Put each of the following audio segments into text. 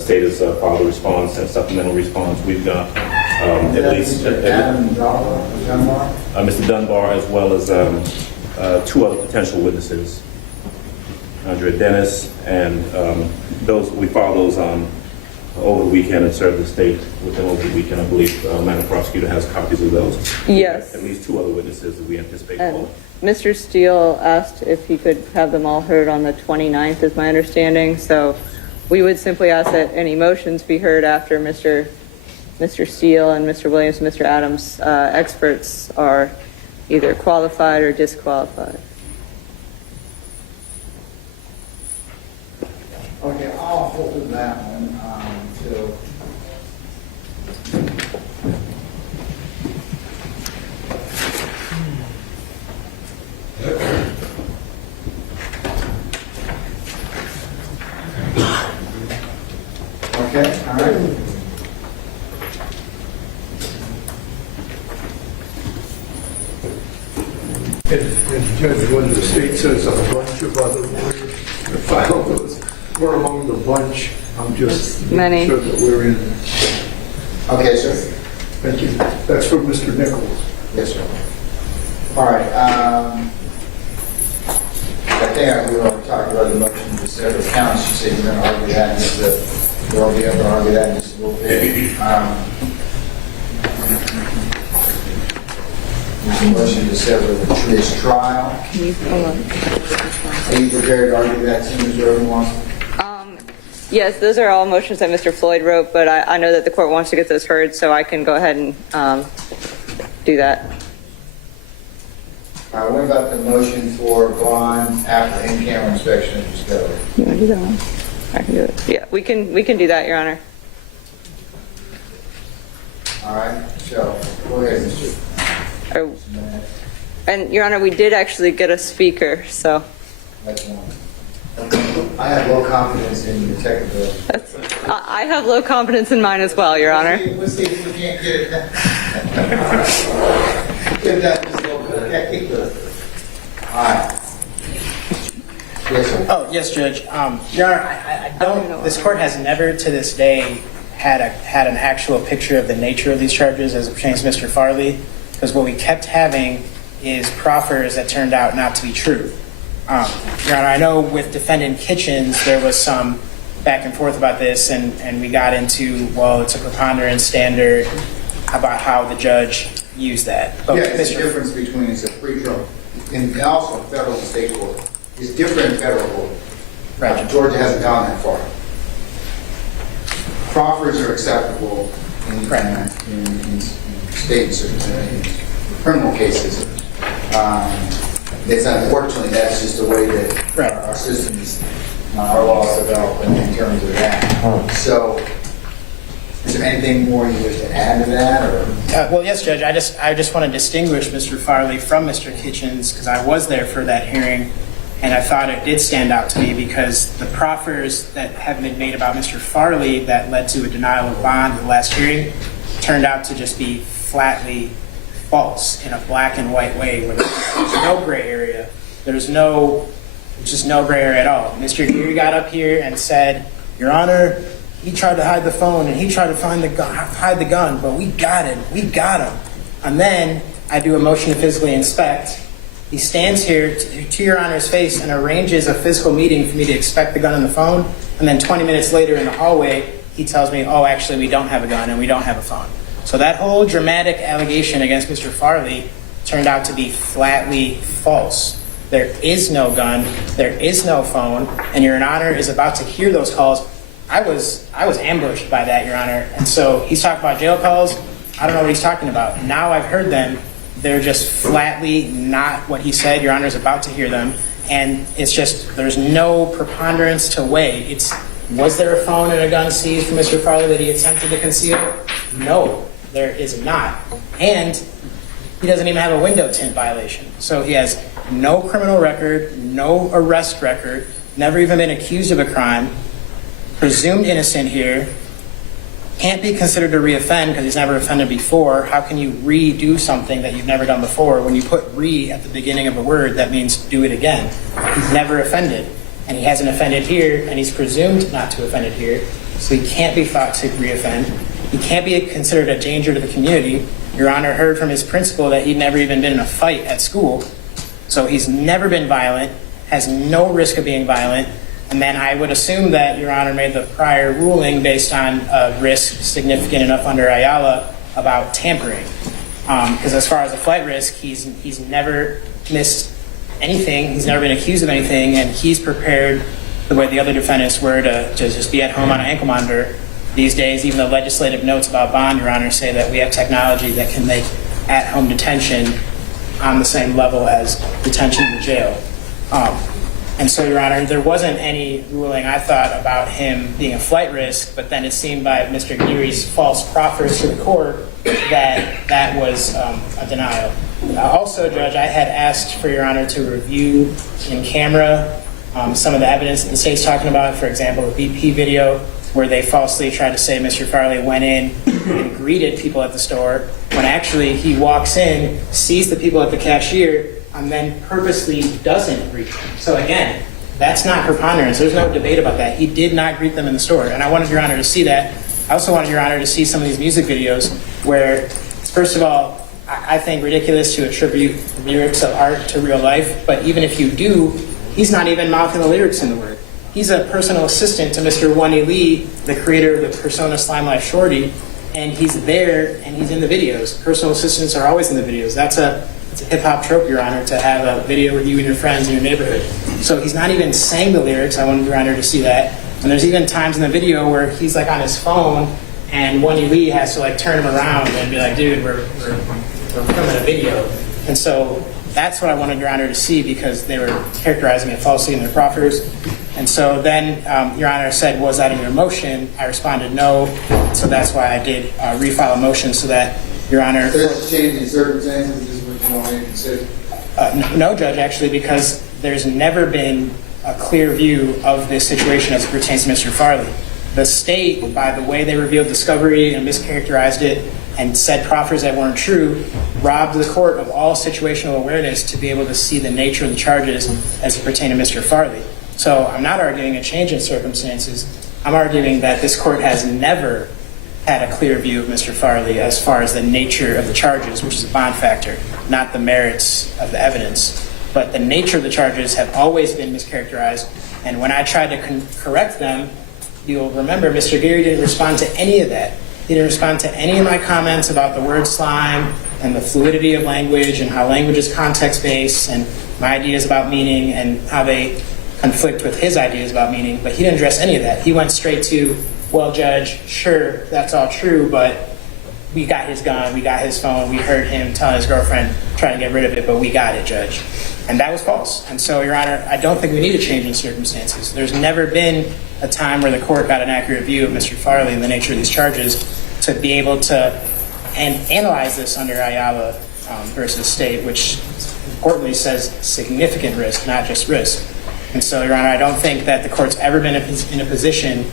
state has filed a response and supplemental response. We've got at least Mr. Dunbar, as well as two other potential witnesses, Andrea Dennis, and those we filed those over the weekend and served the state with them over the weekend. I believe Madam Prosecutor has copies of those. Yes. At least two other witnesses that we anticipate And calling. Mr. Steele asked if he could have them all heard on the 29th, is my understanding. So we would simply ask that any motions be heard after Mr. Steele and Mr. Williams and Mr. Adams' experts are either qualified or disqualified. Okay, I'll hold that one until. Okay, all right. And Judge, when the state says a bunch of other lawyers that filed those, we're among the bunch. I'm just Many. sure that we're in. Okay, sir. Thank you. That's from Mr. Nichols. Yes, sir. All right. I think we already talked about the motion to sever counts. You said you're going to argue that, and we'll be able to argue that in just a little bit. There's a motion to sever this trial. Can you hold on? Are you prepared to argue that, Senator Irwin? Yes, those are all motions that Mr. Floyd wrote, but I know that the court wants to get those heard, so I can go ahead and do that. What about the motion for bond after in-camera inspection of discovery? You want to do that one? I can do it. Yeah, we can do that, Your Honor. All right, so go ahead, Mr. Oh, and Your Honor, we did actually get a speaker, so That's one. I have low confidence in your technical. I have low confidence in mine as well, Your Honor. Let's see if we can't get it done. Get that just a little bit. Okay, good. All right. Yes, sir. Oh, yes, Judge. Your Honor, I don't, this court has never to this day had an actual picture of the nature of these charges as it pertains to Mr. Farley, because what we kept having is proffers that turned out not to be true. Your Honor, I know with Defendant Kitchens, there was some back and forth about this, and we got into, well, it's a preponderance standard about how the judge used that. But Yeah, it's the difference between it's a pre-trial and also federal and state court. It's different in federal court. Right. Georgia hasn't gone that far. Proffers are acceptable in states or in criminal cases. It's unfortunately that's just the way that Right. our systems, our laws develop in terms of that. So, is there anything more you wish to add to that, or? Well, yes, Judge. I just want to distinguish Mr. Farley from Mr. Kitchens because I was there for that hearing, and I thought it did stand out to me because the proffers that have been made about Mr. Farley that led to a denial of bond at the last hearing turned out to just be flatly false in a black and white way where there's no gray area. There's just no gray area at all. Mr. Geary got up here and said, Your Honor, he tried to hide the phone and he tried to hide the gun, but we got him. And then I do a motion to physically inspect. He stands here to Your Honor's face and arranges a physical meeting for me to inspect the gun and the phone. And then 20 minutes later in the hallway, he tells me, oh, actually, we don't have a gun and we don't have a phone. So that whole dramatic allegation against Mr. Farley turned out to be flatly false. There is no gun, there is no phone, and Your Honor is about to hear those calls. I was ambushed by that, Your Honor. And so he's talking about jail calls. I don't know what he's talking about. Now I've heard them. They're just flatly not what he said. Your Honor is about to hear them. And it's just, there's no preponderance to weigh. Was there a phone and a gun seized from Mr. Farley that he attempted to conceal? No, there is not. And he doesn't even have a window tint violation. So he has no criminal record, no arrest record, never even been accused of a crime, presumed innocent here, can't be considered to reoffend because he's never offended before. How can you redo something that you've never done before? When you put re at the beginning of a word, that means do it again. He's never offended, and he hasn't offended here, and he's presumed not to offend here. so he can't be thought to reoffend. He can't be considered a danger to the community. Your Honor heard from his principal that he'd never even been in a fight at school. So he's never been violent, has no risk of being violent. And then I would assume that Your Honor made the prior ruling based on a risk significant enough under Ayala about tampering. Because as far as a flight risk, he's never missed anything. He's never been accused of anything, and he's prepared the way the other defendants were to just be at home on an ankle monitor. These days, even the legislative notes about bond, Your Honor, say that we have technology that can make at-home detention on the same level as detention in the jail. And so, Your Honor, there wasn't any ruling, I thought, about him being a flight risk, but then it seemed by Mr. Geary's false proffers to the court that that was a denial. Also, Judge, I had asked for Your Honor to review in camera some of the evidence that the state's talking about, for example, the BP video where they falsely tried to say Mr. Farley went in and greeted people at the store, when actually he walks in, sees the people at the cashier, and then purposely doesn't greet them. So again, that's not preponderance. There's no debate about that. He did not greet them in the store. And I wanted Your Honor to see that. I also wanted Your Honor to see some of these music videos where, first of all, I think ridiculous to attribute lyrics of art to real life, but even if you do, he's not even mouthing the lyrics in the word. He's a personal assistant to Mr. Wani Lee, the creator of the persona Slime Life Shorty, and he's there and he's in the videos. Personal assistants are always in the videos. It's a hip-hop trope, Your Honor, to have a video with you and your friends in your neighborhood. So he's not even saying the lyrics. I wanted Your Honor to see that. And there's even times in the video where he's like on his phone and Wani Lee has to like turn him around and be like, dude, we're filming a video. And so that's what I wanted Your Honor to see, because they were characterizing it falsely in their proffers. And so then Your Honor said, was that in your motion? I responded no. So that's why I did refile a motion so that Your Honor... There's a change in circumstances, is what you want me to consider? No, Judge, actually, because there's never been a clear view of this situation as it pertains to Mr. Farley. The state, by the way they revealed discovery and mischaracterized it and said proffers that weren't true, robbed the court of all situational awareness to be able to see the nature of the charges as it pertained to Mr. Farley. So I'm not arguing a change in circumstances. I'm arguing that this court has never had a clear view of Mr. Farley as far as the nature of the charges, which is a bond factor, not the merits of the evidence. But the nature of the charges have always been mischaracterized. And when I tried to correct them, you'll remember Mr. Geary didn't respond to any of that. He didn't respond to any of my comments about the word slime and the fluidity of language and how language is context-based and my ideas about meaning and how they conflict with his ideas about meaning. But he didn't address any of that. He went straight to, well, Judge, sure, that's all true, but we got his gun, we got his phone, we heard him telling his girlfriend trying to get rid of it, but we got it, Judge. And that was false. And so, Your Honor, I don't think we need a change in circumstances. There's never been a time where the court got an accurate view of Mr. Farley and the nature of these charges to be able to analyze this under Ayala versus State, which importantly says significant risk, not just risk. And so, Your Honor, I don't think that the court's ever been in a position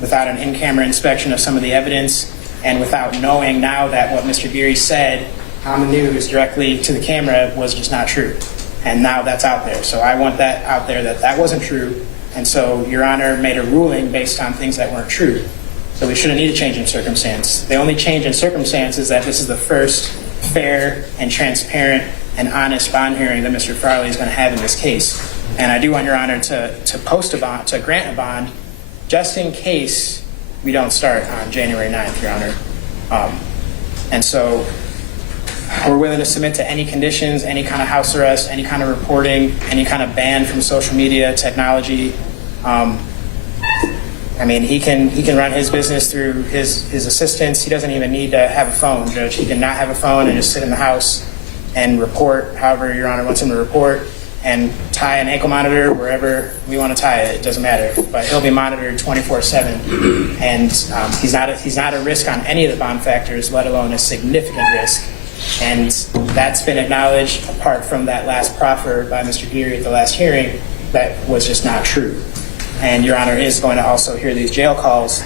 without an in-camera inspection of some of the evidence and without knowing now that what Mr. Geary said on the news directly to the camera was just not true. And now that's out there. So I want that out there that that wasn't true. And so Your Honor made a ruling based on things that weren't true. So we shouldn't need a change in circumstance. The only change in circumstance is that this is the first fair and transparent and honest bond hearing that Mr. Farley is going to have in this case. And I do want Your Honor to post a bond, to grant a bond, just in case we don't start on January 9th, Your Honor. And so we're willing to submit to any conditions, any kind of house arrest, any kind of reporting, any kind of ban from social media, technology. I mean, he can run his business through his assistants. He doesn't even need to have a phone, Judge. He can not have a phone and just sit in the house and report however Your Honor wants him to report and tie an ankle monitor wherever we want to tie it. It doesn't matter. But he'll be monitored 24/7. And he's not a risk on any of the bond factors, let alone a significant risk. And that's been acknowledged apart from that last proffer by Mr. Geary at the last hearing that was just not true. And Your Honor is going to also hear these jail calls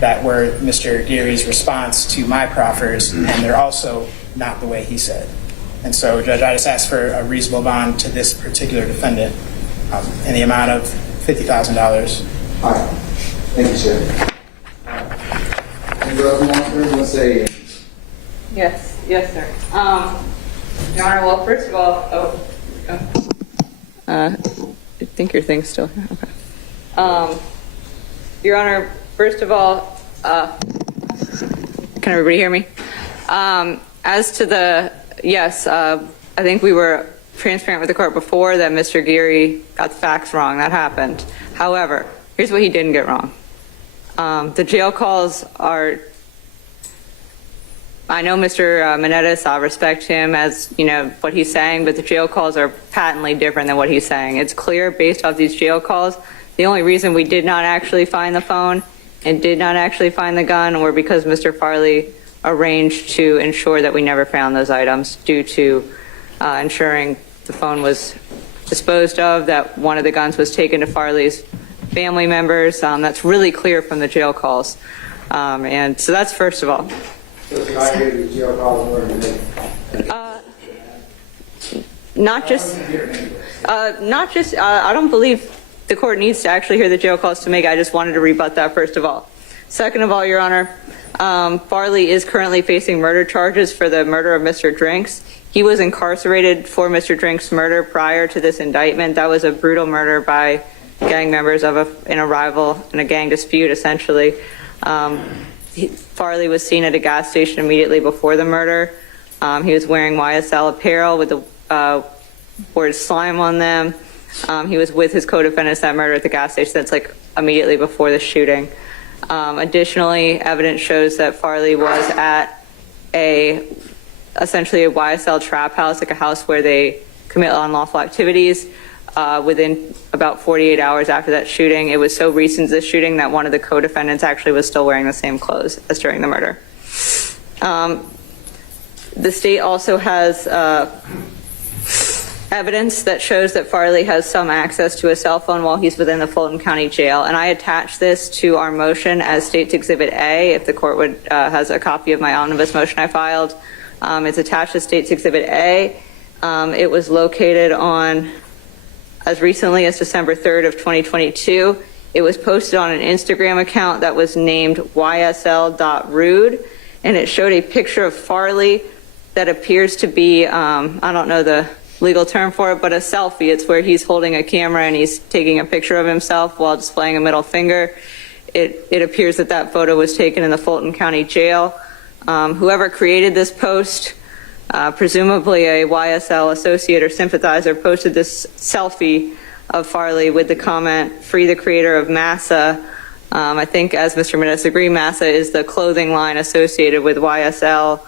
that were Mr. Geary's response to my proffers, and they're also not the way he said. And so, Judge, I just ask for a reasonable bond to this particular defendant in the amount of $50,000. All right. Thank you, sir. Let's say, Yes, yes, sir. Your Honor, well, first of all, I think your thing's still here. Okay. Your Honor, first of all, can everybody hear me? As to the, yes, I think we were transparent with the court before that Mr. Geary got the facts wrong. That happened. However, here's what he didn't get wrong. The jail calls are, I know Mr. Menendez, I respect him as, you know, what he's saying, but the jail calls are patently different than what he's saying. It's clear based off these jail calls. The only reason we did not actually find the phone and did not actually find the gun were because Mr. Farley arranged to ensure that we never found those items due to ensuring the phone was disposed of, that one of the guns was taken to Farley's family members. That's really clear from the jail calls. And so that's first of all. Not just, I don't believe the court needs to actually hear the jail calls to make. I just wanted to rebut that first of all. Second of all, Your Honor, Farley is currently facing murder charges for the murder of Mr. Drinks. He was incarcerated for Mr. Drinks' murder prior to this indictment. That was a brutal murder by gang members in a rival, in a gang dispute, essentially. Farley was seen at a gas station immediately before the murder. He was wearing YSL apparel with the word slime on them. He was with his co-defendants that murder at the gas station. That's like immediately before the shooting. Additionally, evidence shows that Farley was at essentially a YSL trap house, like a house where they commit unlawful activities. Within about 48 hours after that shooting, it was so recent, this shooting, that one of the co-defendants actually was still wearing the same clothes as during the murder. The state also has evidence that shows that Farley has some access to a cell phone while he's within the Fulton County Jail, and I attached this to our motion as State's Exhibit A. If the court has a copy of my omnibus motion I filed, it's attached to State's Exhibit A. It was located on, as recently as December 3rd of 2022. It was posted on an Instagram account that was named ysl.rude, and it showed a picture of Farley that appears to be, I don't know the legal term for it, but a selfie. It's where he's holding a camera and he's taking a picture of himself while displaying a middle finger. It appears that that photo was taken in the Fulton County Jail. Whoever created this post, presumably a YSL associate or sympathizer, posted this selfie of Farley with the comment, "Free the creator of Massa." I think, as Mr. Menendez agreed, Massa is the clothing line associated with YSL.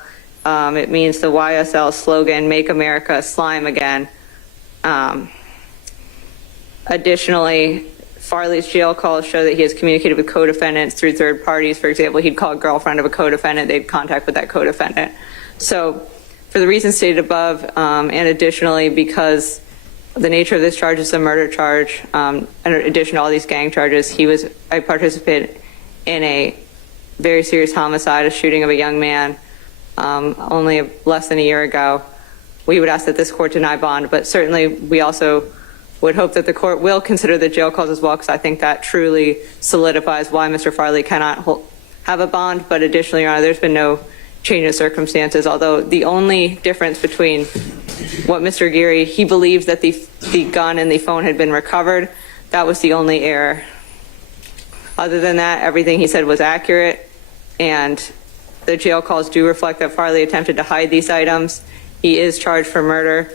It means the YSL slogan, "Make America Slime Again." Additionally, Farley's jail calls show that he has communicated with co-defendants through third parties. For example, he'd call a girlfriend of a co-defendant, they'd contact with that co-defendant. So for the reasons stated above, and additionally because the nature of this charge is a murder charge, in addition to all these gang charges, he was a participant in a very serious homicide, a shooting of a young man, only less than a year ago. We would ask that this court deny bond, but certainly we also would hope that the court will consider the jail calls as well, because I think that truly solidifies why Mr. Farley cannot have a bond. But additionally, Your Honor, there's been no change in circumstances, although the only difference between what Mr. Geary, he believed that the gun and the phone had been recovered. That was the only error. Other than that, everything he said was accurate, and the jail calls do reflect that Farley attempted to hide these items. He is charged for murder.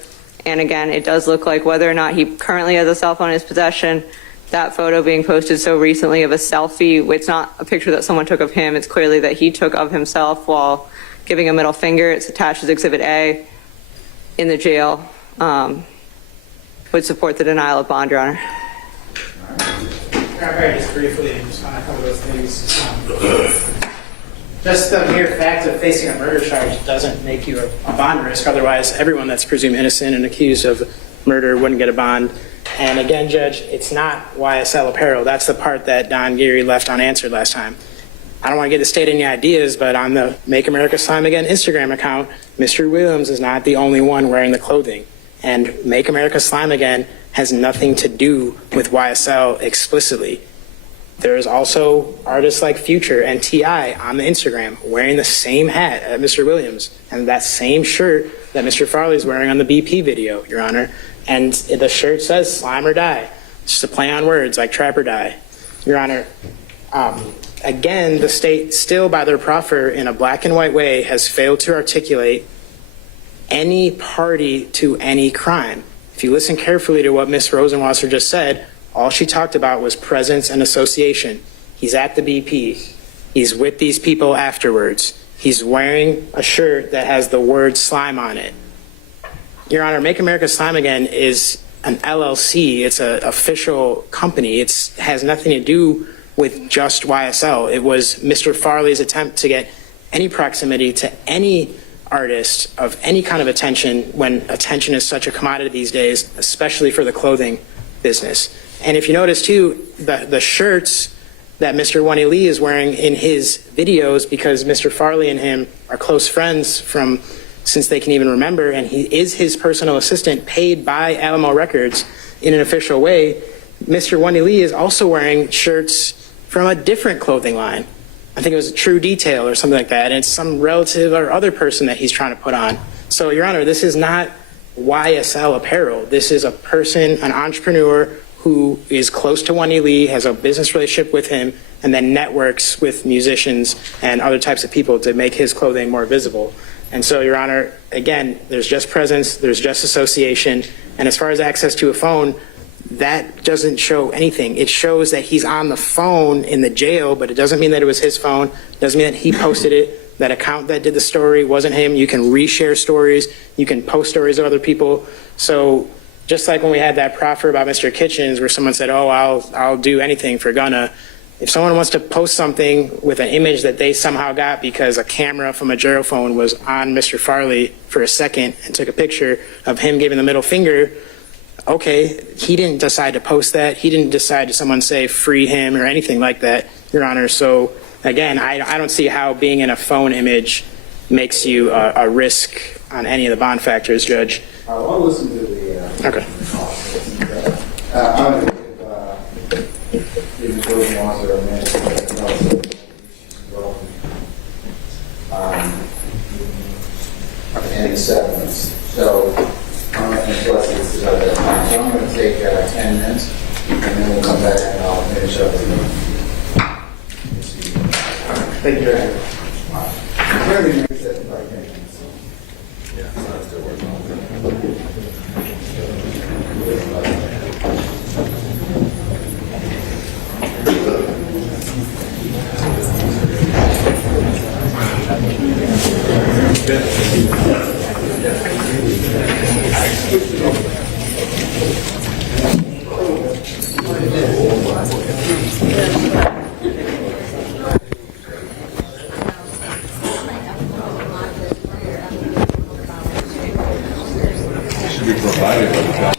And again, it does look like, whether or not he currently has a cell phone in his possession, that photo being posted so recently of a selfie, it's not a picture that someone took of him. It's clearly that he took of himself while giving a middle finger. It's attached as Exhibit A in the jail. Would support the denial of bond, Your Honor. Just briefly, I just want to cover those things. Just the mere fact of facing a murder charge doesn't make you a bond risk. Otherwise, everyone that's presumed innocent and accused of murder wouldn't get a bond. And again, Judge, it's not YSL apparel. That's the part that Don Geary left unanswered last time. I don't want to get the state any ideas, but on the Make America Slime Again Instagram account, Mr. Williams is not the only one wearing the clothing. And Make America Slime Again has nothing to do with YSL explicitly. There's also artists like Future and T.I. on the Instagram wearing the same hat at Mr. Williams and that same shirt that Mr. Farley is wearing on the BP video, Your Honor. And the shirt says slime or die, just a play on words like trap or die. Your Honor, again, the state still by their proffer in a black and white way has failed to articulate any party to any crime. If you listen carefully to what Ms. Rosenwasser just said, all she talked about was presence and association. He's at the BP. He's with these people afterwards. He's wearing a shirt that has the word slime on it. Your Honor, Make America Slime Again is an LLC. It's an official company. It has nothing to do with just YSL. It was Mr. Farley's attempt to get any proximity to any artist of any kind of attention when attention is such a commodity these days, especially for the clothing business. And if you notice too, the shirts that Mr. Wani Lee is wearing in his videos, because Mr. Farley and him are close friends from since they can even remember, and he is his personal assistant paid by Alamo Records in an official way, Mr. Wani Lee is also wearing shirts from a different clothing line. I think it was True Detail or something like that, and it's some relative or other person that he's trying to put on. So, Your Honor, this is not YSL apparel. This is a person, an entrepreneur who is close to Wani Lee, has a business relationship with him, and then networks with musicians and other types of people to make his clothing more visible. And so, Your Honor, again, there's just presence, there's just association, and as far as access to a phone, that doesn't show anything. It shows that he's on the phone in the jail, but it doesn't mean that it was his phone. It doesn't mean that he posted it. That account that did the story wasn't him. You can reshare stories. You can post stories of other people. So just like when we had that proffer about Mr. Kitchens where someone said, oh, I'll do anything for Gunna. If someone wants to post something with an image that they somehow got because a camera from a jail phone was on Mr. Farley for a second and took a picture of him giving the middle finger, okay, he didn't decide to post that. He didn't decide to someone say free him or anything like that, Your Honor. So again, I don't see how being in a phone image makes you a risk on any of the bond factors, Judge. I want to listen to the... Okay. I'm going to give the closing answer a minute. And the severance. So I'm going to take 10 minutes, and then we'll come back and I'll finish up with you. Thank you very much. Really makes it like that. Yeah, I'm still working on it. Should be provided by the government.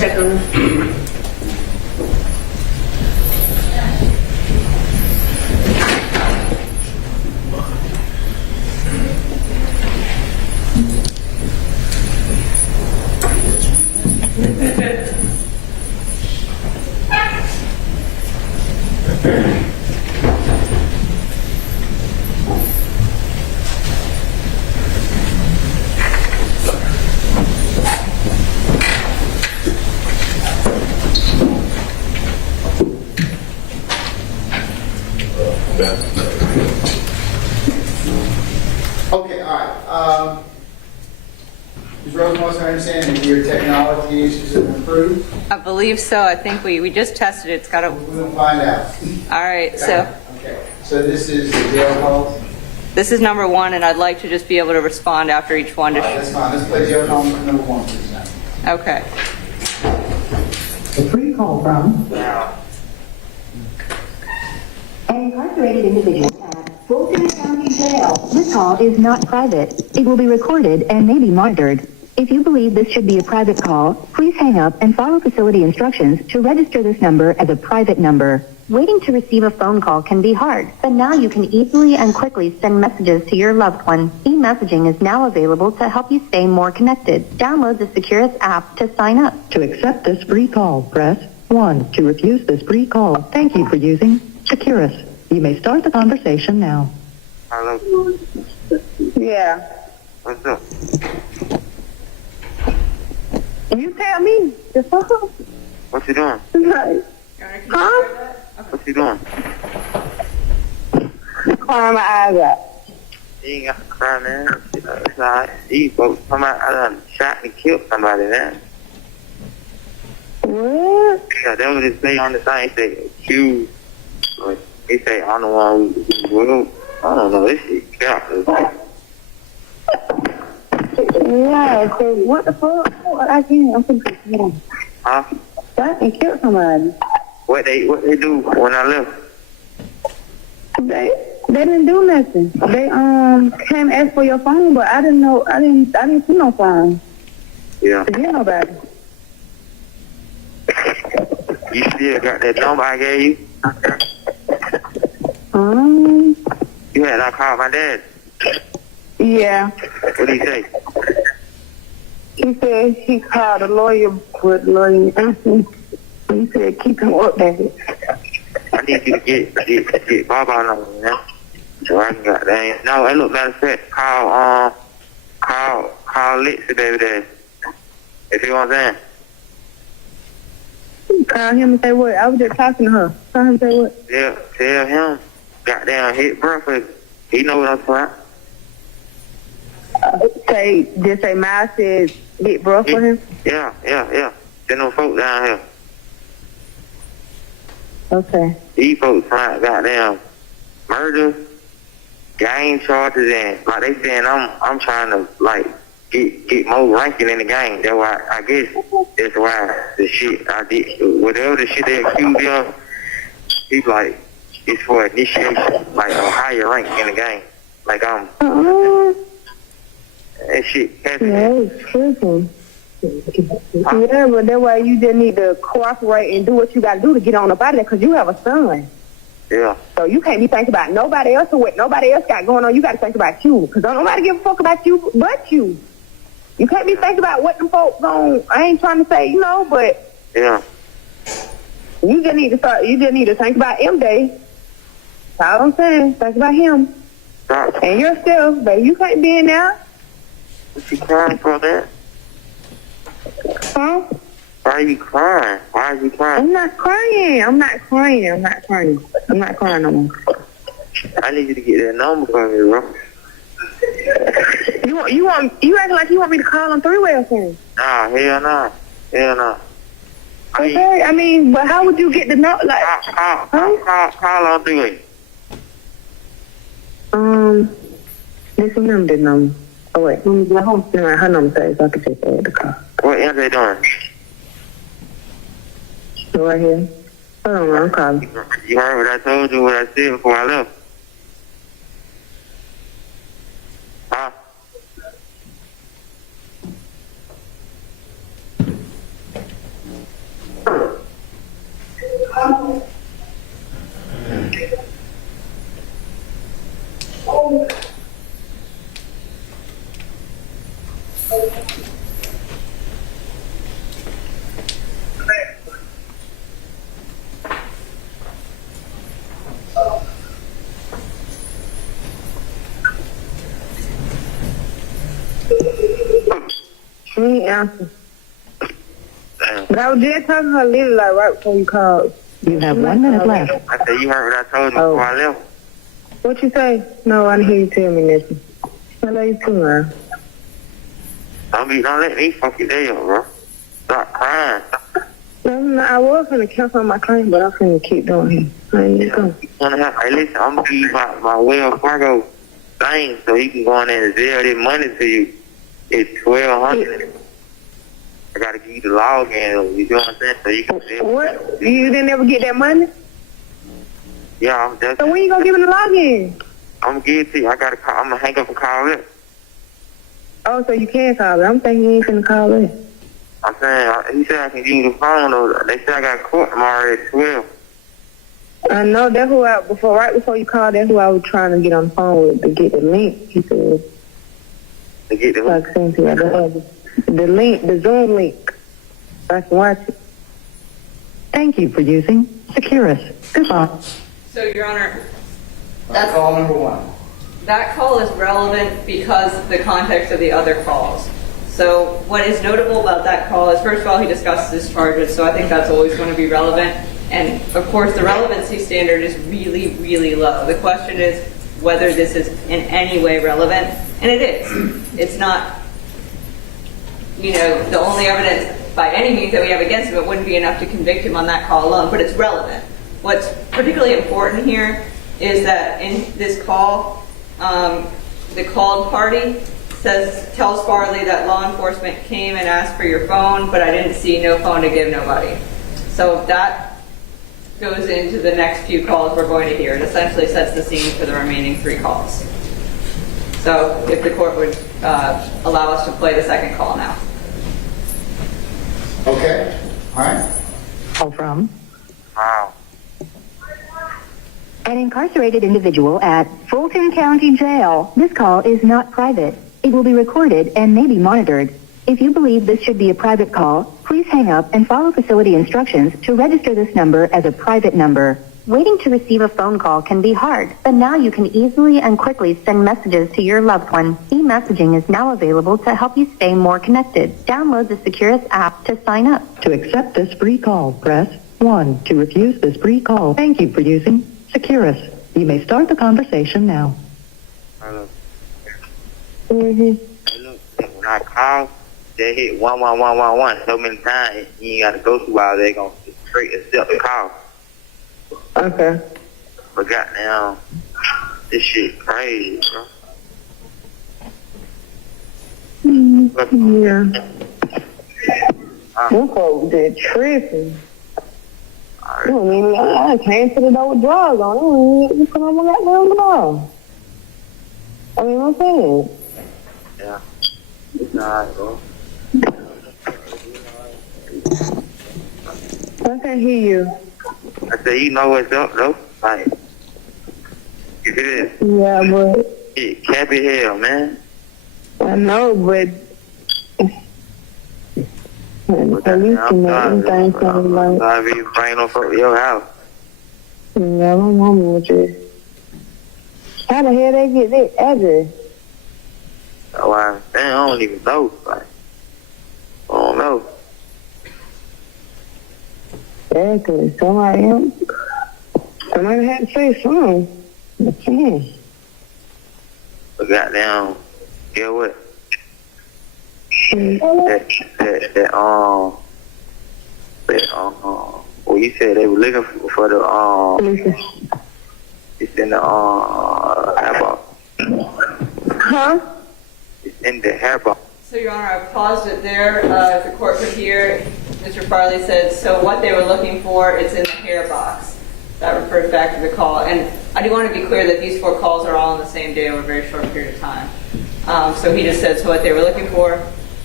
check on them. Okay, all right. Ms. Rosenwald, I understand that your technology issues have improved. I believe so. I think we just tested it. It's got a, We'll find out. all right, so Okay, so this is the jail calls. this is number one, and I'd like to just be able to respond after each one. All right, that's fine. Let's play jail call number one, please. Now. Okay. A free call from an incarcerated individual at Fulton County Jail. This call is not private. It will be recorded and may be monitored. If you believe this should be a private call, please hang up and follow facility instructions to register this number as a private number. Waiting to receive a phone call can be hard, but now you can easily and quickly send messages to your loved one. E-messaging is now available to help you stay more connected. Download the Securus app to sign up. To accept this free call, press 1. To refuse this free call, thank you for using Securus. You may start the conversation now. Hello. Yeah. What's up? You tell me. What you doing? Right. Huh? What you doing? Crying my eyes out. You ain't got to cry, man. It's alright. These folks come out, I done shot and killed somebody, man. What? Yeah, that's what it say on the sign. It say accused. Like, they say I'm the one who I don't know, this shit counts. Yeah, cause what the fuck? I can't. I'm confused. Huh? Shot and killed somebody. What they do when I left? They didn't do nothing. They came ask for your phone, but I didn't know. I didn't see no phone. Yeah. To get nobody. You still got that number I gave you? You had I called my dad. Yeah. What did he say? He said he called a lawyer, but lawyer answered. He said keep him updated. I need you to get Baba number, man. So I can got that. No, hey, look, matter of fact, call Lexi, baby dad. If you know what I'm saying. Call him and say what? I was just talking to her. Call him and say what? Yeah, tell him. Goddamn hit breakfast. He know what I'm talking about. Just say Miles said get bruh for him? Yeah. Send them folks down here. Okay. These folks trying goddamn murder, gang charges, and like they saying I'm trying to like get more ranking in the game. That's why I guess that's why the shit I did, whatever the shit they accused me of, he's like it's for initiation, like a higher rank in the game. Like that shit happened. Yeah, it's tricky. Yeah, but that's why you just need to cooperate and do what you got to do to get on up out of there, because you have a son. Yeah. So you can't be thinking about nobody else or what nobody else got going on. You got to think about you, because don't nobody give a fuck about you but you. You can't be thinking about what them folks on. I ain't trying to say, but Yeah. you just need to start. You just need to think about M Day. That's all I'm saying. Think about him Stop. and yourself, baby. You can't be in there. What you crying for, man? Huh? Why are you crying? Why are you crying? I'm not crying. I'm not crying no more. I need you to get that number for me, bro. You acting like you want me to call on three-way or something? Nah, hell no. Okay, I mean, but how would you get the note? Like, Call on three-way. this is number. Oh wait, my home. No, her number says I can just add the call. What else they doing? Right here. Hold on, I'm calling. You heard what I told you, what I said before I left? Huh? answer. Damn. But I was just talking to her literally like right before you called. You have 1 minute left. I said, you heard what I told you Oh. before I left? What you say? No, I didn't hear you tell me nothing. I love you too, man. Don't let me fuck your day up, bro. Stop crying. No, I was going to cancel my claim, but I'm going to keep doing it. I ain't going. Hey, listen, I'm going to give you my Wells Fargo thing so he can go in there and sell this money to you. It's $1,200. I got to give you the login, you know what I'm saying? So you can sell. What? You didn't ever get that money? Yeah, So when you going to give him the login? I'm going to give it to you. I'm going to hang up and call it. Oh, so you can call it. I'm thinking you ain't finna call it. I'm saying, he said I can give you the phone, though. They said I got court tomorrow at 12. I know that's who right before you called, that's who I was trying to get on the phone with to get the link. He said, To get the so I can send to you. The link, the Zoom link. So I can watch it. Thank you for using Securus. Goodbye. So, Your Honor, That's call number 1. that call is relevant because of the context of the other calls. So what is notable about that call is, first of all, he discusses his charges, so I think that's always going to be relevant. And, of course, the relevancy standard is really, really low. The question is whether this is in any way relevant, and it is. It's not, the only evidence by any means that we have against him. It wouldn't be enough to convict him on that call alone, but it's relevant. What's particularly important here is that in this call, the called party tells Farley that law enforcement came and asked for your phone, but I didn't see no phone to give nobody. So that goes into the next few calls we're going to hear. It essentially sets the scene for the remaining 3 calls. So if the court would allow us to play the second call now. Okay. All right. Call from Wow. An incarcerated individual at Fulton County Jail. This call is not private. It will be recorded and may be monitored. If you believe this should be a private call, please hang up and follow facility instructions to register this number as a private number. Waiting to receive a phone call can be hard, but now you can easily and quickly send messages to your loved one. E-messaging is now available to help you stay more connected. Download the Securus app to sign up. To accept this free call, press 1. To refuse this free call, thank you for using Securus. You may start the conversation now. Hello. Mm-hmm. Hey, look, when I call, they hit 11111 so many times, you ain't got to go through all that. They going to straight accept the call. Okay. But goddamn, this shit crazy, bro. Yeah. Them folks did tripping. Alright. You don't even, I came to the door with drugs on. I don't even put on my goddamn bra. I mean, I'm saying. Yeah. It's alright, bro. I can't hear you. I said, you know what's up, though? Like, you hear this? Yeah, but Shit, cap it hell, man. I know, but I used to make them things sound like, sorry if you bring no fuck to your house. yeah, my mama was just, how the hell they get that address? So I don't even know. Like, I don't know. Yeah, cause somebody had to say something. I can't. But goddamn, get what? Well, you said they were looking for the, it's in the, hairball. Huh? It's in the hairball. So, Your Honor, I've paused it there. If the court could hear, Mr. Farley said, so what they were looking for, it's in the hair box. That refers back to the call. And I do want to be clear that these 4 calls are all on the same day over a very short period of time. So he just said, so what they were looking for,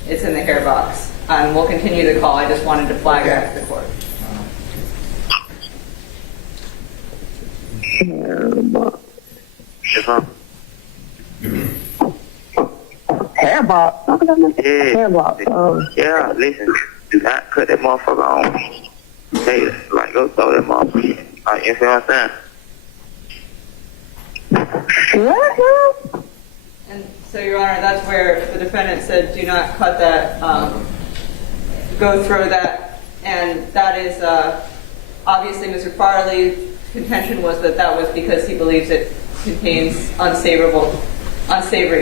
it's in the hair box. We'll continue the call. I just wanted to flag that to the court. Yes, huh? Hair box. Yeah. Hair box. Yeah, listen, do not cut that motherfucker on. Hey, like, go throw that motherfucker. Like, you feel what I'm saying? What? And so, Your Honor, that's where the defendant said, do not cut that go through that, and that is, obviously Mr. Farley's contention was that that was because he believes it contains unsavory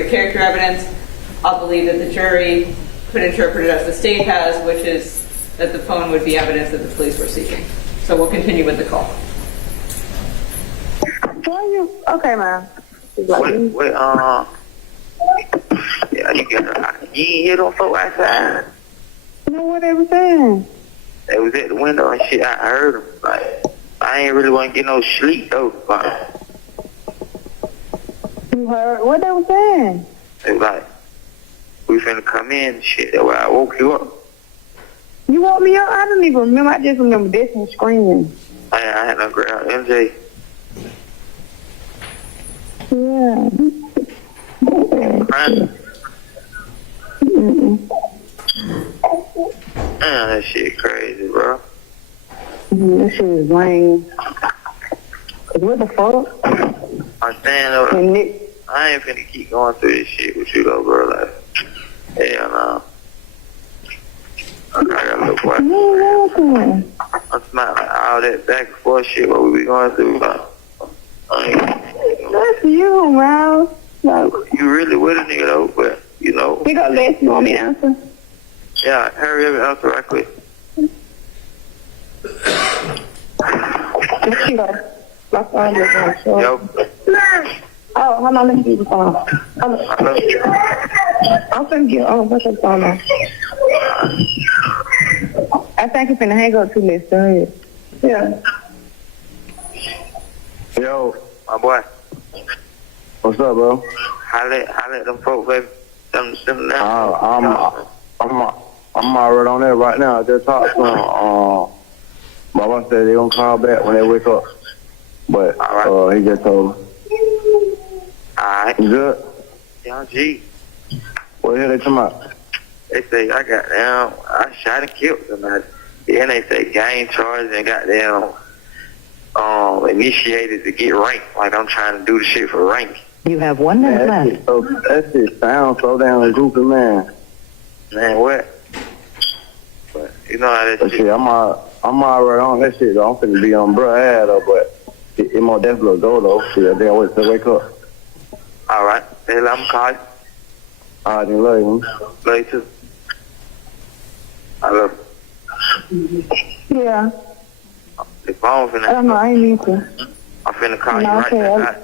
character evidence. I'll believe that the jury could interpret it as the state has, which is that the phone would be evidence that the police were seeking. So we'll continue with the call. Okay, man. Yeah, you ain't hear them folk outside. You know what they were saying? They was at the window and shit. I heard them. Like, I ain't really want to get no sleep though. Like, You heard what they were saying? they was like, we finna come in and shit. That's why I woke you up. You woke me up? I don't even remember. I just remember this and screaming. I had no grab MJ. Yeah. Man, that shit crazy, bro. This shit is lame. What the fuck? I'm saying though, And Nick, I ain't finna keep going through this shit with you though, bro. Like, hell no. I got a little boy. I'm smiling all that back and forth shit what we be going through. that's you, man. Like, You really with a nigga though, but you know. we got less. You want me to answer? Yeah, hurry up and answer right quick. Let's go. My phone is on. So. Yo, Oh, hold on. Let me get the phone. I'm finna get on. What's your phone on? I think you're finna hang up too much. Go ahead. Yeah. yo, my boy. What's up, bro? Holla them folk, baby. Them now. I'm already on that right now. I just talked to him. My boss said they gonna call back when they wake up. But he just told me. Alright. You good? Young G. What the hell they talking about? They say I shot and killed somebody. Then they say gang charges and initiated to get ranked. Like I'm trying to do the shit for rank. You have 1 minute left. That shit sounds so damn goofy, man. Man, what? But you know how that But shit. shit, I'm already on that shit, though. I'm finna be on bruh ass, though, but it more definitely go, though. Shit, they wait till wake up. Alright. Then I'm calling. I didn't love you. Love you too. I love you. Yeah. The phone I finna. don't know. I ain't need to. I'm finna call you No, right okay, now.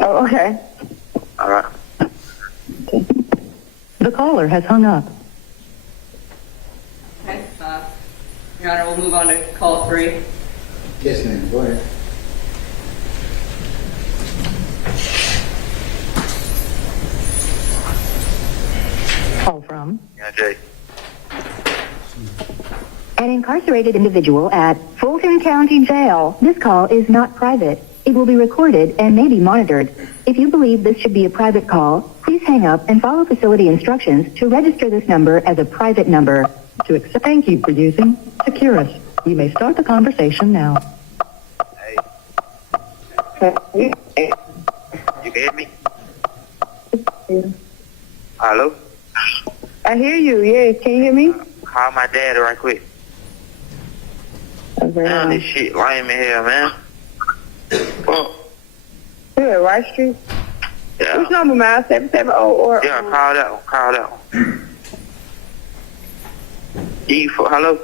Oh, okay. Alright. The caller has hung up. Okay. Your Honor, we'll move on to call 3. Yes, ma'am. Go ahead. Call from Yeah, Jay. An incarcerated individual at Fulton County Jail. This call is not private. It will be recorded and may be monitored. If you believe this should be a private call, please hang up and follow facility instructions to register this number as a private number. to accept. Thank you for using Securus. You may start the conversation now. Hey. You can hear me? Hello? I hear you. Yes. Can you hear me? Call my dad right quick. Man, this shit lame in here, man. Fuck. Here, Rice Street. Yeah. Which number, man? 770 or? Yeah, call that one. Call that one. Hello?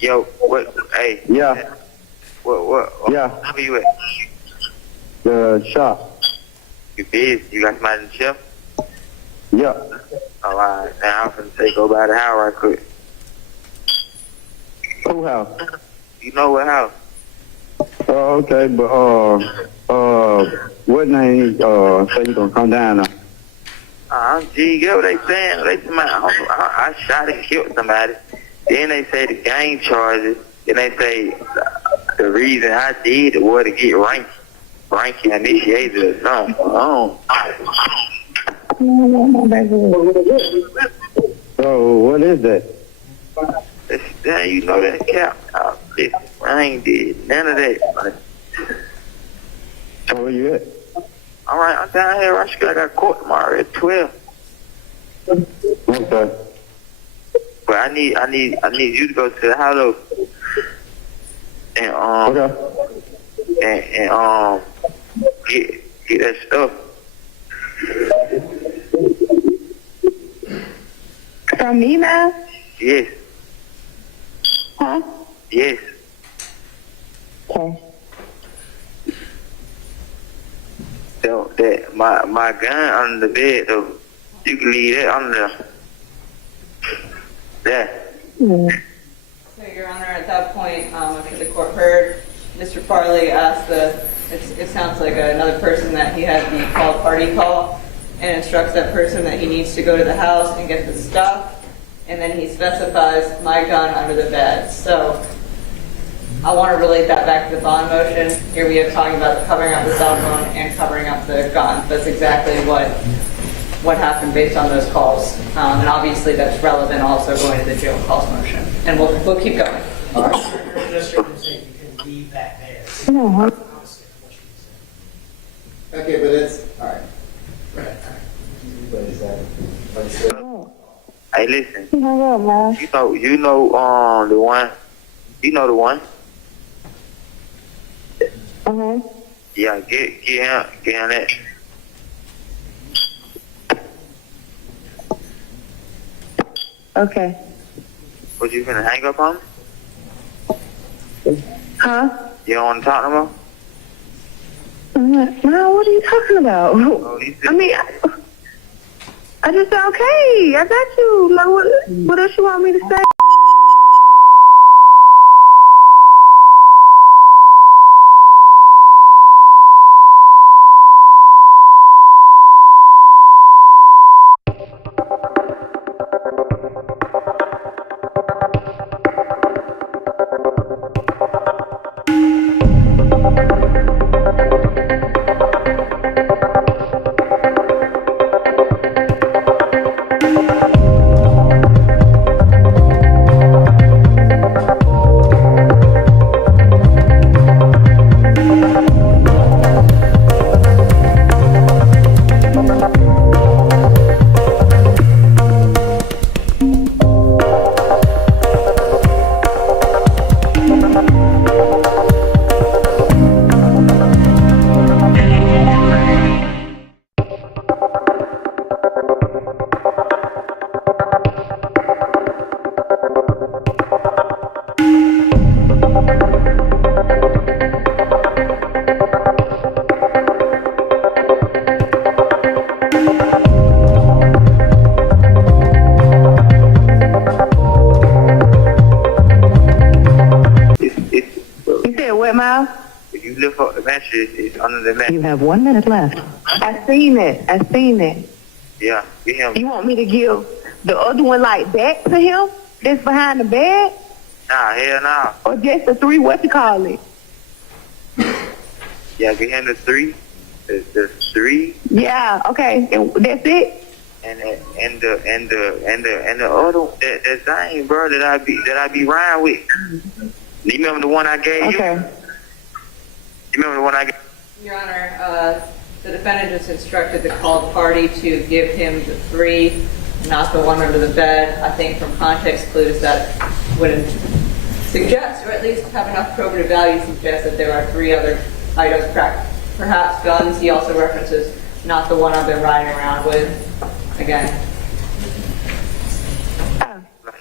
Yo, what, hey. Yeah. What? Yeah. Where you at? The shop. You busy? You got somebody in the shop? Yeah. All right. Now I'm finna say go by the house right quick. Who house? You know what house? Oh, okay, but what name say you gonna come down now? Gee, get what they saying? They say I shot and killed somebody. Then they say the gang charges. Then they say the reason I did it was to get ranking initiated or something. So what is that? Damn, you know that cap. Listen, I ain't did none of that. So where you at? All right, I'm down here. I got court tomorrow at 12. Okay. But I need you to go to the house and Okay. and get that stuff. From me, man? Yes, Huh? yes. Okay. So that my gun under the bed though. You can leave that under there. Mm. So, Your Honor, at that point, after the court heard, Mr. Farley asked it sounds like another person that he had the called party call, and instructs that person that he needs to go to the house and get the stuff, and then he specifies my gun under the bed. So I want to relate that back to the bond motion. Here we are talking about covering up the cell phone and covering up the gun. That's exactly what happened based on those calls. And obviously that's relevant also going to the jail calls motion. And we'll keep going. Your district said you can leave that there. Okay, but it's, all right. Right. What is that? What's that? Hey, listen. You hung up, man. You know the one. You know the one. Uh-huh. Yeah, get him that. Okay. What, you finna hang up on him? Huh? You don't want to talk no more? No, what are you talking about? Oh, he said, I mean, I just said, okay, I got you. Like, what else you want me to say? if you lift up the mattress, it's under the mattress. You have 1 minute left. I seen it. Yeah, get him. You want me to give the other one like back to him that's behind the bed? Nah, hell nah. Or just the three, what you call it? Yeah, get him the three. The three. Yeah, okay. And that's it? And the other that thing, bro, that I be riding with. You remember the one I gave you? Okay. You remember the one I gave? Your Honor, the defendant just instructed the called party to give him the three, not the one under the bed. I think from context clues that would suggest, or at least have enough probative value to suggest that there are three other items, perhaps guns. He also references not the one I've been riding around with. Again.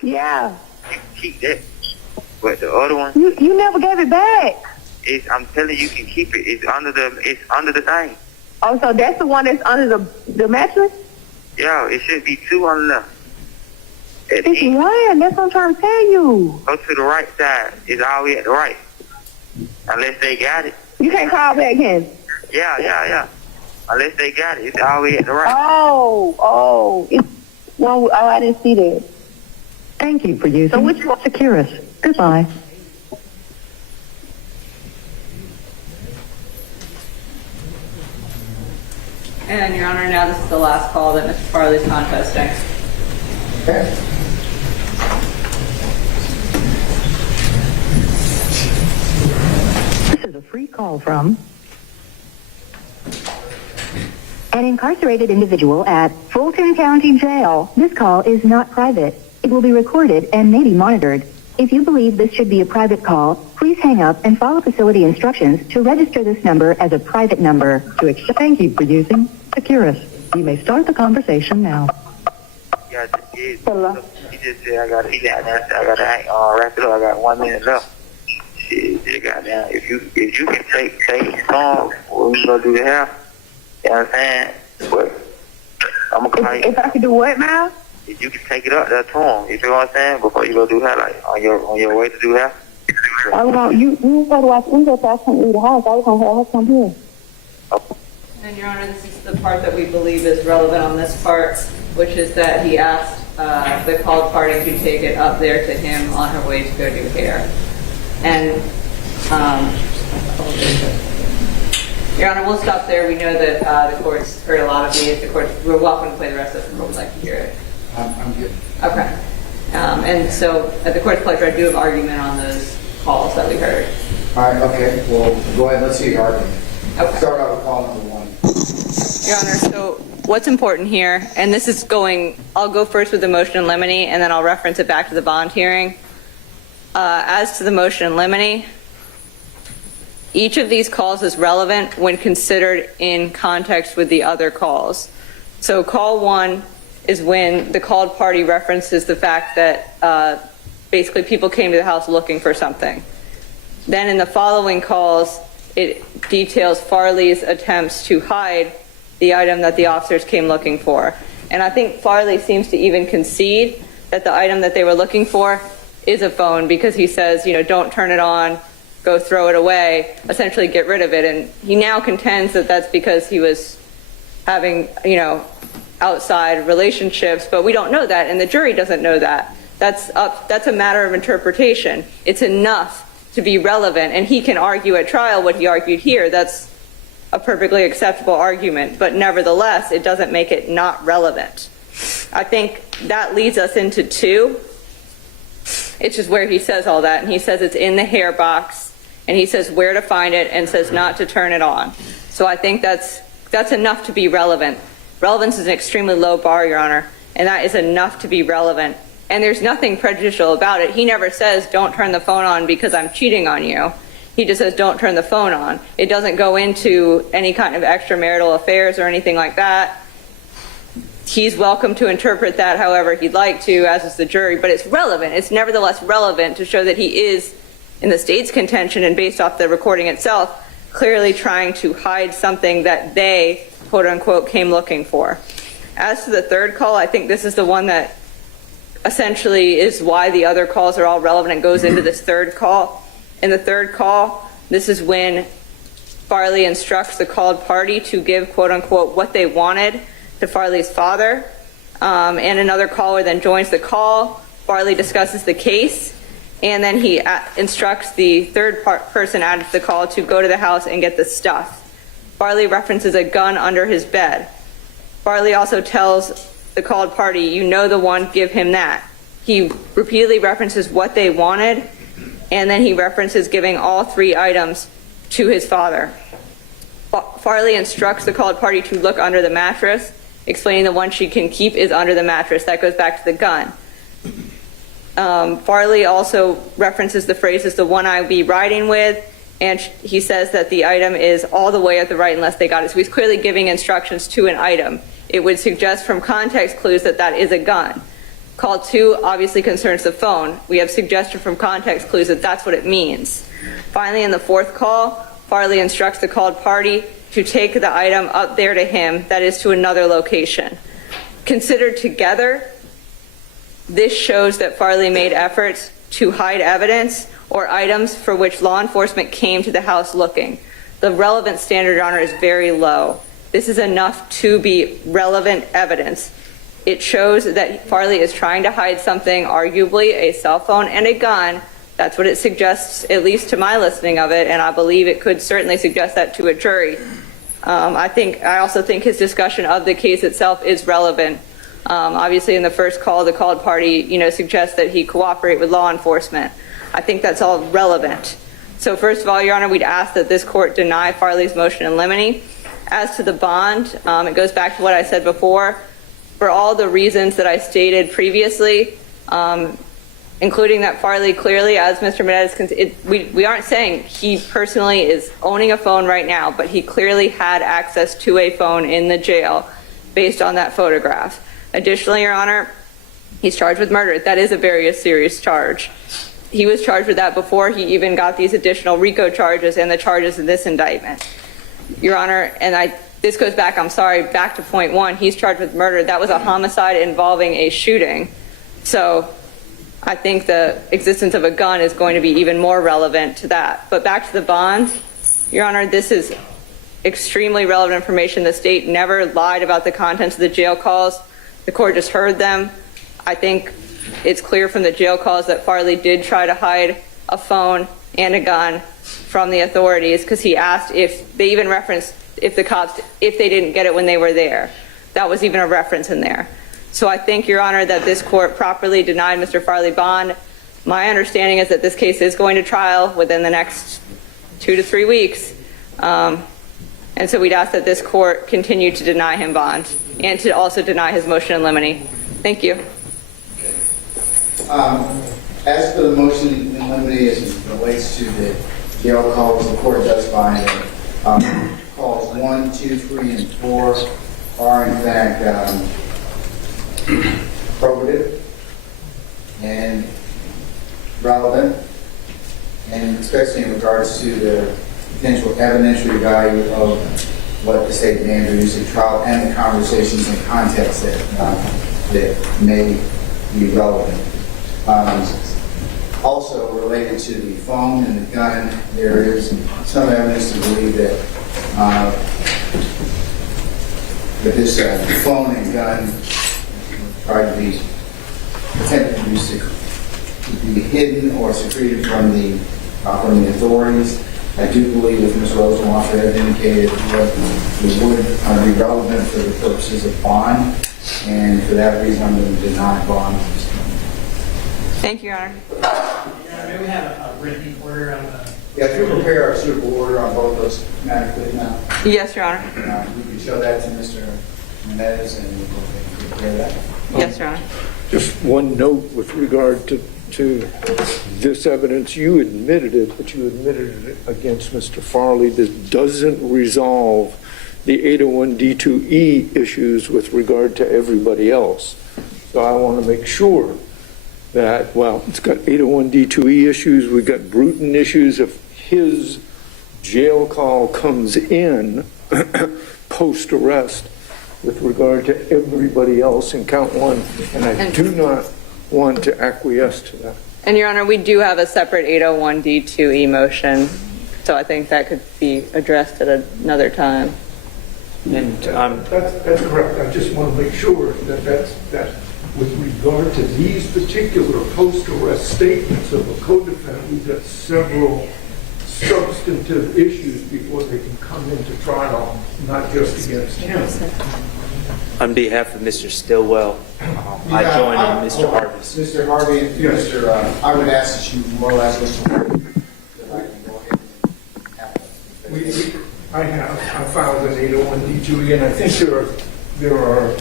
Yeah. You keep that. But the other one, You never gave it back. I'm telling you, can keep it. It's under the thing. Oh, so that's the one that's under the mattress? Yeah, it should be two on there. It's one. That's what I'm trying to tell you. Go to the right side. It's always at the right. Unless they got it. You can't call back in. Yeah. Unless they got it, it's always at the right. Oh. It's one. Oh, I didn't see that. Thank you for using So which one? Securus. Goodbye. And Your Honor, now this is the last call that Mr. Farley's contesting. Okay. This is a free call from An incarcerated individual at Fulton County Jail. This call is not private. It will be recorded and may be monitored. If you believe this should be a private call, please hang up and follow facility instructions to register this number as a private number. Thank you for using Securus. You may start the conversation now. Yeah, he just said I gotta wrap it up. I got 1 minute left. Shit, just goddamn. If you can take songs, what we gonna do the half? You know what I'm saying? But I'm gonna call you. If I could do what now? If you can take it up there to him, you feel what I'm saying? Before you go do that, like on your way to do that. I was gonna, you go to watch Windows, so I couldn't leave the house. I was gonna have her come here. And Your Honor, this is the part that we believe is relevant on this part, which is that he asked the called party to take it up there to him on her way to go do hair. And, Your Honor, we'll stop there. We know that the court's heard a lot of these. We're welcome to play the rest of them, but we'd like to hear it. I'm good. Okay. And so, at the court's pleasure, I do have argument on those calls that we heard. All right, okay, well, go ahead, let's see your argument. Okay. Start out with call number 1. Your Honor, so what's important here, and this is I'll go first with the motion in limine, and then I'll reference it back to the bond hearing. As to the motion in limine, each of these calls is relevant when considered in context with the other calls. So call 1 is when the called party references the fact that basically people came to the house looking for something. Then in the following calls, it details Farley's attempts to hide the item that the officers came looking for. And I think Farley seems to even concede that the item that they were looking for is a phone, because he says, don't turn it on, go throw it away, essentially get rid of it. And he now contends that that's because he was having, outside relationships, but we don't know that, and the jury doesn't know that. That's a matter of interpretation. It's enough to be relevant, and he can argue at trial what he argued here. That's a perfectly acceptable argument, but nevertheless, it doesn't make it not relevant. I think that leads us into 2. It's just where he says all that, and he says it's in the hair box, and he says where to find it, and says not to turn it on. So I think that's enough to be relevant. Relevance is an extremely low bar, Your Honor, and that is enough to be relevant. And there's nothing prejudicial about it. He never says, don't turn the phone on because I'm cheating on you. He just says, don't turn the phone on. It doesn't go into any kind of extramarital affairs or anything like that. He's welcome to interpret that however he'd like to, as is the jury, but it's relevant. It's nevertheless relevant to show that he is, in the state's contention and based off the recording itself, clearly trying to hide something that they, quote unquote, came looking for. As to the third call, I think this is the one that essentially is why the other calls are all relevant and goes into this third call. In the third call, this is when Farley instructs the called party to give, quote unquote, what they wanted to Farley's father. And another caller then joins the call. Farley discusses the case, and then he instructs the third person added to the call to go to the house and get the stuff. Farley references a gun under his bed. Farley also tells the called party, you know the one, give him that. He repeatedly references what they wanted, and then he references giving all 3 items to his father. Farley instructs the called party to look under the mattress, explaining the one she can keep is under the mattress. That goes back to the gun. Farley also references the phrase, is the one I be riding with, and he says that the item is all the way at the right unless they got it. So he's clearly giving instructions to an item. It would suggest from context clues that that is a gun. Call 2 obviously concerns the phone. We have suggestion from context clues that that's what it means. Finally, in the fourth call, Farley instructs the called party to take the item up there to him, that is to another location. Considered together, this shows that Farley made efforts to hide evidence or items for which law enforcement came to the house looking. The relevant standard, Your Honor, is very low. This is enough to be relevant evidence. It shows that Farley is trying to hide something, arguably a cell phone and a gun. That's what it suggests, at least to my listening of it, and I believe it could certainly suggest that to a jury. I also think his discussion of the case itself is relevant. Obviously, in the first call, the called party, suggests that he cooperate with law enforcement. I think that's all relevant. So first of all, Your Honor, we'd ask that this court deny Farley's motion in limine. As to the bond, it goes back to what I said before. For all the reasons that I stated previously, including that Farley clearly, as Mr. Menendez, we aren't saying he personally is owning a phone right now, but he clearly had access to a phone in the jail based on that photograph. Additionally, Your Honor, he's charged with murder. That is a very serious charge. He was charged with that before he even got these additional RICO charges and the charges in this indictment. Your Honor, and this goes back, back to point one, he's charged with murder. That was a homicide involving a shooting. So I think the existence of a gun is going to be even more relevant to that. But back to the bond, Your Honor, this is extremely relevant information. The state never lied about the contents of the jail calls. The court just heard them. I think it's clear from the jail calls that Farley did try to hide a phone and a gun from the authorities, because he asked if they even referenced if the cops, if they didn't get it when they were there. That was even a reference in there. So I think, Your Honor, that this court properly denied Mr. Farley bond. My understanding is that this case is going to trial within the next 2 to 3 weeks. And so we'd ask that this court continue to deny him bond and to also deny his motion in limine. Thank you. As for the motion in limine as it relates to the jail calls, the court does find that calls 1, 2, 3, and 4 are in fact probative and relevant, and especially in regards to the potential evidentiary value of what the state may introduce at trial and the conversations and context that may be relevant. Also related to the phone and the gun, there is some evidence to believe that this phone and gun tried to be attempted to be hidden or secreted from the authorities. I do believe that Ms. Rosenwasser has indicated what would be relevant for the purposes of bond, and for that reason I'm going to deny bond. Thank you, Your Honor. May we have a written order on the... Yeah, if you prepare a suitable order on both those matters, please now. Yes, Your Honor. You can show that to Mr. Menendez and we'll prepare that. Yes, Your Honor. Just one note with regard to this evidence. You admitted it, but you admitted it against Mr. Farley. This doesn't resolve the 801D2E issues with regard to everybody else. So I want to make sure that, well, it's got 801D2E issues, we've got Bruton issues. If his jail call comes in post-arrest with regard to everybody else in count one, and I do not want to acquiesce to that. And Your Honor, we do have a separate 801D2E motion, so I think that could be addressed at another time. And That's correct. I just want to make sure that with regard to these particular post-arrest statements of a co-defendant, we've got several substantive issues before they can come into trial, not just against him. on behalf of Mr. Stillwell, I join in Mr. Harvey's. Mr. Harvey, Yes. I would ask that you more or less listen to that I can go ahead and have I filed an 801D2E, and I think there are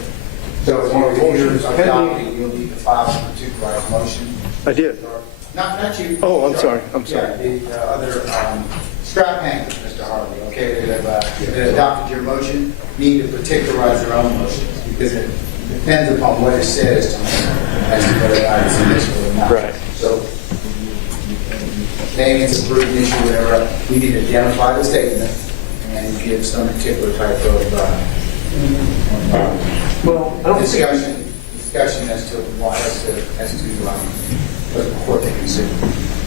So if your motion is pending. adopted, you'll need to file a particularized motion. I did. Not you. Oh, I'm sorry. Yeah, the other strap hangers, Mr. Harvey, okay, that have adopted your motion, need to particularize their own motions, because it depends upon what it says to me as to whether or not it's admissible or not. Right. So, maybe it's a proven issue, whatever, we need to identify the statement and give some particular type of Well, I don't think discussion as to why, as to what the court can consider.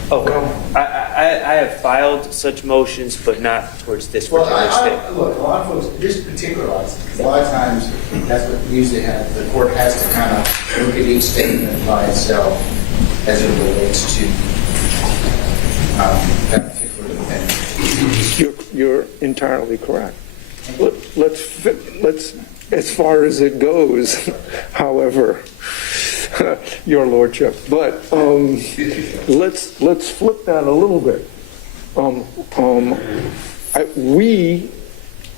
Okay. I have filed such motions, but not towards this Well, particular state. look, a lot of folks just particularize it, because a lot of times that's what usually happens. The court has to kind of look at each statement by itself as it relates to that particular defendant. you're entirely correct. let's, as far as it goes, however, your lordship, but let's flip that a little bit. We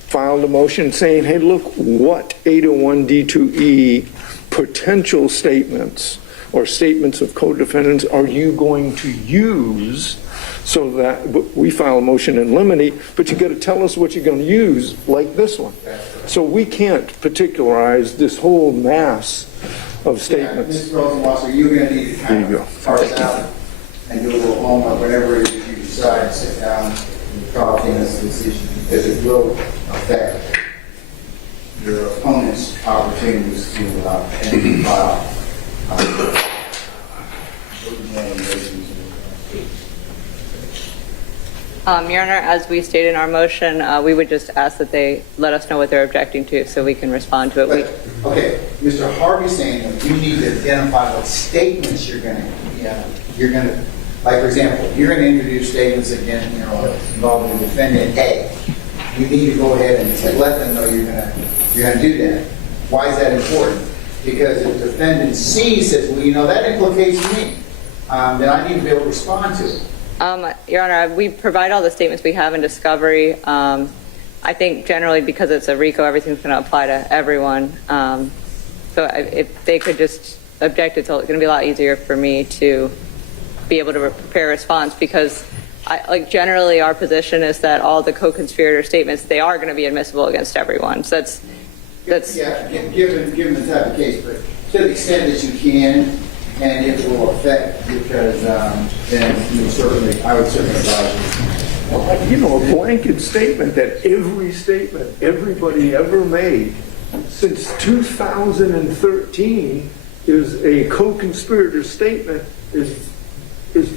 filed a motion saying, hey, look, what 801 D2E potential statements or statements of co-defendants are you going to use, so that we file a motion in limine, but you got to tell us what you're going to use, like this one. So we can't particularize this whole mass of statements. Ms. Rosenwasser, you're going to need to kind of parse out and do a little homework, whatever it is you decide, sit down and talk in this decision, because it will affect your opponent's opportunities to file. Your Honor, as we stated in our motion, we would just ask that they let us know what they're objecting to so we can respond to it. Okay, Mr. Harvey's saying that you need to identify what statements you're going to, like for example, you're going to introduce statements against, involving defendant A. You need to go ahead and let them know you're going to do that. Why is that important? Because if defendant C says, well, that implicates me, then I need to be able to respond to it. Your Honor, we provide all the statements we have in discovery. I think generally because it's a RICO, everything's going to apply to everyone. So if they could just object, it's going to be a lot easier for me to be able to prepare a response, because generally our position is that all the co-conspirator statements, they are going to be admissible against everyone. So that's yeah, given the type of case, but to the extent that you can, and it will affect, because then I would certainly advise you. A blanket statement that every statement everybody ever made since 2013 is a co-conspirator statement is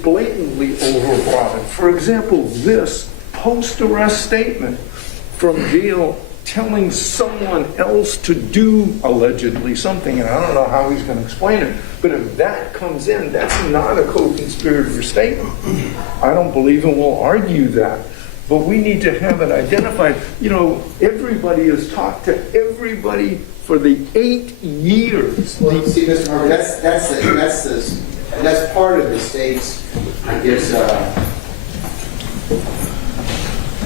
blatantly overbroad. For example, this post-arrest statement from jail telling someone else to do allegedly something, and I don't know how he's going to explain it, but if that comes in, that's not a co-conspirator statement. I don't believe, and we'll argue that, but we need to have it identified. Everybody has talked to everybody for the 8 years. Well, see, Mr. Harvey, that's part of the state's, I guess,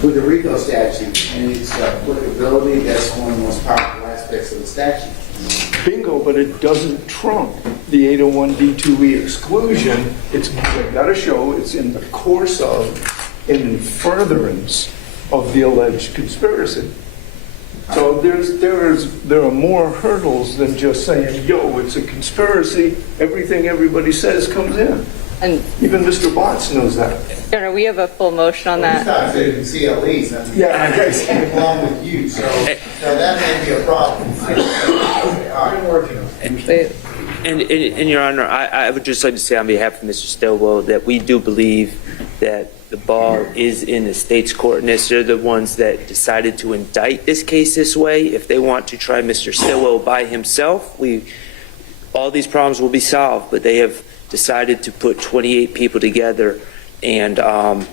with the RICO statute and its applicability. That's one of the most powerful aspects of the statute. Bingo, but it doesn't trump the 801 D2E exclusion. It's got to show it's in the course of, in furtherance of the alleged conspiracy. So there are more hurdles than just saying, yo, it's a conspiracy. Everything everybody says comes in. And even Mr. Botts knows that. Your Honor, we have a full motion on that. He's not CLEs. Yeah, I guess. Along with you, so that may be a problem. I'm working on it. And Your Honor, I would just like to say on behalf of Mr. Stillwell that we do believe that the ball is in the state's court, and they're the ones that decided to indict this case this way. If they want to try Mr. Stillwell by himself, all these problems will be solved, but they have decided to put 28 people together, and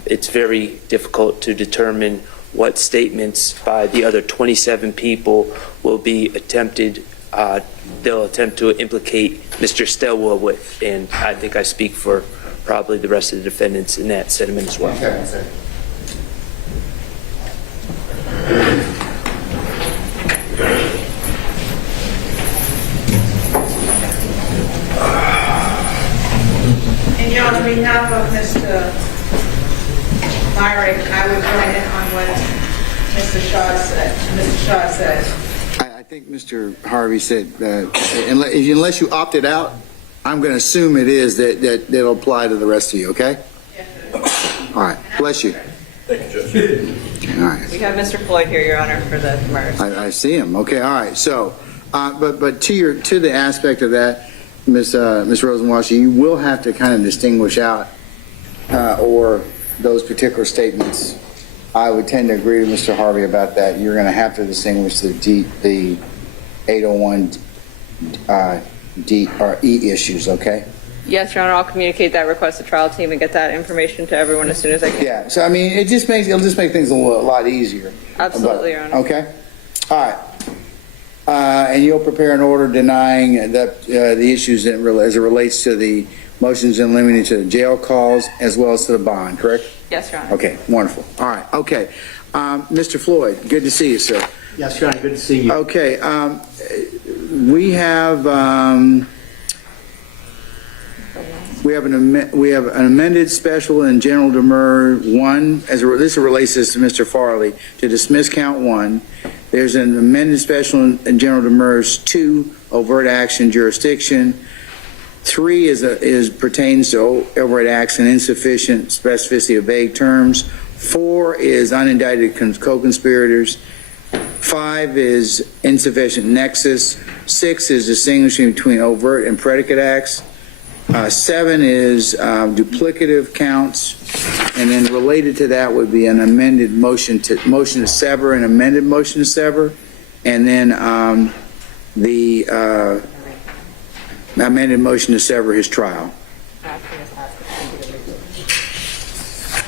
it's very difficult to determine what statements by the other 27 people will be attempted. They'll attempt to implicate Mr. Stillwell with, and I think I speak for probably the rest of the defendants in that sentiment as well. Okay. And on behalf of Mr. Myrick, I would join in on what Mr. Shaw said. I think Mr. Harvey said unless you opted out, I'm going to assume it is that it'll apply to the rest of you, okay? Yes, all right. Bless you. Thank you, Judge. All right. We have Mr. Floyd here, Your Honor, for the murders. I see him. Okay, all right. So, but to the aspect of that, Ms. Rosenwasser, you will have to kind of distinguish out or those particular statements. I would tend to agree with Mr. Harvey about that. You're going to have to distinguish the 801 D or E issues, okay? Yes, Your Honor, I'll communicate that request to trial team and get that information to everyone as soon as I can. Yeah, so I mean, it'll just make things a lot easier. Absolutely, Your Honor. Okay? All right. And you'll prepare an order denying that the issues that as it relates to the motions in limine to the jail calls as well as to the bond, correct? Yes, Your Honor. Okay, wonderful. All right, okay. Mr. Floyd, good to see you, sir. Yes, Your Honor, good to see you. Okay, we have an amended special and general demurrer 1, this relates this to Mr. Farley, to dismiss count 1. There's an amended special and general demurrers 2, overt action jurisdiction. 3 pertains to overt acts and insufficient specificity of vague terms. 4 is unindicted co-conspirators. 5 is insufficient nexus. 6 is distinguishing between overt and predicate acts. 7 is duplicative counts, and then related to that would be an amended motion to sever, an amended motion to sever, and then the amended motion to sever his trial.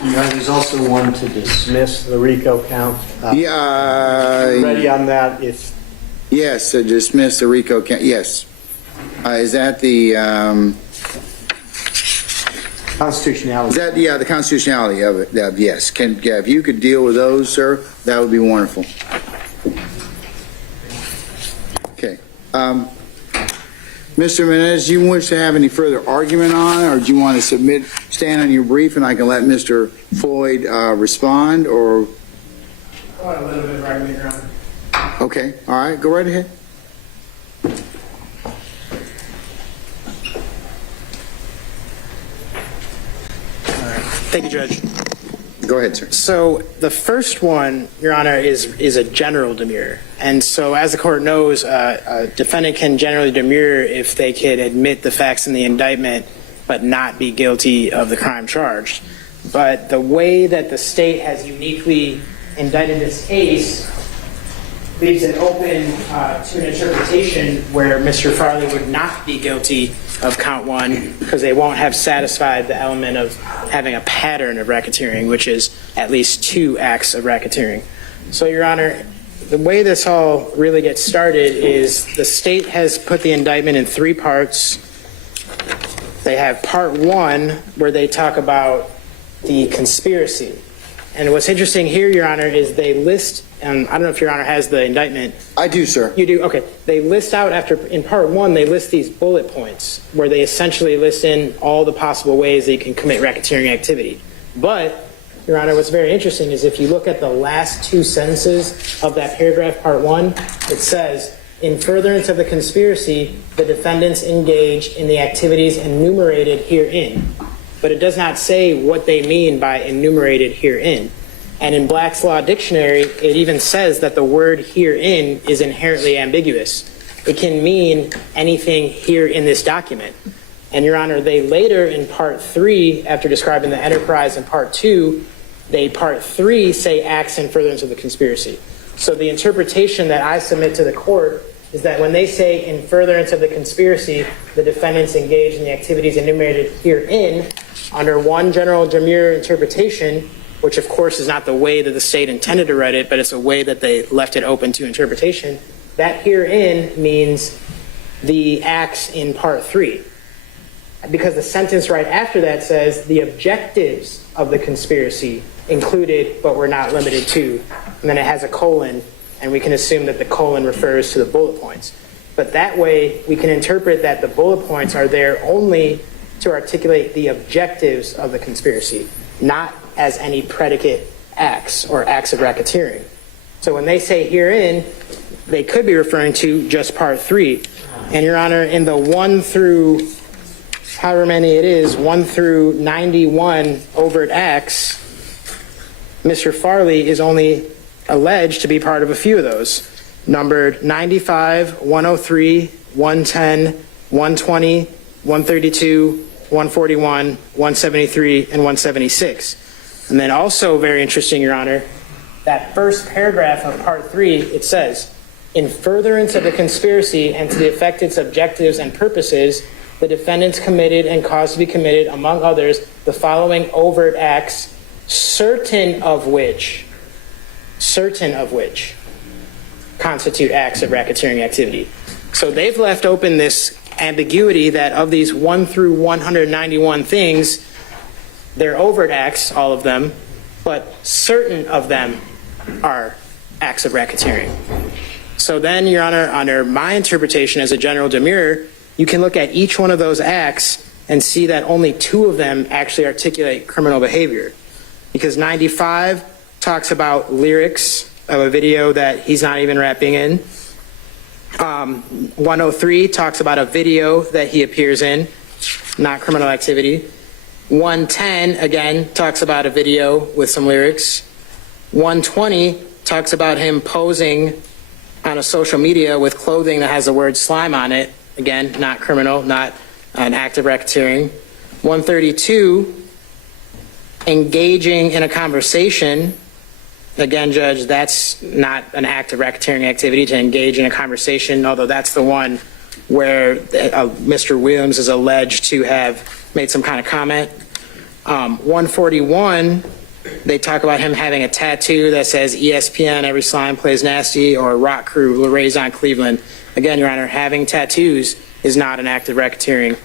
There's also one to dismiss the RICO count. Ready on that? Yes, to dismiss the RICO count. Yes. Is that the constitutionality? The constitutionality of it. Yes. If you could deal with those, sir, that would be wonderful. Okay. Mr. Menendez, do you wish to have any further argument on it, or do you want to stand on your brief and I can let Mr. Floyd respond, or? I want a little bit of argument, Your Honor. Okay. All right. Go right ahead. Thank you, Judge. Go ahead, sir. So the first one, Your Honor, is a general demurrer. And so as the court knows, a defendant can generally demurrer if they could admit the facts in the indictment but not be guilty of the crime charged. But the way that the state has uniquely indicted this case leaves it open to an interpretation where Mr. Farley would not be guilty of count 1 because they won't have satisfied the element of having a pattern of racketeering, which is at least 2 acts of racketeering. So, Your Honor, the way this all really gets started is the state has put the indictment in 3 parts. They have part 1 where they talk about the conspiracy. And what's interesting here, Your Honor, is they list, and I don't know if Your Honor has the indictment. I do, sir. You do? Okay. They list out in part 1, they list these bullet points where they essentially list in all the possible ways that you can commit racketeering activity. But, Your Honor, what's very interesting is if you look at the last 2 sentences of that paragraph, part 1, it says, in furtherance of the conspiracy, the defendants engage in the activities enumerated herein. But it does not say what they mean by enumerated herein. And in Black's Law Dictionary, it even says that the word herein is inherently ambiguous. It can mean anything here in this document. And Your Honor, they later in part 3, after describing the enterprise in part 2, part 3 say acts in furtherance of the conspiracy. So the interpretation that I submit to the court is that when they say in furtherance of the conspiracy, the defendants engage in the activities enumerated herein, under one general demurrer interpretation, which of course is not the way that the state intended to write it, but it's a way that they left it open to interpretation, that herein means the acts in part 3. Because the sentence right after that says the objectives of the conspiracy included but were not limited to, and then it has a colon, and we can assume that the colon refers to the bullet points. But that way we can interpret that the bullet points are there only to articulate the objectives of the conspiracy, not as any predicate acts or acts of racketeering. So when they say herein, they could be referring to just part 3. And Your Honor, in the 1 through however many it is, 1 through 91 overt acts, Mr. Farley is only alleged to be part of a few of those, numbered 95, 103, 110, 120, 132, 141, 173, and 176. And then also very interesting, Your Honor, that first paragraph of part 3, it says, in furtherance of the conspiracy and to the effect its objectives and purposes, the defendants committed and caused to be committed, among others, the following overt acts, certain of which, constitute acts of racketeering activity. So they've left open this ambiguity that of these 1 through 191 things, they're overt acts, all of them, but certain of them are acts of racketeering. So then, Your Honor, under my interpretation as a general demurrer, you can look at each one of those acts and see that only 2 of them actually articulate criminal behavior. Because 95 talks about lyrics of a video that he's not even rapping in. 103 talks about a video that he appears in, not criminal activity. 110, again, talks about a video with some lyrics. 120 talks about him posing on a social media with clothing that has the word slime on it. Again, not criminal, not an act of racketeering. 132, engaging in a conversation. Again, Judge, that's not an act of racketeering activity to engage in a conversation, although that's the one where Mr. Williams is alleged to have made some kind of comment. 141, they talk about him having a tattoo that says ESPN, every slime plays nasty, or Rock Crew, Raison Cleveland. Again, Your Honor, having tattoos is not an act of racketeering.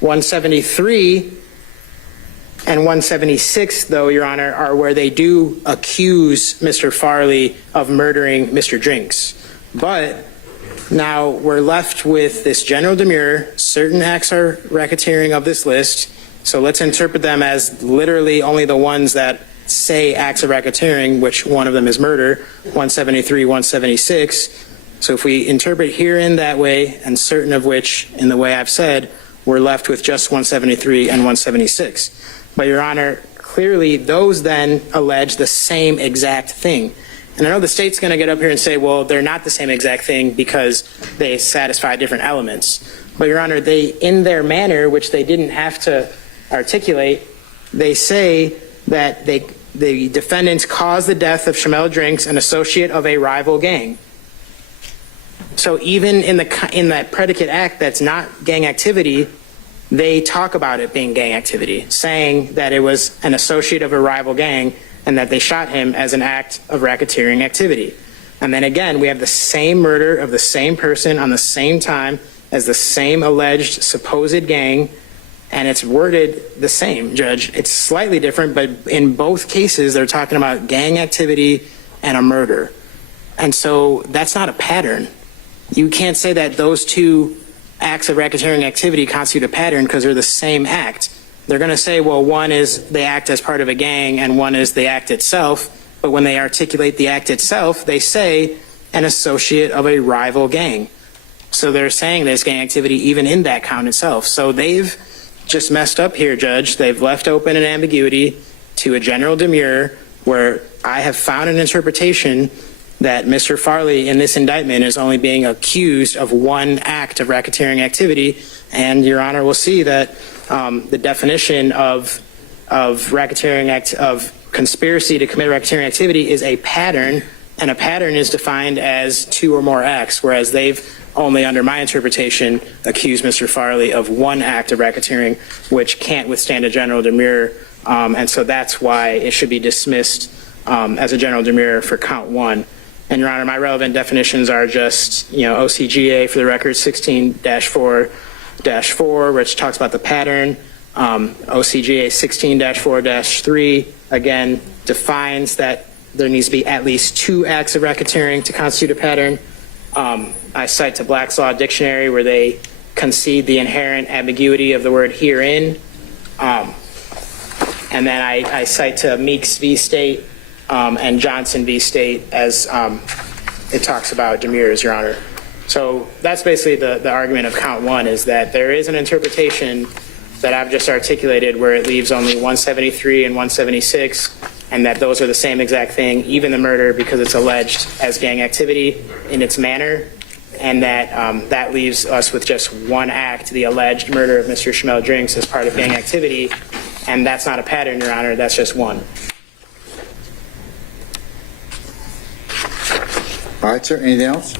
173 and 176, though, Your Honor, are where they do accuse Mr. Farley of murdering Mr. Drinks. But now we're left with this general demurrer. Certain acts are racketeering of this list, so let's interpret them as literally only the ones that say acts of racketeering, which one of them is murder, 173, 176. So if we interpret herein that way, and certain of which in the way I've said, we're left with just 173 and 176. But Your Honor, clearly those then allege the same exact thing. And I know the state's going to get up here and say, well, they're not the same exact thing because they satisfy different elements. But Your Honor, they, in their manner, which they didn't have to articulate, they say that the defendants caused the death of Shamel Drinks, an associate of a rival gang. So even in that predicate act that's not gang activity, they talk about it being gang activity, saying that it was an associate of a rival gang and that they shot him as an act of racketeering activity. And then again, we have the same murder of the same person on the same time as the same alleged supposed gang, and it's worded the same, Judge. It's slightly different, but in both cases, they're talking about gang activity and a murder. And so that's not a pattern. You can't say that those 2 acts of racketeering activity constitute a pattern because they're the same act. They're going to say, well, one is they act as part of a gang and one is the act itself. But when they articulate the act itself, they say an associate of a rival gang. So they're saying there's gang activity even in that count itself. So they've just messed up here, Judge. They've left open an ambiguity to a general demurrer where I have found an interpretation that Mr. Farley in this indictment is only being accused of one act of racketeering activity. And Your Honor will see that the definition of racketeering act of conspiracy to commit racketeering activity is a pattern, and a pattern is defined as 2 or more acts, whereas they've only, under my interpretation, accused Mr. Farley of one act of racketeering, which can't withstand a general demurrer, and so that's why it should be dismissed as a general demurrer for count 1. And Your Honor, my relevant definitions are just, OCGA for the record 16-4-4, which talks about the pattern. OCGA 16-4-3, again, defines that there needs to be at least 2 acts of racketeering to constitute a pattern. I cite to Black's Law Dictionary where they concede the inherent ambiguity of the word herein. And then I cite to Meeks v. State and Johnson v. State as it talks about demurrers, Your Honor. So that's basically the argument of count 1, is that there is an interpretation that I've just articulated where it leaves only 173 and 176, and that those are the same exact thing, even the murder, because it's alleged as gang activity in its manner, and that that leaves us with just one act, the alleged murder of Mr. Shamel Drinks as part of gang activity, and that's not a pattern, Your Honor, that's just one. All right, sir. Anything else?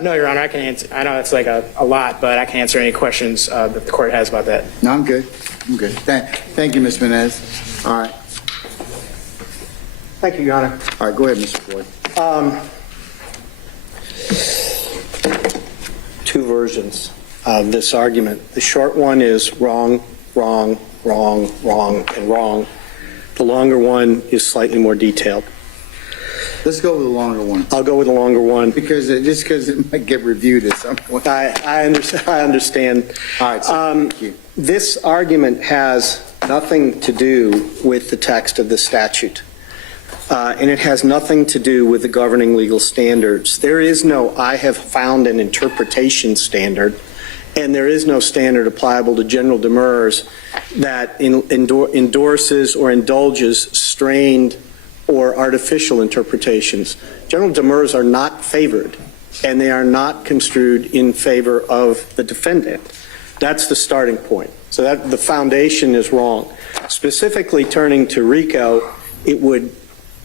No, Your Honor, I can answer. I know it's like a lot, but I can answer any questions that the court has about that. No, I'm good. I'm good. Thank you, Ms. Menez. All right. Thank you, Your Honor. All right, go ahead, Mr. Floyd. two versions of this argument. The short one is wrong, wrong, wrong, wrong, and wrong. The longer one is slightly more detailed. Let's go with the longer one. I'll go with the longer one. Because it might get reviewed at some point. I understand. All right, thank you. This argument has nothing to do with the text of the statute. And it has nothing to do with the governing legal standards. There is no, I have found an interpretation standard, and there is no standard applicable to general demurrers that endorses or indulges strained or artificial interpretations. General demurrers are not favored, and they are not construed in favor of the defendant. That's the starting point. So that the foundation is wrong. Specifically turning to RICO, it would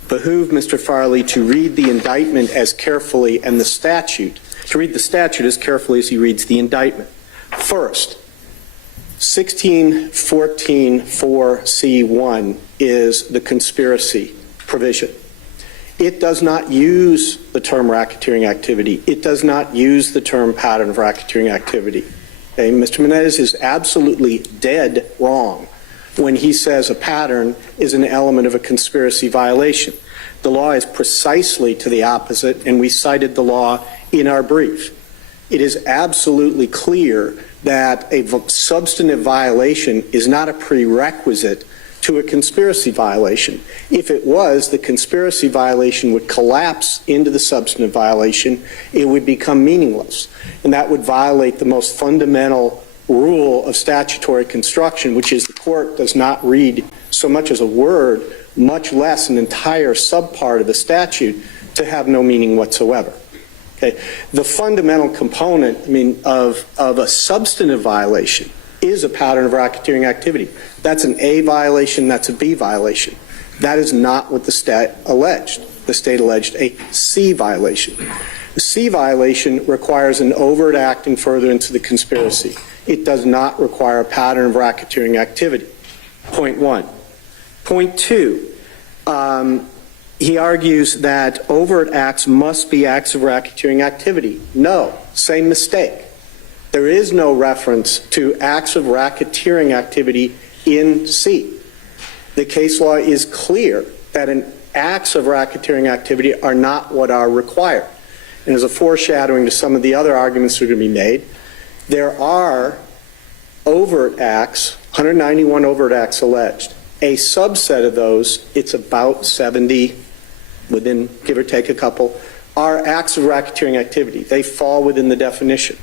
behoove Mr. Farley to read the indictment as carefully and the statute, to read the statute as carefully as he reads the indictment. First, 1614.4C1 is the conspiracy provision. It does not use the term racketeering activity. It does not use the term pattern of racketeering activity. Okay? Mr. Menendez is absolutely dead wrong when he says a pattern is an element of a conspiracy violation. The law is precisely to the opposite, and we cited the law in our brief. It is absolutely clear that a substantive violation is not a prerequisite to a conspiracy violation. If it was, the conspiracy violation would collapse into the substantive violation. It would become meaningless, and that would violate the most fundamental rule of statutory construction, which is the court does not read so much as a word, much less an entire subpart of the statute, to have no meaning whatsoever. Okay. The fundamental component, of a substantive violation is a pattern of racketeering activity. That's an A violation, that's a B violation. That is not what the state alleged. The state alleged a C violation. The C violation requires an overt act in furtherance of the conspiracy. It does not require a pattern of racketeering activity. Point one. Point two, he argues that overt acts must be acts of racketeering activity. No, same mistake. There is no reference to acts of racketeering activity in C. The case law is clear that acts of racketeering activity are not what are required. And as a foreshadowing to some of the other arguments that are going to be made, there are overt acts, 191 overt acts alleged. A subset of those, it's about 70, within give or take a couple, are acts of racketeering activity. They fall within the definition.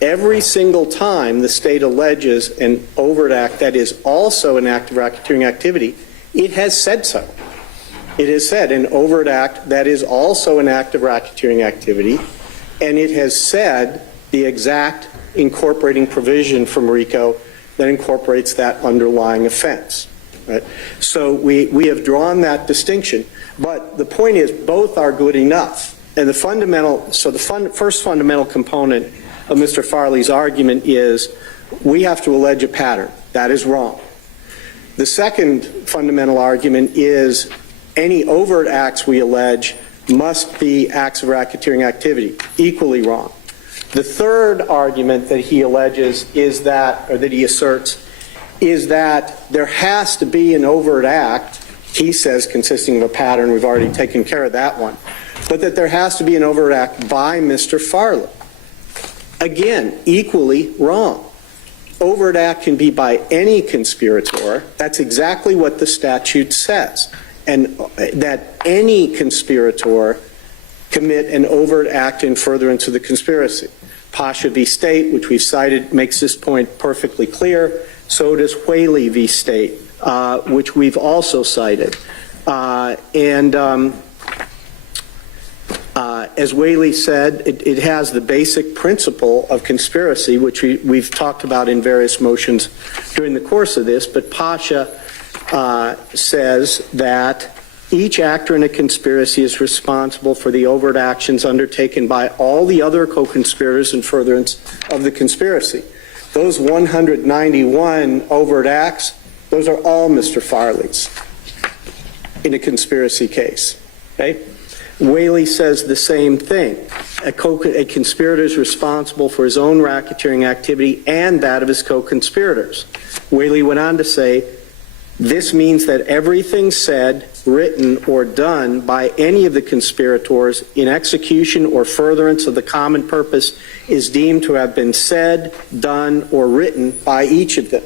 Every single time the state alleges an overt act that is also an act of racketeering activity, it has said so. It has said an overt act that is also an act of racketeering activity, and it has said the exact incorporating provision from RICO that incorporates that underlying offense. Right? So we have drawn that distinction, but the point is both are good enough. And the first fundamental component of Mr. Farley's argument is we have to allege a pattern. That is wrong. The second fundamental argument is any overt acts we allege must be acts of racketeering activity. Equally wrong. The third argument that he alleges is that, or that he asserts, is that there has to be an overt act, he says consisting of a pattern, we've already taken care of that one, but that there has to be an overt act by Mr. Farley. Again, equally wrong. Overt act can be by any conspirator. That's exactly what the statute says. And that any conspirator commit an overt act in furtherance of the conspiracy. Pasha v. State, which we've cited, makes this point perfectly clear. So does Whaley v. State, which we've also cited. As Whaley said, it has the basic principle of conspiracy, which we've talked about in various motions during the course of this, but Pasha says that each actor in a conspiracy is responsible for the overt actions undertaken by all the other co-conspirators in furtherance of the conspiracy. Those 191 overt acts, those are all Mr. Farley's in a conspiracy case. Okay? Whaley says the same thing. A conspirator is responsible for his own racketeering activity and that of his co-conspirators. Whaley went on to say, this means that everything said, written, or done by any of the conspirators in execution or furtherance of the common purpose is deemed to have been said, done, or written by each of them.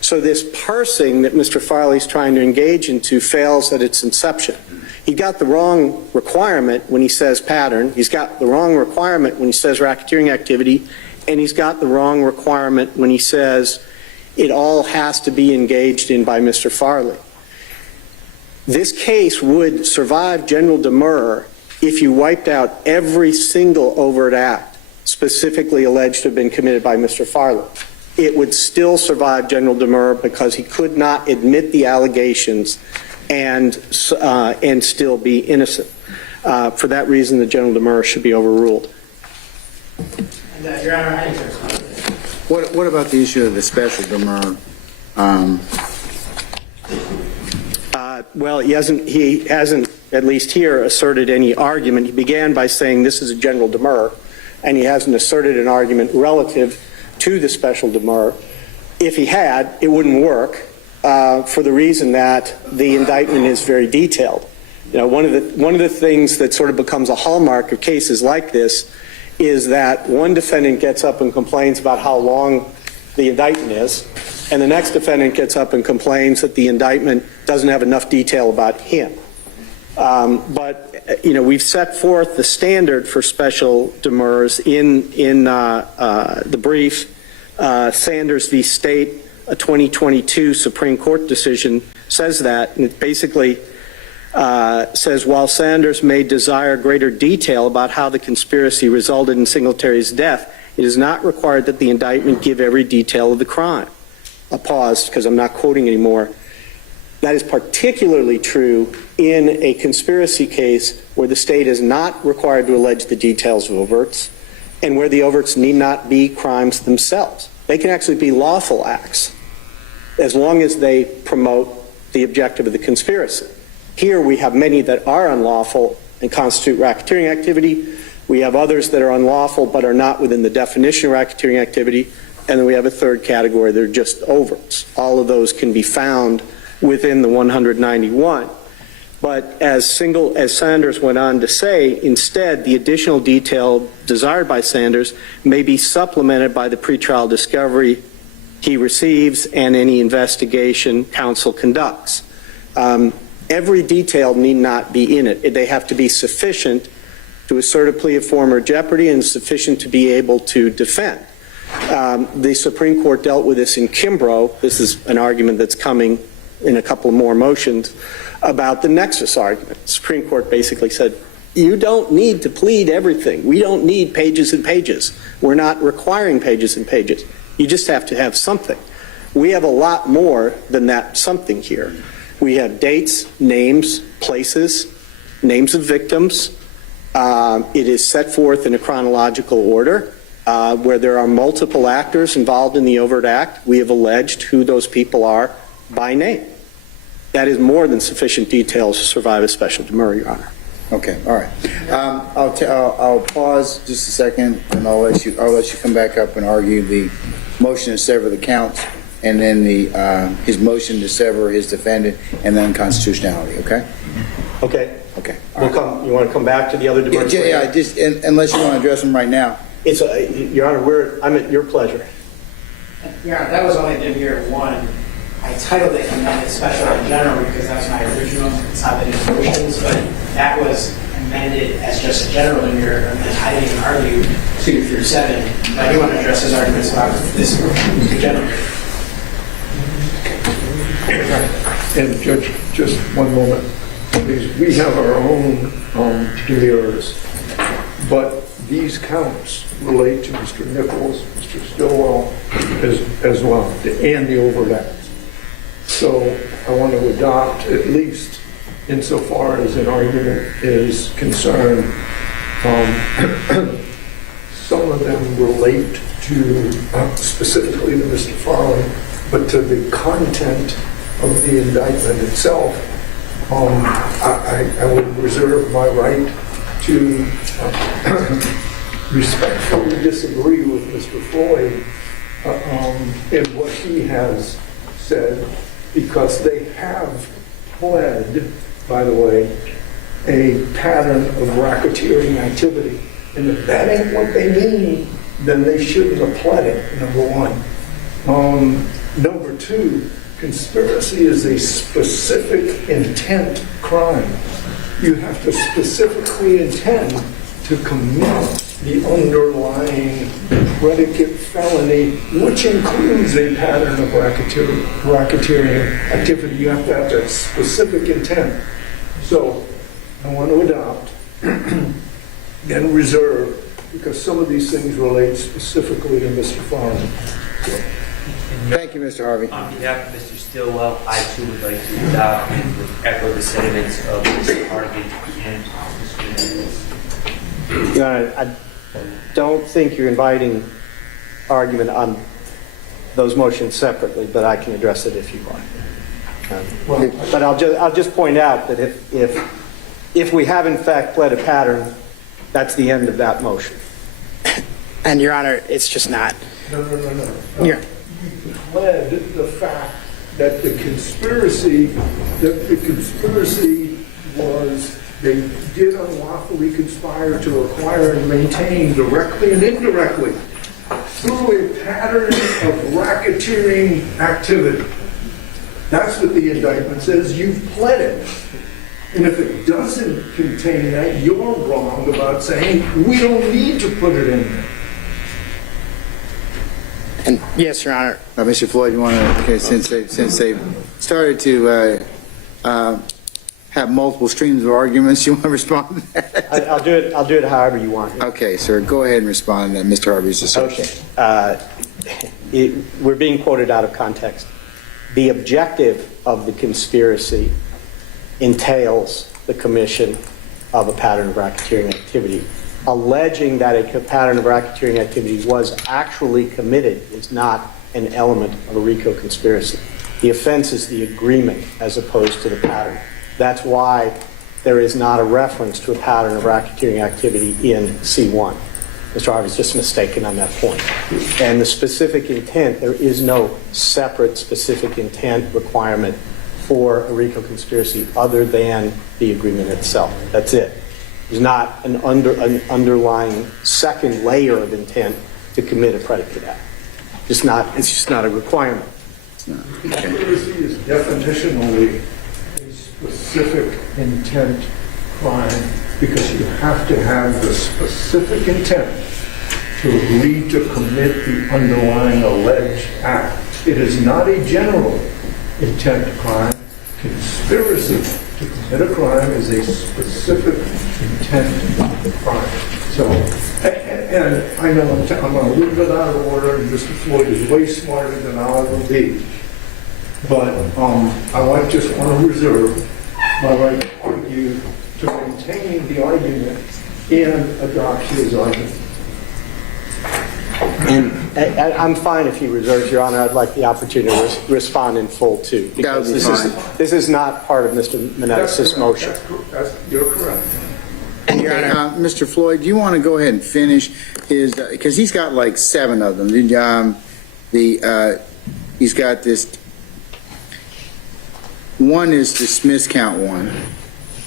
So this parsing that Mr. Farley is trying to engage into fails at its inception. He got the wrong requirement when he says pattern, he's got the wrong requirement when he says racketeering activity, and he's got the wrong requirement when he says it all has to be engaged in by Mr. Farley. This case would survive General Demurrer if you wiped out every single overt act specifically alleged to have been committed by Mr. Farley. It would still survive General Demurrer because he could not admit the allegations and still be innocent. For that reason, the General Demurrer should be overruled. And, Your Honor, I What about the issue of the special Demurrer? Well, he hasn't, at least here, asserted any argument. He began by saying this is a General Demurrer, and he hasn't asserted an argument relative to the special Demurrer. If he had, it wouldn't work for the reason that the indictment is very detailed. You know, one of the things that sort of becomes a hallmark of cases like this is that one defendant gets up and complains about how long the indictment is, and the next defendant gets up and complains that the indictment doesn't have enough detail about him. But, you know, we've set forth the standard for special demurrers in the brief. Sanders v. State, a 2022 Supreme Court decision, says that, and it basically says, while Sanders may desire greater detail about how the conspiracy resulted in Singletary's death, it is not required that the indictment give every detail of the crime. A pause, because I'm not quoting anymore. That is particularly true in a conspiracy case where the state is not required to allege the details of overts and where the overts need not be crimes themselves. They can actually be lawful acts as long as they promote the objective of the conspiracy. Here we have many that are unlawful and constitute racketeering activity. We have others that are unlawful but are not within the definition of racketeering activity. And then we have a third category that are just overts. All of those can be found within the 191. But as Sanders went on to say, instead, the additional detail desired by Sanders may be supplemented by the pretrial discovery he receives and any investigation counsel conducts. Every detail need not be in it. They have to be sufficient to assert a plea of former jeopardy and sufficient to be able to defend. The Supreme Court dealt with this in Kimbrough. This is an argument that's coming in a couple more motions about the nexus argument. The Supreme Court basically said, you don't need to plead everything. We don't need pages and pages. We're not requiring pages and pages. You just have to have something. We have a lot more than that something here. We have dates, names, places, names of victims. It is set forth in a chronological order. Where there are multiple actors involved in the overt act, we have alleged who those people are by name. That is more than sufficient details to survive a special demurrer, Your Honor. Okay, all right. I'll pause just a second, and I'll let you come back up and argue the motion to sever the counts, and then his motion to sever his defendant, and then constitutionality. Okay. Okay. Okay. You want to come back to the other demurrers? Yeah. Just unless you want to address them right now. Your Honor, I'm at your pleasure. Your Honor, that was only Demurrer 1. I titled it amended special in general because that's my original consolidated motions, but that was amended as just a general Demurrer, and then I didn't even argue 2 through 7. But I do want to address his arguments about this general. And Judge, just one moment, please. We have our own demurrers, but these counts relate to Mr. Nichols, Mr. Stillwell, as well, and the overt act. So I want to adopt, at least insofar as an argument is concerned, some of them relate to, specifically to Mr. Farley, but to the content of the indictment itself, I would reserve my right to respectfully disagree with Mr. Floyd in what he has said, because they have pled, by the way, a pattern of racketeering activity. And if that ain't what they mean, then they shouldn't have pled it, number one. Number two, conspiracy is a specific intent crime. You have to specifically intend to commit the underlying predicate felony, which includes a pattern of racketeering activity. You have to have that specific intent. So I want to adopt and reserve, because some of these things relate specifically to Mr. Farley. Thank you, Mr. Harvey. On behalf of Mr. Stillwell, I too would like to adopt and would echo the sentiments of Mr. Harvey and Mr. Menendez. Your Honor, I don't think you're inviting argument on those motions separately, but I can address it if you want. But I'll just point out that if we have in fact pled a pattern, that's the end of that motion. And Your Honor, it's just not. No. Yeah. You pled the fact that the conspiracy was they did unlawfully conspire to acquire and maintain directly and indirectly through a pattern of racketeering activity. That's what the indictment says. You've pled it. And if it doesn't contain that, you're wrong about saying we don't need to put it in there. And yes, Your Honor. Mr. Floyd, you want to, okay, since they started to have multiple streams of arguments, you want to respond to that? I'll do it however you want. Okay, sir, go ahead and respond to Mr. Harvey's assertion. Okay. We're being quoted out of context. The objective of the conspiracy entails the commission of a pattern of racketeering activity. Alleging that a pattern of racketeering activity was actually committed is not an element of a RICO conspiracy. The offense is the agreement as opposed to the pattern. That's why there is not a reference to a pattern of racketeering activity in C1. Mr. Harvey's just mistaken on that point. And the specific intent, there is no separate specific intent requirement for a RICO conspiracy other than the agreement itself. That's it. There's not an underlying second layer of intent to commit a predicate act. It's just not a requirement. Conspiracy is definitionally a specific intent crime because you have to have the specific intent to agree to commit the underlying alleged act. It is not a general intent crime. Conspiracy to commit a crime is a specific intent crime. So, and I know I'm a little bit out of order, and Mr. Floyd is way smarter than I'll ever be. But I just want to reserve my right to argue, to maintain the argument and adopt his argument. And I'm fine if he reserves, Your Honor. I'd like the opportunity to respond in full, too. Because this is not part of Mr. Menendez's motion. You're correct. And Your Honor, Mr. Floyd, do you want to go ahead and finish his, because he's got like 7 of them. He's got this, 1 is dismiss count 1,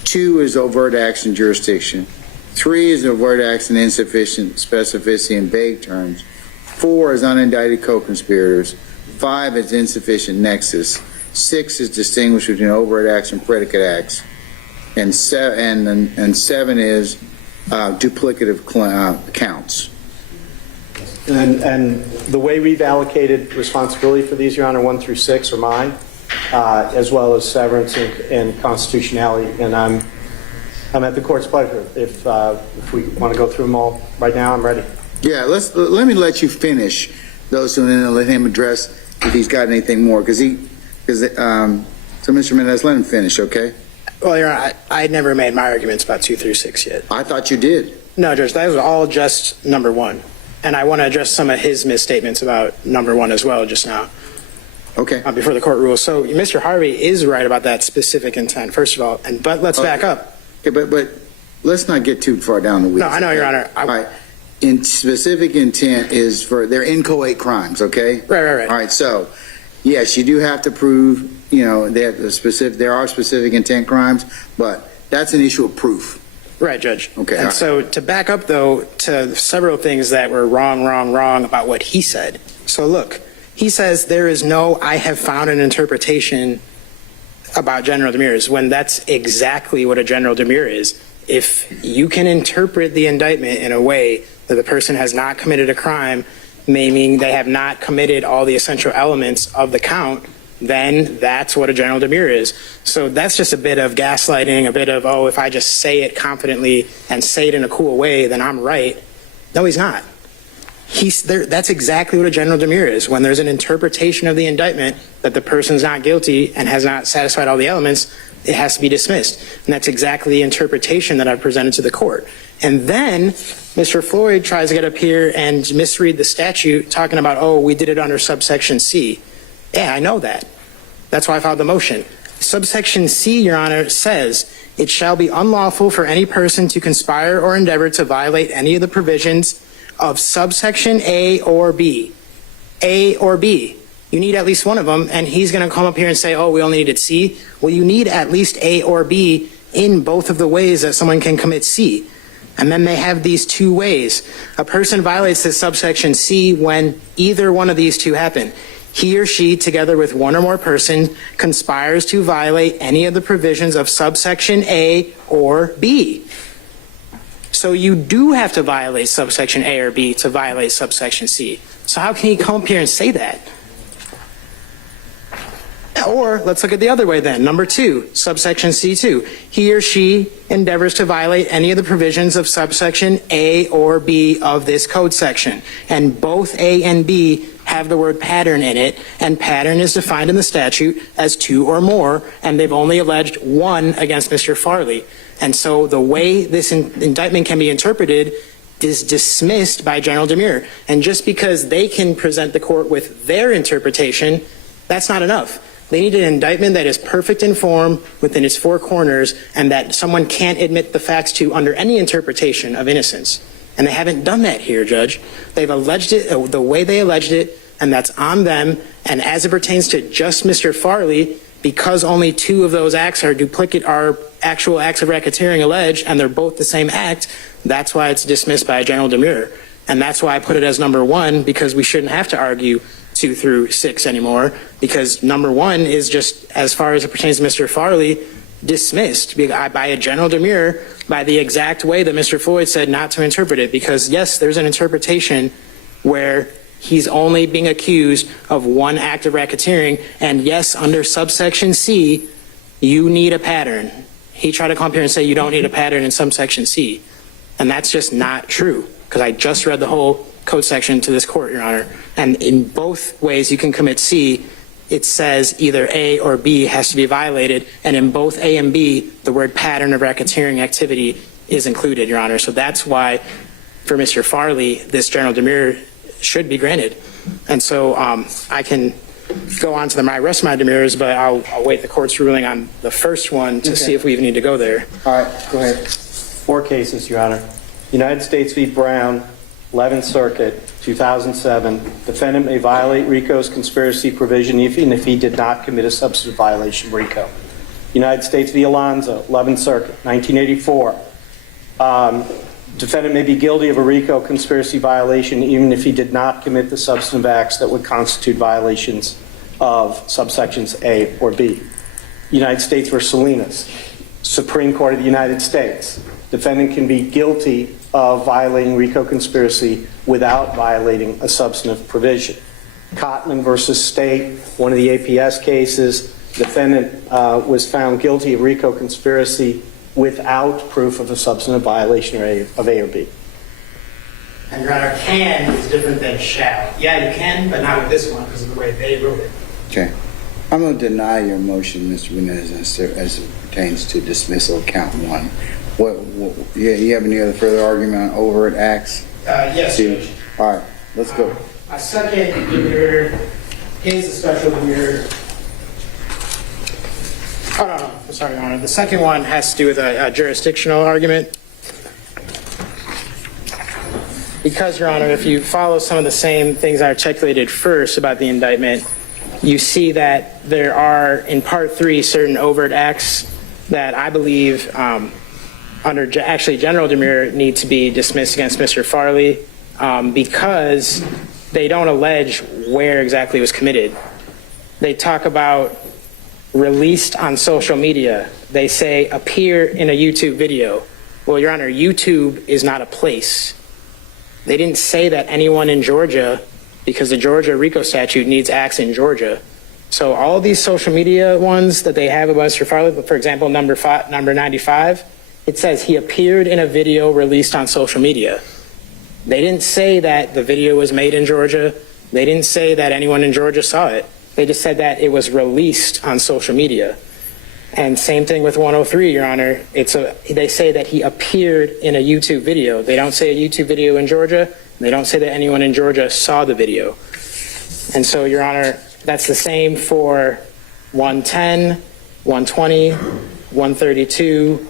2 is overt action jurisdiction, 3 is overt action insufficient specificity in vague terms, 4 is unindicted co-conspirators, 5 is insufficient nexus, 6 is distinguished between overt action predicate acts, and 7 is duplicative counts. And the way we've allocated responsibility for these, Your Honor, 1 through 6 are mine, as well as severance and constitutionality. And I'm at the court's pleasure. If we want to go through them all right now, I'm ready. Yeah, let me let you finish those, and then I'll let him address if he's got anything more. So Mr. Menendez, let him finish, okay? Well, Your Honor, I never made my arguments about 2 through 6 yet. I thought you did. No, Judge, that was all just number 1. And I want to address some of his misstatements about number 1 as well just now. Okay. Before the court rules. So Mr. Harvey is right about that specific intent, first of all. But let's back up. Okay, but let's not get too far down the weeds. No, I know, Your Honor. All right. In specific intent is for, they're inchoate crimes, okay? Right. All right, so, yes, you do have to prove, that there are specific intent crimes, but that's an issue of proof. Right, Judge. Okay, all And right. so to back up, though, to several things that were wrong about what he said. So look, he says there is no, I have found an interpretation about general demurrers, when that's exactly what a general demurrer is. If you can interpret the indictment in a way that the person has not committed a crime, meaning they have not committed all the essential elements of the count, then that's what a general demurrer is. So that's just a bit of gaslighting, a bit of, oh, if I just say it confidently and say it in a cool way, then I'm right. No, he's not. That's exactly what a general demurrer is. When there's an interpretation of the indictment that the person's not guilty and has not satisfied all the elements, it has to be dismissed. And that's exactly the interpretation that I've presented to the court. And then Mr. Floyd tries to get up here and misread the statute, talking about, oh, we did it under subsection C. Yeah, I know that. That's why I filed the motion. Subsection C, Your Honor, says, it shall be unlawful for any person to conspire or endeavor to violate any of the provisions of subsection A or B. A or B. You need at least one of them, and he's going to come up here and say, oh, we only needed C. Well, you need at least A or B in both of the ways that someone can commit C. And then they have these two ways. A person violates this subsection C when either one of these two happen. He or she, together with one or more persons, conspires to violate any of the provisions of subsection A or B. So you do have to violate subsection A or B to violate subsection C. So how can he come up here and say that? Or let's look at the other way then. Number 2, subsection C2. He or she endeavors to violate any of the provisions of subsection A or B of this code section. And both A and B have the word pattern in it, and pattern is defined in the statute as 2 or more, and they've only alleged 1 against Mr. Farley. And so the way this indictment can be interpreted is dismissed by general demurrer. And just because they can present the court with their interpretation, that's not enough. They need an indictment that is perfect in form within its 4 corners and that someone can't admit the facts to under any interpretation of innocence. And they haven't done that here, Judge. They've alleged it the way they alleged it, and that's on them. And as it pertains to just Mr. Farley, because only 2 of those acts are actual acts of racketeering alleged, and they're both the same act, that's why it's dismissed by a general demurrer. And that's why I put it as number 1, because we shouldn't have to argue 2 through 6 anymore, because number 1 is just, as far as it pertains to Mr. Farley, dismissed by a general demurrer by the exact way that Mr. Floyd said not to interpret it. Because yes, there's an interpretation where he's only being accused of 1 act of racketeering, and yes, under subsection C, you need a pattern. He tried to come up here and say you don't need a pattern in subsection C, and that's just not true, because I just read the whole code section to this court, Your Honor, and in both ways you can commit C. It says either A or B has to be violated, and in both A and B, the word pattern of racketeering activity is included, Your Honor. So that's why, for Mr. Farley, this general demurrer should be granted. And so I can go on to the rest of my demurrers, but I'll wait the court's ruling on the first one to see if we even need to go there. All right, go ahead. 4 cases, Your Honor. United States v. Brown, 11th Circuit, 2007. Defendant may violate RICO's conspiracy provision even if he did not commit a substantive violation of RICO. United States v. Alonzo, 11th Circuit, 1984. Defendant may be guilty of a RICO conspiracy violation even if he did not commit the substantive acts that would constitute violations of subsections A or B. United States v. Salinas, Supreme Court of the United States. Defendant can be guilty of violating RICO conspiracy without violating a substantive provision. Cotman versus State, one of the APS cases, defendant was found guilty of RICO conspiracy without proof of a substantive violation of A or B. And Your Honor, can is different than shall. Yeah, you can, but not with this one because of the way they wrote it. Okay. I'm going to deny your motion, Mr. Benez, as it pertains to dismissal of count 1. You have any other further argument on overt acts? Yes, Judge. All right, let's go. My second demurrer is a special demurrer. Oh, no, I'm sorry, Your Honor. The second one has to do with a jurisdictional argument. Because, Your Honor, if you follow some of the same things I articulated first about the indictment, you see that there are, in Part 3, certain overt acts that I believe, under actually general demurrer, need to be dismissed against Mr. Farley because they don't allege where exactly it was committed. They talk about released on social media. They say appear in a YouTube video. Well, Your Honor, YouTube is not a place. They didn't say that anyone in Georgia, because the Georgia RICO statute needs acts in Georgia. So all these social media ones that they have about Mr. Farley, for example, number 95, it says he appeared in a video released on social media. They didn't say that the video was made in Georgia. They didn't say that anyone in Georgia saw it. They just said that it was released on social media. And same thing with 103, Your Honor. They say that he appeared in a YouTube video. They don't say a YouTube video in Georgia. They don't say that anyone in Georgia saw the video. And so, Your Honor, that's the same for 110, 120, 132,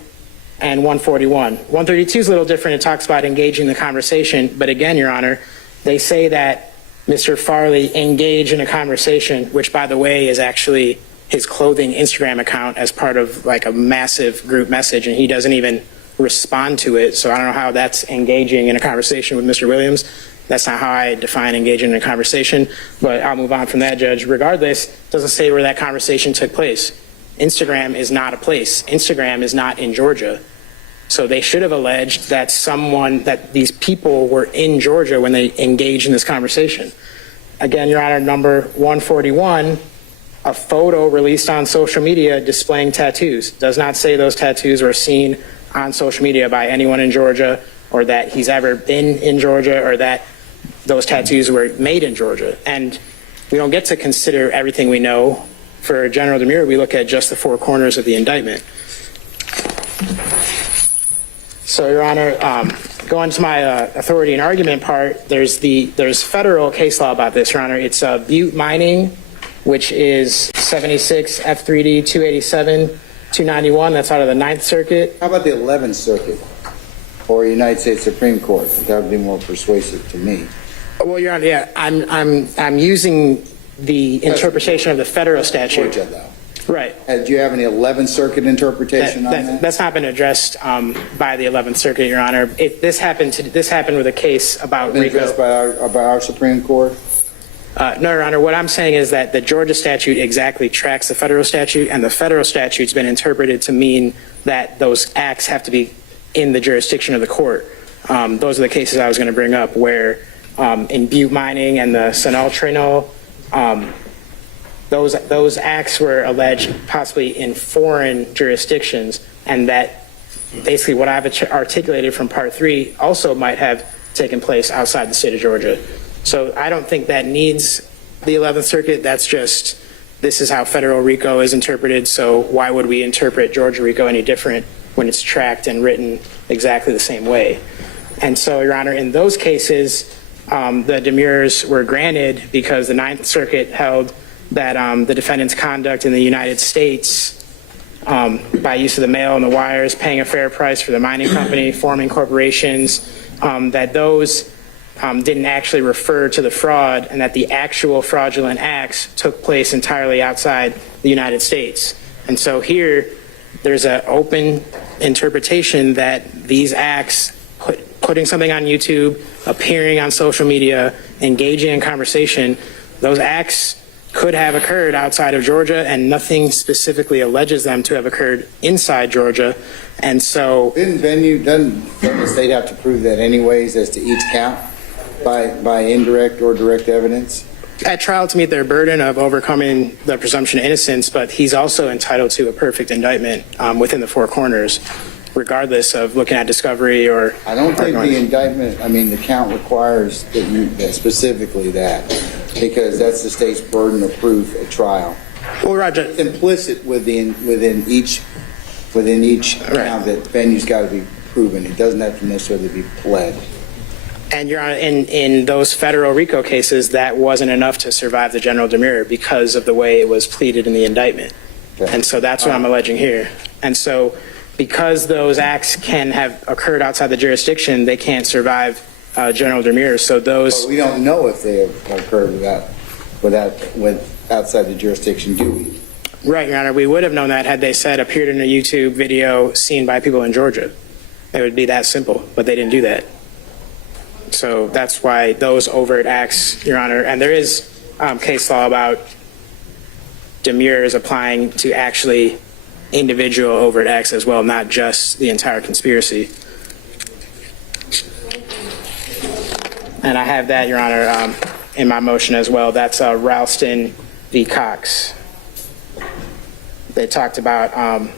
and 141. 132 is a little different. It talks about engaging the conversation. But again, Your Honor, they say that Mr. Farley engaged in a conversation, which, by the way, is actually his clothing Instagram account as part of like a massive group message, and he doesn't even respond to it. So I don't know how that's engaging in a conversation with Mr. Williams. That's not how I define engaging in a conversation, but I'll move on from that, Judge. Regardless, it doesn't say where that conversation took place. Instagram is not a place. Instagram is not in Georgia. So they should have alleged that that these people were in Georgia when they engaged in this conversation. Again, Your Honor, number 141, a photo released on social media displaying tattoos. Does not say those tattoos were seen on social media by anyone in Georgia, or that he's ever been in Georgia, or that those tattoos were made in Georgia. And we don't get to consider everything we know. For general demurrer, we look at just the four corners of the indictment. So, Your Honor, going to my authority and argument part, there's federal case law about this, Your Honor. It's Butte Mining, which is 76 F3D 287 291. That's out of the 9th Circuit. How about the 11th Circuit or United States Supreme Court? That would be more persuasive to me. Well, Your Honor, yeah, I'm using the interpretation of the federal statute. Georgia, though. Right. Do you have any 11th Circuit interpretation on that? That's not been addressed by the 11th Circuit, Your Honor. This happened with a case about Been RICO. addressed by our Supreme Court? No, Your Honor. What I'm saying is that the Georgia statute exactly tracks the federal statute, and the federal statute's been interpreted to mean that those acts have to be in the jurisdiction of the court. Those are the cases I was going to bring up, where in Butte Mining and the Sinal-Trinol, those acts were alleged possibly in foreign jurisdictions, and that basically what I've articulated from Part 3 also might have taken place outside the state of Georgia. So I don't think that needs the 11th Circuit. That's just, this is how federal RICO is interpreted, so why would we interpret Georgia RICO any different when it's tracked and written exactly the same way? And so, Your Honor, in those cases, the demurrers were granted because the 9th Circuit held that the defendant's conduct in the United States, by use of the mail and the wires, paying a fair price for the mining company, forming corporations, that those didn't actually refer to the fraud, and that the actual fraudulent acts took place entirely outside the United States. And so here, there's an open interpretation that these acts, putting something on YouTube, appearing on social media, engaging in conversation, those acts could have occurred outside of Georgia, and nothing specifically alleges them to have occurred inside Georgia. And so, Doesn't the state have to prove that anyways as to each count by indirect or direct evidence? at trial to meet their burden of overcoming the presumption of innocence, but he's also entitled to a perfect indictment within the four corners, regardless of looking at discovery or... I don't think the indictment, the count requires that specifically that, because that's the state's burden of proof at trial. Well, Roger... It's implicit within each count that venue's got to be proven. It doesn't have to necessarily be pled. And Your Honor, in those federal RICO cases, that wasn't enough to survive the general demurrer because of the way it was pleaded in the indictment. And so that's what I'm alleging here. And so because those acts can have occurred outside the jurisdiction, they can't survive general demurrer. So those... But we don't know if they have occurred outside the jurisdiction, do we? Right, Your Honor. We would have known that had they said appeared in a YouTube video seen by people in Georgia. It would be that simple, but they didn't do that. So that's why those overt acts, Your Honor, and there is case law about demurrers applying to actually individual overt acts as well, not just the entire conspiracy. And I have that, Your Honor, in my motion as well. That's Ralston v. Cox. They talked about...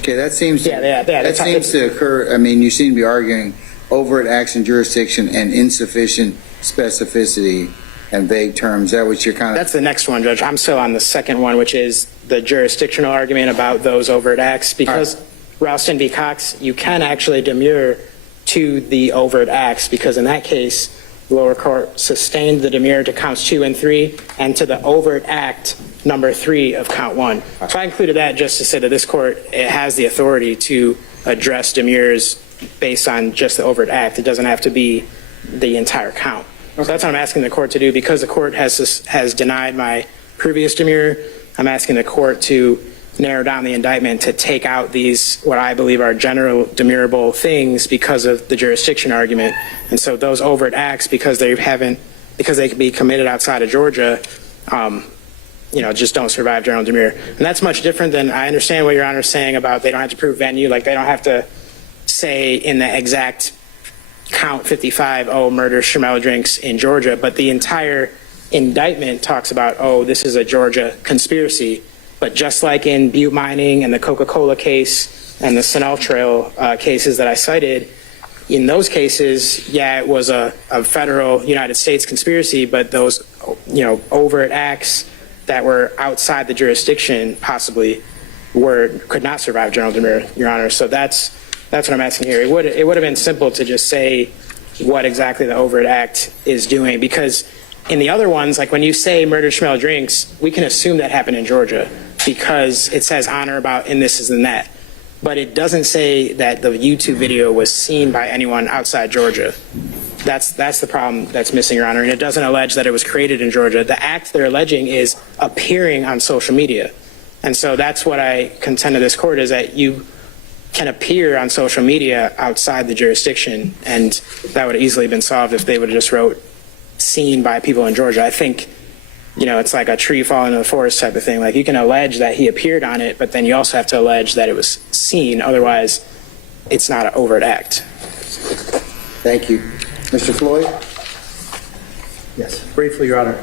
Okay, that seems that seems to occur. I mean, you seem to be arguing overt acts in jurisdiction and insufficient specificity and vague terms. Is that what you're kind of... That's the next one, Judge. I'm still on the second one, which is the jurisdictional argument about those overt acts. Because Ralston v. Cox, you can actually demurrer to the overt acts, because in that case, the lower court sustained the demurrer to counts 2 and 3 and to the overt act number 3 of count 1. So I included that just to say that this court, it has the authority to address demurrers based on just the overt act. It doesn't have to be the entire count. So that's what I'm asking the court to do. Because the court has denied my previous demurrer, I'm asking the court to narrow down the indictment to take out these, what I believe are general demurrable things because of the jurisdiction argument. And so those overt acts, because they can be committed outside of Georgia, just don't survive general demurrer. And that's much different than, I understand what Your Honor is saying about they don't have to prove venue, like they don't have to say in the exact count 55, murder Schmel drinks in Georgia, but the entire indictment talks about, this is a Georgia conspiracy. But just like in Butte Mining and the Coca-Cola case and the Sunel Trail cases that I cited, in those cases, it was a federal United States conspiracy, but those, overt acts that were outside the jurisdiction possibly could not survive general demurrer, Your Honor. So that's what I'm asking here. It would have been simple to just say what exactly the overt act is doing, because in the other ones, like when you say murder Schmel drinks, we can assume that happened in Georgia because it says honor about in this and that. But it doesn't say that the YouTube video was seen by anyone outside Georgia. That's the problem that's missing, Your Honor. And it doesn't allege that it was created in Georgia. The act they're alleging is appearing on social media. And so that's what I contend to this court, is that you can appear on social media outside the jurisdiction, and that would have easily been solved if they would have just wrote seen by people in Georgia. I think, it's like a tree falling in the forest type of thing. Like, you can allege that he appeared on it, but then you also have to allege that it was seen. Otherwise, it's not an overt act. Thank you. Mr. Floyd? Yes, briefly, Your Honor.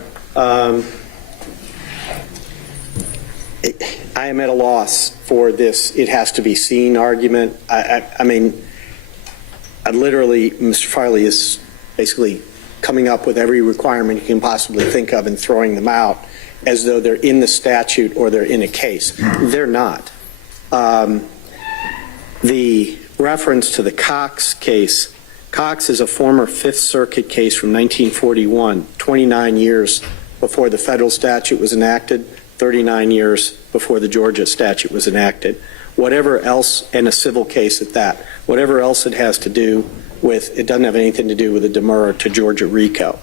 I am at a loss for this it has to be seen argument. I mean, literally, Mr. Farley is basically coming up with every requirement he can possibly think of and throwing them out as though they're in the statute or they're in a case. They're not. The reference to the Cox case, Cox is a former Fifth Circuit case from 1941, 29 years before the federal statute was enacted, 39 years before the Georgia statute was enacted. Whatever else, and a civil case at that, whatever else it has to do with, it doesn't have anything to do with the Demurrer to Georgia RICO.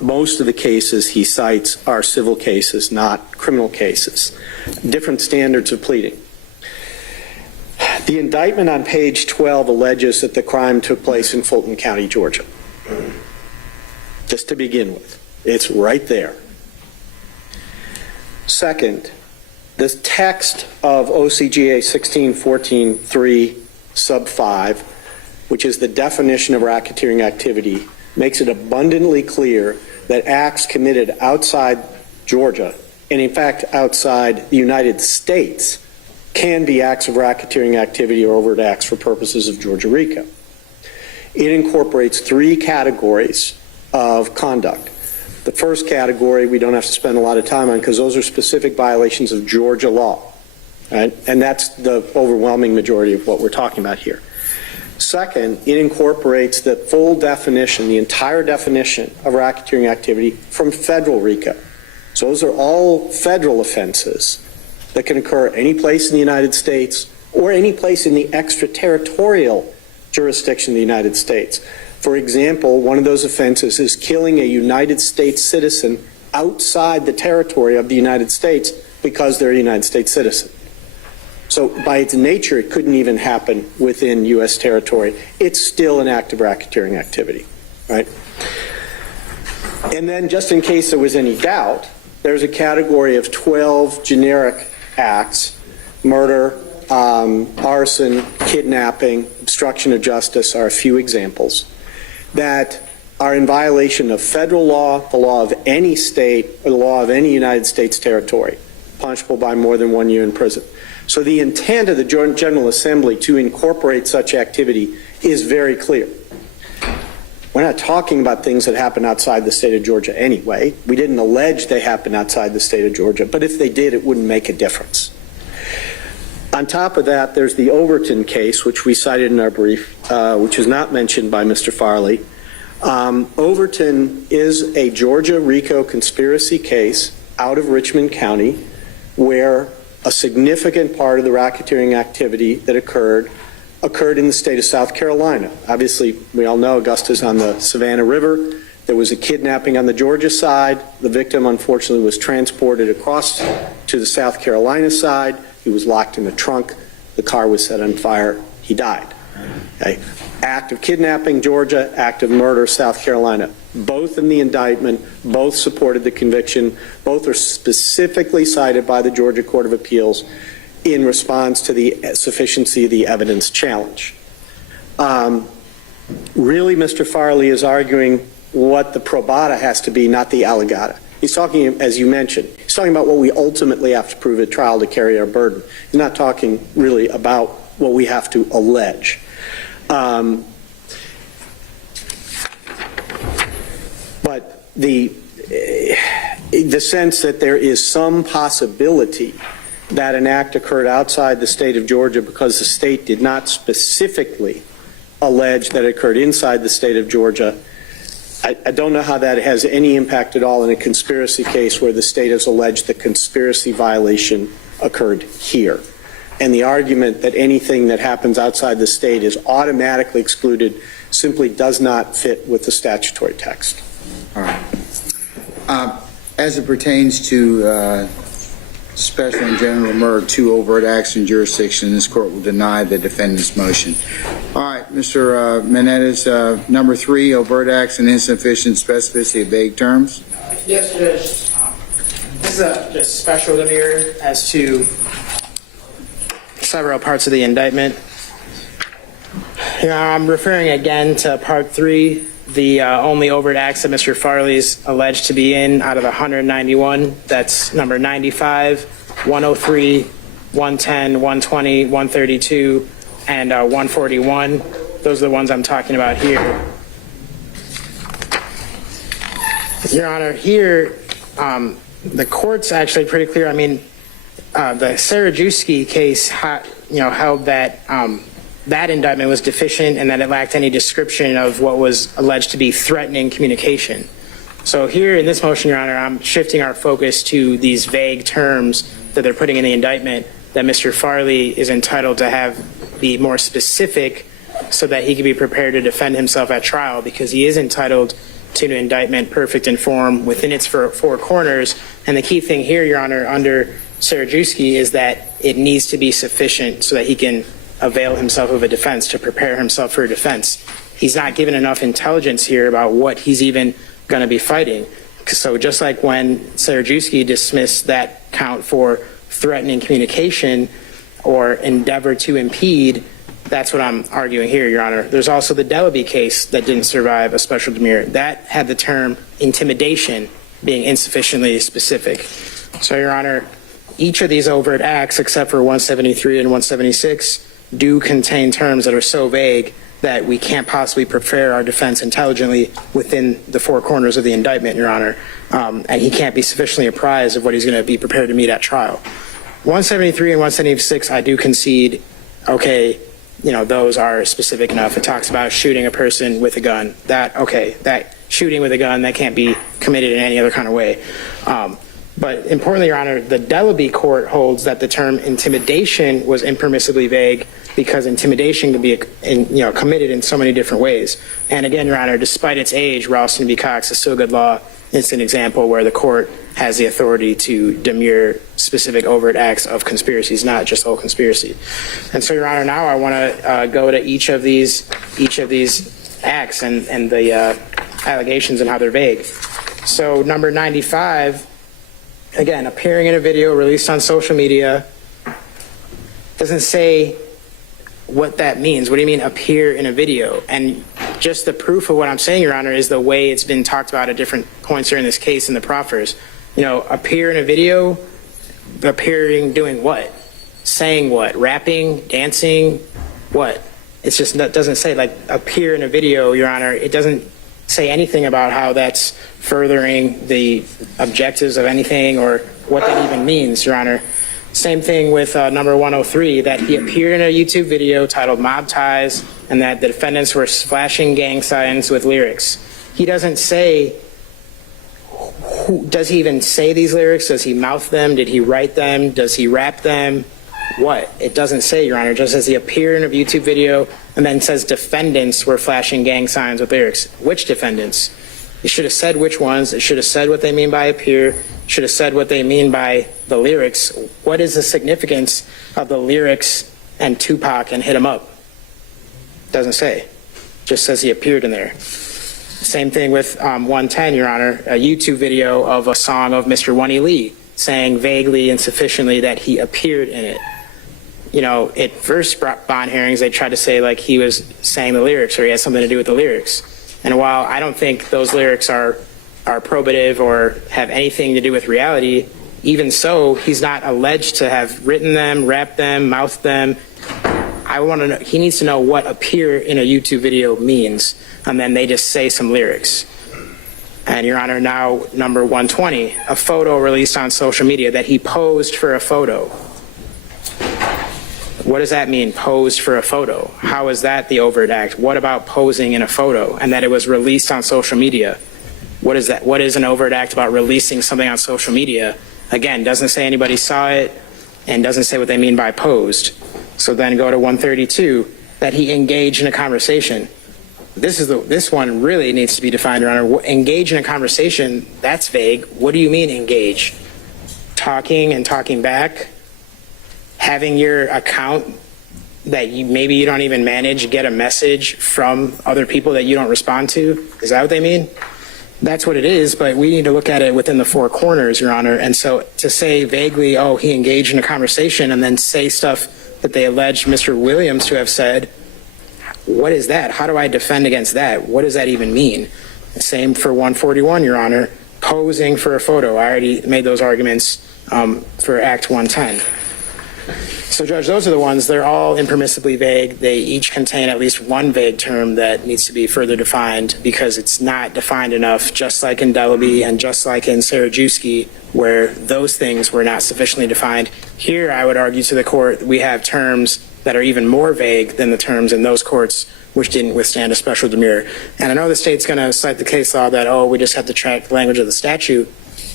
Most of the cases he cites are civil cases, not criminal cases. Different standards of pleading. The indictment on page 12 alleges that the crime took place in Fulton County, Georgia. Just to begin with, it's right there. Second, the text of OCGA 1614.3 sub 5, which is the definition of racketeering activity, makes it abundantly clear that acts committed outside Georgia, and in fact outside the United States, can be acts of racketeering activity or overt acts for purposes of Georgia RICO. It incorporates 3 categories of conduct. The first category we don't have to spend a lot of time on because those are specific violations of Georgia law. right? And that's the overwhelming majority of what we're talking about here. Second, it incorporates the full definition, the entire definition of racketeering activity from federal RICO. So those are all federal offenses that can occur any place in the United States or any place in the extraterritorial jurisdiction of the United States. For example, one of those offenses is killing a United States citizen outside the territory of the United States because they're a United States citizen. So by its nature, it couldn't even happen within U.S. territory. It's still an act of racketeering activity, right? And then just in case there was any doubt, there's a category of 12 generic acts: murder, arson, kidnapping, obstruction of justice are a few examples that are in violation of federal law, the law of any state, or the law of any United States territory, punishable by more than 1 year in prison. So the intent of the General Assembly to incorporate such activity is very clear. We're not talking about things that happen outside the state of Georgia anyway. We didn't allege they happen outside the state of Georgia, but if they did, it wouldn't make a difference. On top of that, there's the Overton case, which we cited in our brief, which is not mentioned by Mr. Farley. Overton is a Georgia RICO conspiracy case out of Richmond County where a significant part of the racketeering activity that occurred in the state of South Carolina. Obviously, we all know Augusta's on the Savannah River. There was a kidnapping on the Georgia side. The victim, unfortunately, was transported across to the South Carolina side. He was locked in the trunk. The car was set on fire. He died. Okay. Act of kidnapping, Georgia. Act of murder, South Carolina. Both in the indictment, both supported the conviction. Both are specifically cited by the Georgia Court of Appeals in response to the sufficiency of the evidence challenge. Really, Mr. Farley is arguing what the probata has to be, not the allegata. He's talking, as you mentioned, he's talking about what we ultimately have to prove at trial to carry our burden. He's not talking really about what we have to allege. But the sense that there is some possibility that an act occurred outside the state of Georgia because the state did not specifically allege that it occurred inside the state of Georgia, I don't know how that has any impact at all in a conspiracy case where the state has alleged the conspiracy violation occurred here. And the argument that anything that happens outside the state is automatically excluded simply does not fit with the statutory text. All right. As it pertains to special and general murder, 2 overt acts in jurisdiction, this court will deny the defendant's motion. All right, Mr. Menendez, number 3, overt acts and insufficient specificity of vague terms. Yes, Judge. This is a just special demurrer as to several parts of the indictment. I'm referring again to Part 3, the only overt acts that Mr. Farley is alleged to be in out of 191. That's number 95, 103, 110, 120, 132, and 141. Those are the ones I'm talking about here. Your Honor, here, the court's actually pretty clear. I mean, the Sarajewski case, held that that indictment was deficient and that it lacked any description of what was alleged to be threatening communication. So here in this motion, Your Honor, I'm shifting our focus to these vague terms that they're putting in the indictment that Mr. Farley is entitled to have be more specific so that he can be prepared to defend himself at trial, because he is entitled to an indictment perfect in form within its four corners. And the key thing here, Your Honor, under Sarajewski is that it needs to be sufficient so that he can avail himself of a defense, to prepare himself for a defense. He's not given enough intelligence here about what he's even going to be fighting. So just like when Sarajewski dismissed that count for threatening communication or endeavor to impede, that's what I'm arguing here, Your Honor. There's also the Delaby case that didn't survive a special demurrer. That had the term intimidation being insufficiently specific. So, Your Honor, each of these overt acts, except for 173 and 176, do contain terms that are so vague that we can't possibly prepare our defense intelligently within the four corners of the indictment, Your Honor. And he can't be sufficiently apprised of what he's going to be prepared to meet at trial. 173 and 176, I do concede, okay, those are specific enough. It talks about shooting a person with a gun. That shooting with a gun, that can't be committed in any other kind of way. But importantly, Your Honor, the Delaby court holds that the term intimidation was impermissibly vague because intimidation can be committed in so many different ways. And again, Your Honor, despite its age, Ralston v. Cox is still a good law. It's an example where the court has the authority to demur specific overt acts of conspiracies, not just whole conspiracy. And so, Your Honor, now I want to go to each of these acts and the allegations and how they're vague. So number 95, again, appearing in a video released on social media, doesn't say what that means. What do you mean appear in a video? And just the proof of what I'm saying, Your Honor, is the way it's been talked about at different points during this case in the proffers. Appear in a video, appearing doing what? Saying what? Rapping, dancing, what? It's just, that doesn't say like appear in a video, Your Honor. It doesn't say anything about how that's furthering the objectives of anything or what that even means, Your Honor. Same thing with number 103, that he appeared in a YouTube video titled Mob Ties and that the defendants were flashing gang signs with lyrics. He doesn't say, does he even say these lyrics? Does he mouth them? Did he write them? Does he rap them? What? It doesn't say, Your Honor. It just says he appeared in a YouTube video and then says defendants were flashing gang signs with lyrics. Which defendants? It should have said which ones. It should have said what they mean by appear. It should have said what they mean by the lyrics. What is the significance of the lyrics and Tupac and Hit 'Em Up? Doesn't say. Just says he appeared in there. Same thing with 110, Your Honor, a YouTube video of a song of Mr. Wunny Lee saying vaguely and sufficiently that he appeared in it. At first bond hearings, they tried to say like he was saying the lyrics or he had something to do with the lyrics. And while I don't think those lyrics are probative or have anything to do with reality, even so, he's not alleged to have written them, rapped them, mouthed them. I want to know, he needs to know what appear in a YouTube video means, and then they just say some lyrics. And Your Honor, now number 120, a photo released on social media that he posed for a photo. What does that mean, posed for a photo? How is that the overt act? What about posing in a photo and that it was released on social media? What is that? What is an overt act about releasing something on social media? Again, doesn't say anybody saw it and doesn't say what they mean by posed. So then go to 132, that he engaged in a conversation. This one really needs to be defined, Your Honor. Engage in a conversation, that's vague. What do you mean engage? Talking and talking back? Having your account that maybe you don't even manage get a message from other people that you don't respond to? Is that what they mean? That's what it is, but we need to look at it within the four corners, Your Honor. And so to say vaguely, oh, he engaged in a conversation and then say stuff that they allege Mr. Williams to have said, what is that? How do I defend against that? What does that even mean? Same for 141, Your Honor. Posing for a photo. I already made those arguments for Act 110. So, Judge, those are the ones. They're all impermissibly vague. They each contain at least one vague term that needs to be further defined because it's not defined enough, just like in Delaby and just like in Sarajewski, where those things were not sufficiently defined. Here, I would argue to the court, we have terms that are even more vague than the terms in those courts which didn't withstand a special demurrer. And I know the state's going to cite the case law that, oh, we just have to track the language of the statute,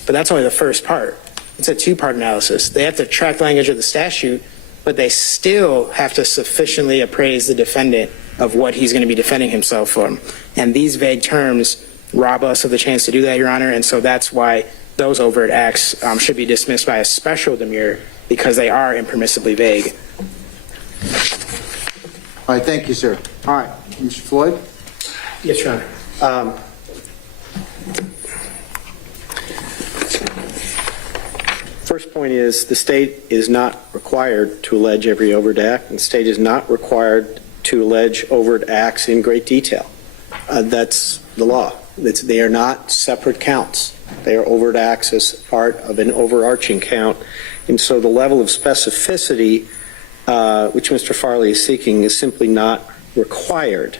but that's only the first part. It's a two-part analysis. They have to track the language of the statute, but they still have to sufficiently appraise the defendant of what he's going to be defending himself from. And these vague terms rob us of the chance to do that, Your Honor, and so that's why those overt acts should be dismissed by a special demurrer because they are impermissibly vague. All right, thank you, sir. All right, Mr. Floyd? Yes, Your Honor. First point is the state is not required to allege every overt act, and the state is not required to allege overt acts in great detail. That's the law. They are not separate counts. They are overt acts as part of an overarching count, and so the level of specificity which Mr. Farley is seeking is simply not required.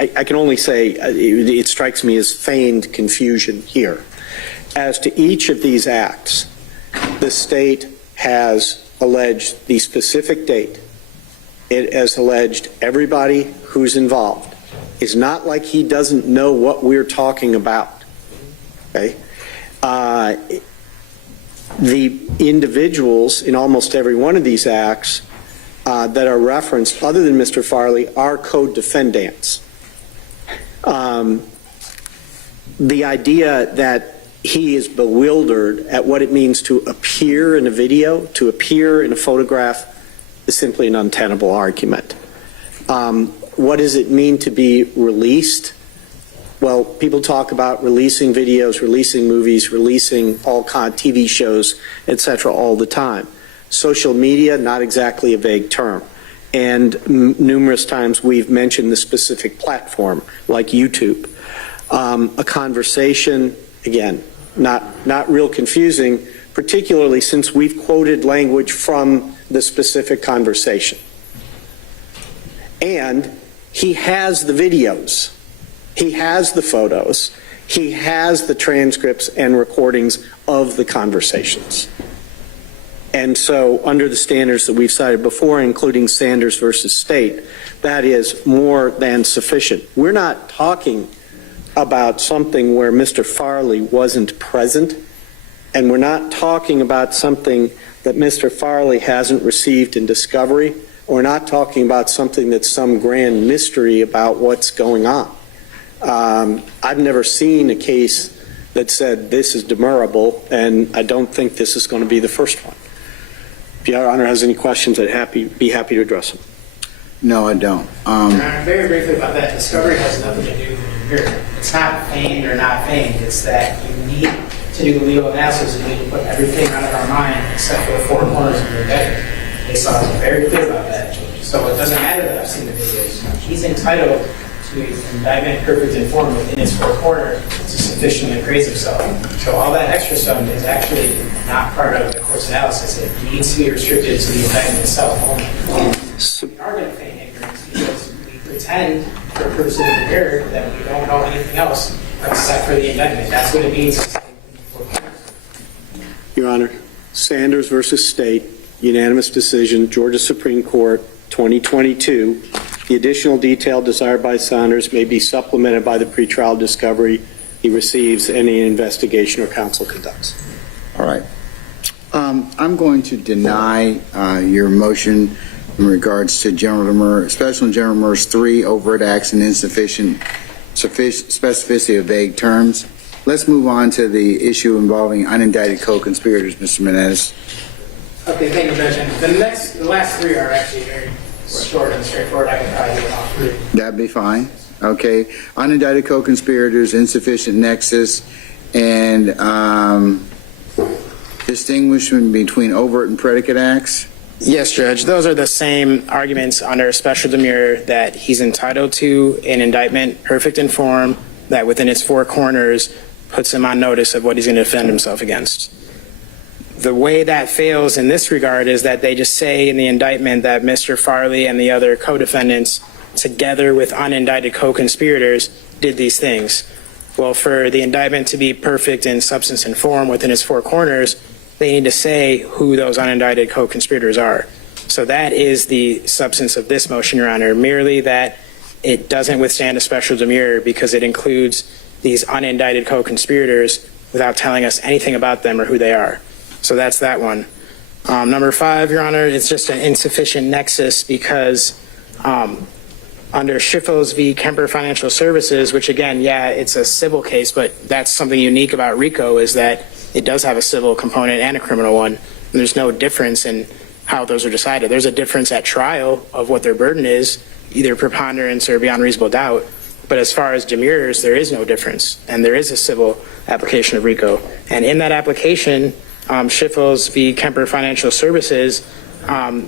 I can only say it's strikes me as feigned confusion here. As to each of these acts, the state has alleged the specific date. It has alleged everybody who's involved. It's not like he doesn't know what we're talking about. Okay? The individuals in almost every one of these acts that are referenced, other than Mr. Farley, are co-defendants. The idea that he is bewildered at what it means to appear in a video, to appear in a photograph, is simply an untenable argument. What does it mean to be released? Well, people talk about releasing videos, releasing movies, releasing all kind of TV shows, etc. all the time. Social media, not exactly a vague term. And numerous times we've mentioned the specific platform, like YouTube. A conversation, again, not real confusing, particularly since we've quoted language from the specific conversation. And he has the videos, he has the photos, he has the transcripts and recordings of the conversations. And so under the standards that we've cited before, including Sanders versus State, that is more than sufficient. We're not talking about something where Mr. Farley wasn't present, and we're not talking about something that Mr. Farley hasn't received in discovery. We're not talking about something that's some grand mystery about what's going on. I've never seen a case that said this is demurrable, and I don't think this is going to be the first one. If Your Honor has any questions, I'd be happy to address them. No, I don't. Very briefly about that, discovery has nothing to do here. It's not feigned or not feigned. It's that you need to do the legal analysis and you need to put everything out of our mind except for the four corners of your indictment. They saw us very clear about that. So it doesn't matter that I've seen the videos. He's entitled to an indictment perfect and form within its four corners to sufficiently appraise himself. So all that extra stuff is actually not part of the court's analysis. It needs to be restricted to the indictment itself only. We are going to feign ignorance because we pretend for purposes of the error that we don't know anything else except for the indictment. That's what it means. Your Honor, Sanders versus State, unanimous decision, Georgia Supreme Court, 2022. The additional detail desired by Sanders may be supplemented by the pretrial discovery he receives any investigation or counsel conducts. All right. I'm going to deny your motion in regards to General Demurrer, Special and General Demurrer's 3 overt acts and insufficient specificity of vague terms. Let's move on to the issue involving unindicted co-conspirators, Mr. Menendez. Okay, thank you, Judge. The last 3 are actually very short and straightforward. I can probably do it all 3. That'd be fine. Okay. Unindicted co-conspirators, insufficient nexus, and distinguishment between overt and predicate acts. Yes, Judge. Those are the same arguments under Special Demurrer that he's entitled to an indictment, perfect in form, that within its 4 corners puts him on notice of what he's going to defend himself against. The way that fails in this regard is that they just say in the indictment that Mr. Farley and the other co-defendants, together with unindicted co-conspirators, did these things. Well, for the indictment to be perfect in substance and form within its 4 corners, they need to say who those unindicted co-conspirators are. So that is the substance of this motion, Your Honor, merely that it doesn't withstand a Special Demurrer because it includes these unindicted co-conspirators without telling us anything about them or who they are. So that's that one. Number 5, Your Honor, it's just an insufficient nexus because under Schiffels v. Kemper Financial Services, which again, yeah, it's a civil case, but that's something unique about RICO is that it does have a civil component and a criminal one. And there's no difference in how those are decided. There's a difference at trial of what their burden is, either preponderance or beyond reasonable doubt. But as far as demurrers, there is no difference, and there is a civil application of RICO. And in that application, Schiffels v. Kemper Financial Services,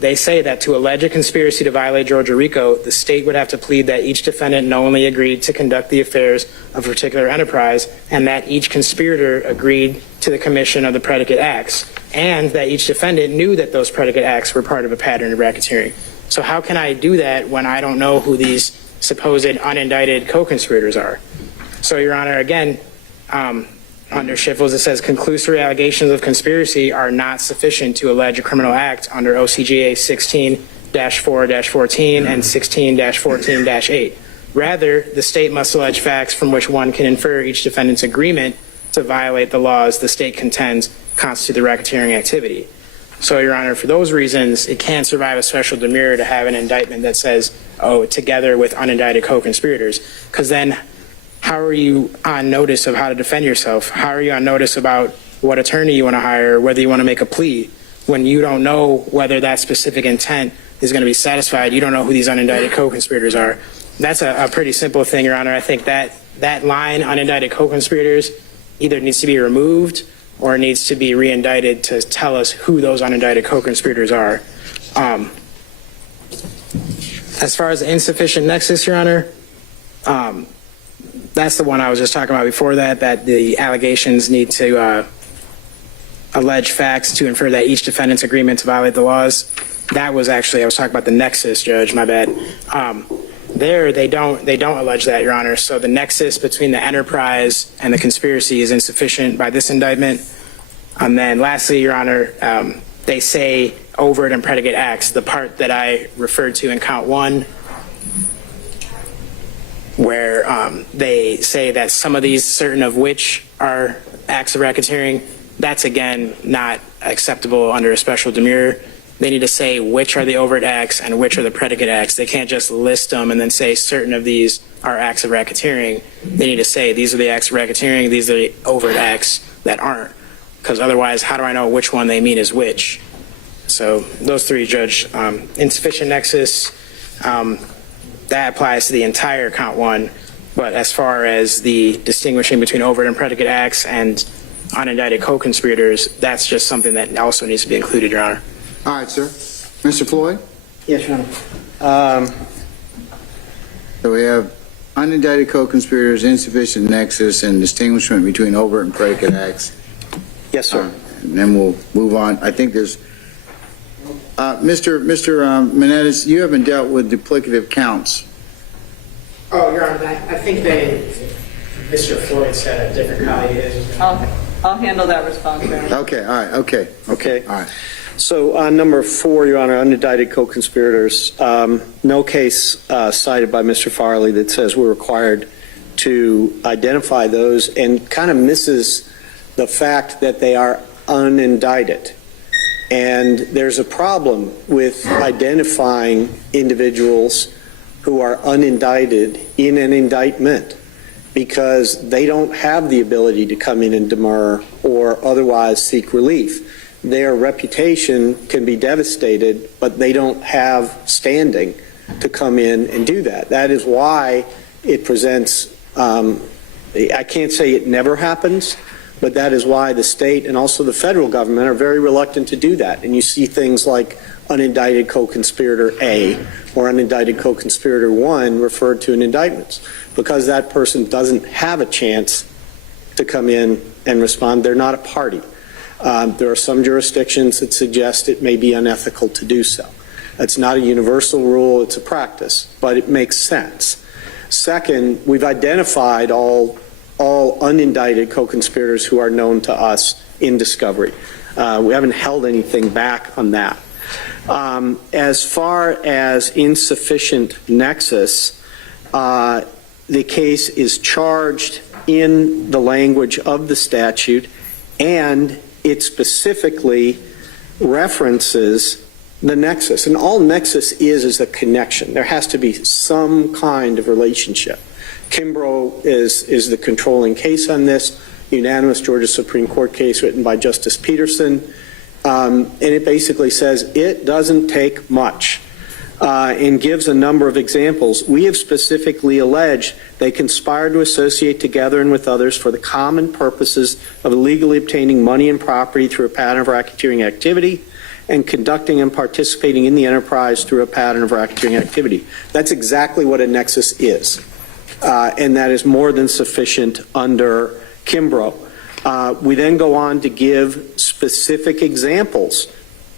they say that to allege a conspiracy to violate Georgia RICO, the state would have to plead that each defendant knowingly agreed to conduct the affairs of a particular enterprise and that each conspirator agreed to the commission of the predicate acts and that each defendant knew that those predicate acts were part of a pattern of racketeering. So how can I do that when I don't know who these supposed unindicted co-conspirators are? So, Your Honor, again, under Schiffels, it says conclusory allegations of conspiracy are not sufficient to allege a criminal act under OCGA 16-4-14 and 16-14-8. Rather, the state must allege facts from which one can infer each defendant's agreement to violate the laws the state contends constitute the racketeering activity. So, Your Honor, for those reasons, it can't survive a special demurrer to have an indictment that says, oh, together with unindicted co-conspirators, because then how are you on notice of how to defend yourself? How are you on notice about what attorney you want to hire, whether you want to make a plea, when you don't know whether that specific intent is going to be satisfied? You don't know who these unindicted co-conspirators are. That's a pretty simple thing, Your Honor. I think that line, unindicted co-conspirators, either needs to be removed or needs to be re-indicted to tell us who those unindicted co-conspirators are. As far as the insufficient nexus, Your Honor, that's the one I was just talking about before that the allegations need to allege facts to infer that each defendant's agreement to violate the laws. That was actually, I was talking about the nexus, Judge, my bad. There, they don't allege that, Your Honor. So the nexus between the enterprise and the conspiracy is insufficient by this indictment. And then lastly, Your Honor, they say overt and predicate acts, the part that I referred to in count 1, where they say that some of these, certain of which are acts of racketeering, that's again not acceptable under a special demurrer. They need to say which are the overt acts and which are the predicate acts. They can't just list them and then say certain of these are acts of racketeering. They need to say these are the acts of racketeering, these are the overt acts that aren't. Because otherwise, how do I know which one they mean is which? So those three, Judge. Insufficient nexus, that applies to the entire count 1. But as far as the distinguishing between overt and predicate acts and unindicted co-conspirators, that's just something that also needs to be included, Your Honor. All right, sir. Mr. Floyd? Yes, Your Honor. So we have unindicted co-conspirators, insufficient nexus, and distinguishment between overt and predicate acts. Yes, sir. And then we'll move on. I think there's... Mr. Menendez, you haven't dealt with duplicative counts. Oh, Your Honor, I think Mr. Floyd said a different colleague. I'll handle that response, Your Honor. Okay, all right, okay. Okay. All right. So on number 4, Your Honor, unindicted co-conspirators, no case cited by Mr. Farley that says we're required to identify those, and kind of misses the fact that they are unindicted. And there's a problem with identifying individuals who are unindicted in an indictment because they don't have the ability to come in and demur or otherwise seek relief. Their reputation can be devastated, but they don't have standing to come in and do that. That is why it presents, I can't say it never happens, but that is why the state and also the federal government are very reluctant to do that. And you see things like unindicted co-conspirator A or unindicted co-conspirator 1 referred to in indictments because that person doesn't have a chance to come in and respond. They're not a party. There are some jurisdictions that suggest it may be unethical to do so. That's not a universal rule, it's a practice, but it makes sense. Second, we've identified all unindicted co-conspirators who are known to us in discovery. We haven't held anything back on that. As far as insufficient nexus, the case is charged in the language of the statute, and it specifically references the nexus. And all nexus is a connection. There has to be some kind of relationship. Kimbrough is the controlling case on this, unanimous Georgia Supreme Court case written by Justice Peterson. And it basically says it doesn't take much and gives a number of examples. We have specifically alleged they conspired to associate together and with others for the common purposes of illegally obtaining money and property through a pattern of racketeering activity and conducting and participating in the enterprise through a pattern of racketeering activity. That's exactly what a nexus is. And that is more than sufficient under Kimbrough. We then go on to give specific examples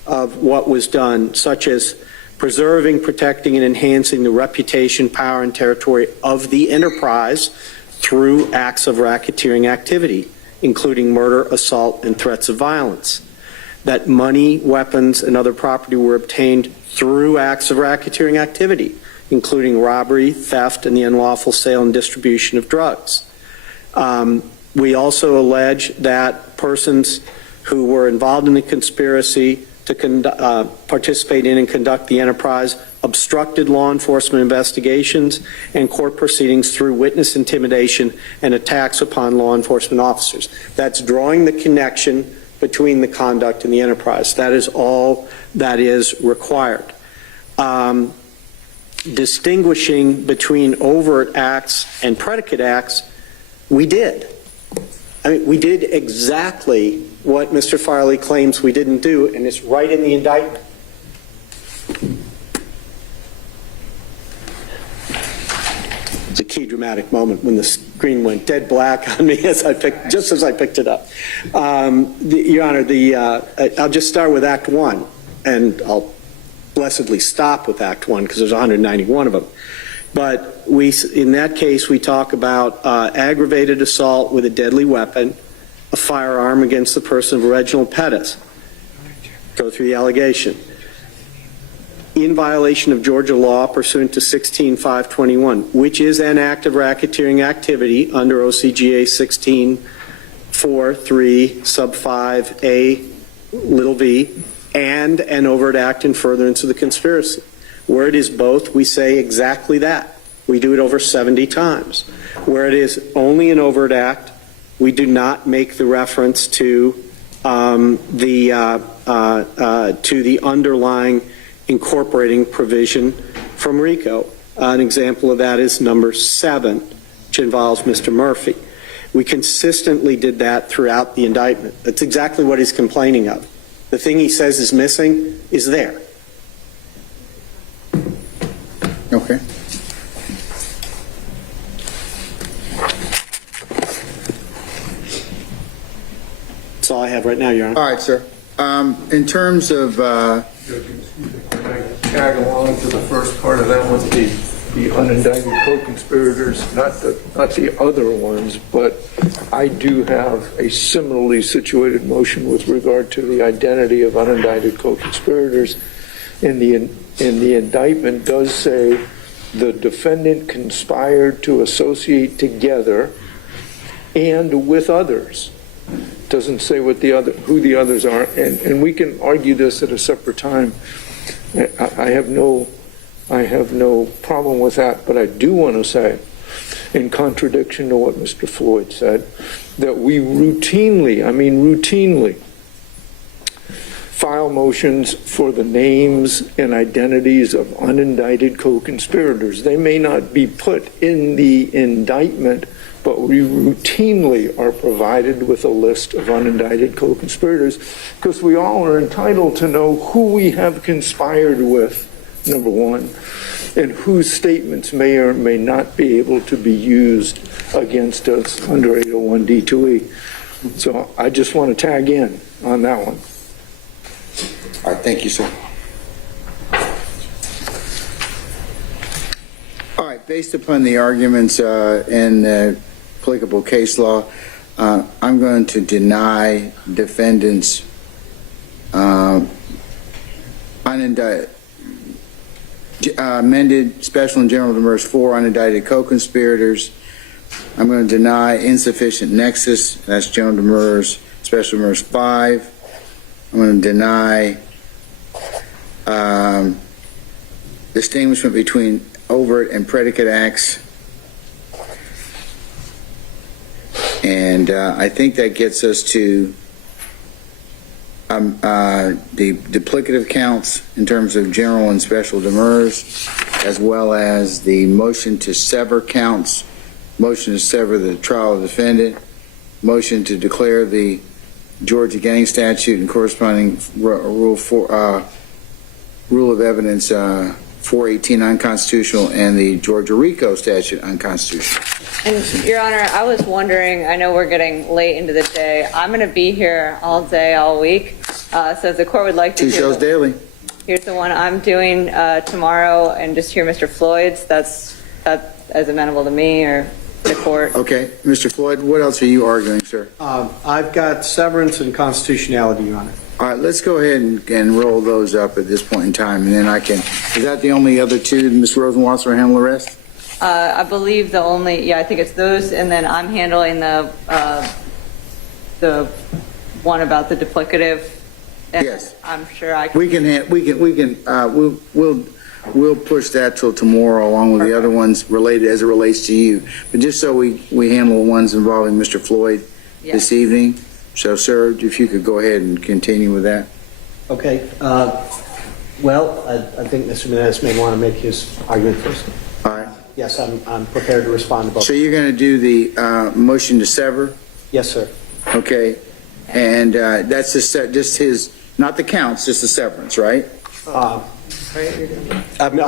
of what was done, such as preserving, protecting, and enhancing the reputation, power, and territory of the enterprise through acts of racketeering activity, including murder, assault, and threats of violence. That money, weapons, and other property were obtained through acts of racketeering activity, including robbery, theft, and the unlawful sale and distribution of drugs. We also allege that persons who were involved in the conspiracy to participate in and conduct the enterprise obstructed law enforcement investigations and court proceedings through witness intimidation and attacks upon law enforcement officers. That's drawing the connection between the conduct and the enterprise. That is all that is required. Distinguishing between overt acts and predicate acts, we did. I mean, we did exactly what Mr. Farley claims we didn't do, and it's right in the indictment. It's a key dramatic moment when the screen went dead black on me just as I picked it up. Your Honor, I'll just start with Act 1, and I'll blessedly stop with Act 1 because there's 191 of them. But in that case, we talk about aggravated assault with a deadly weapon, a firearm against the person of Reginald Pettis. Go through the allegation. In violation of Georgia law pursuant to 16-521, which is an act of racketeering activity under OCGA 16-4-3 sub 5A little v, and an overt act in furtherance of the conspiracy. Where it is both, we say exactly that. We do it over 70 times. Where it is only an overt act, we do not make the reference to the underlying incorporating provision from RICO. An example of that is number 7, which involves Mr. Murphy. We consistently did that throughout the indictment. That's exactly what he's complaining of. The thing he says is missing is there. Okay. That's all I have right now, Your Honor. All right, sir. In terms of tag along to the first part of that with the unindicted co-conspirators, not the other ones, but I do have a similarly situated motion with regard to the identity of unindicted co-conspirators. In the indictment does say the defendant conspired to associate together and with others. Doesn't say who the others are, and we can argue this at a separate time. I have no problem with that, but I do want to say, in contradiction to what Mr. Floyd said, that we routinely file motions for the names and identities of unindicted co-conspirators. They may not be put in the indictment, but we routinely are provided with a list of unindicted co-conspirators because we all are entitled to know who we have conspired with, number one, and whose statements may or may not be able to be used against us under 801D2E. So I just want to tag in on that one. all right, thank you, sir. All right, based upon the arguments in the applicable case law, I'm going to deny defendants amended special and general demurrers for unindicted co-conspirators. I'm going to deny insufficient nexus, that's general demurrers, special demurrers 5. I'm going to deny distinguishment between overt and predicate acts. And I think that gets us to the duplicative counts in terms of general and special demurrers, as well as the motion to sever counts, motion to sever the trial of defendant, motion to declare the Georgia gang statute and corresponding rule of evidence 418 unconstitutional, and the Georgia RICO statute unconstitutional. And Your Honor, I was wondering, I know we're getting late into the day. I'm going to be here all day, all week. So if the court would like to 2 shows daily. Here's the one I'm doing tomorrow, and just hear Mr. Floyd's. That's as amenable to me, or the court. Okay, Mr. Floyd, what else are you arguing, sir? I've got severance and constitutionality, Your Honor. All right, let's go ahead and roll those up at this point in time, and then I can, is that the only other two? Ms. Rosenwasser will handle the rest? I believe the only, I think it's those, and then I'm handling the one about the duplicative. And Yes. I'm sure I can. We'll push that till tomorrow along with the other ones related as it relates to you. But just so we handle the ones involving Mr. Floyd this evening. So, sir, if you could go ahead and continue with that. Okay. Well, I think Mr. Menendez may want to make his argument first. All right. Yes, I'm prepared to respond to both. So you're going to do the motion to sever? Yes, sir. Okay. And that's just his, not the counts, just the severance, right? I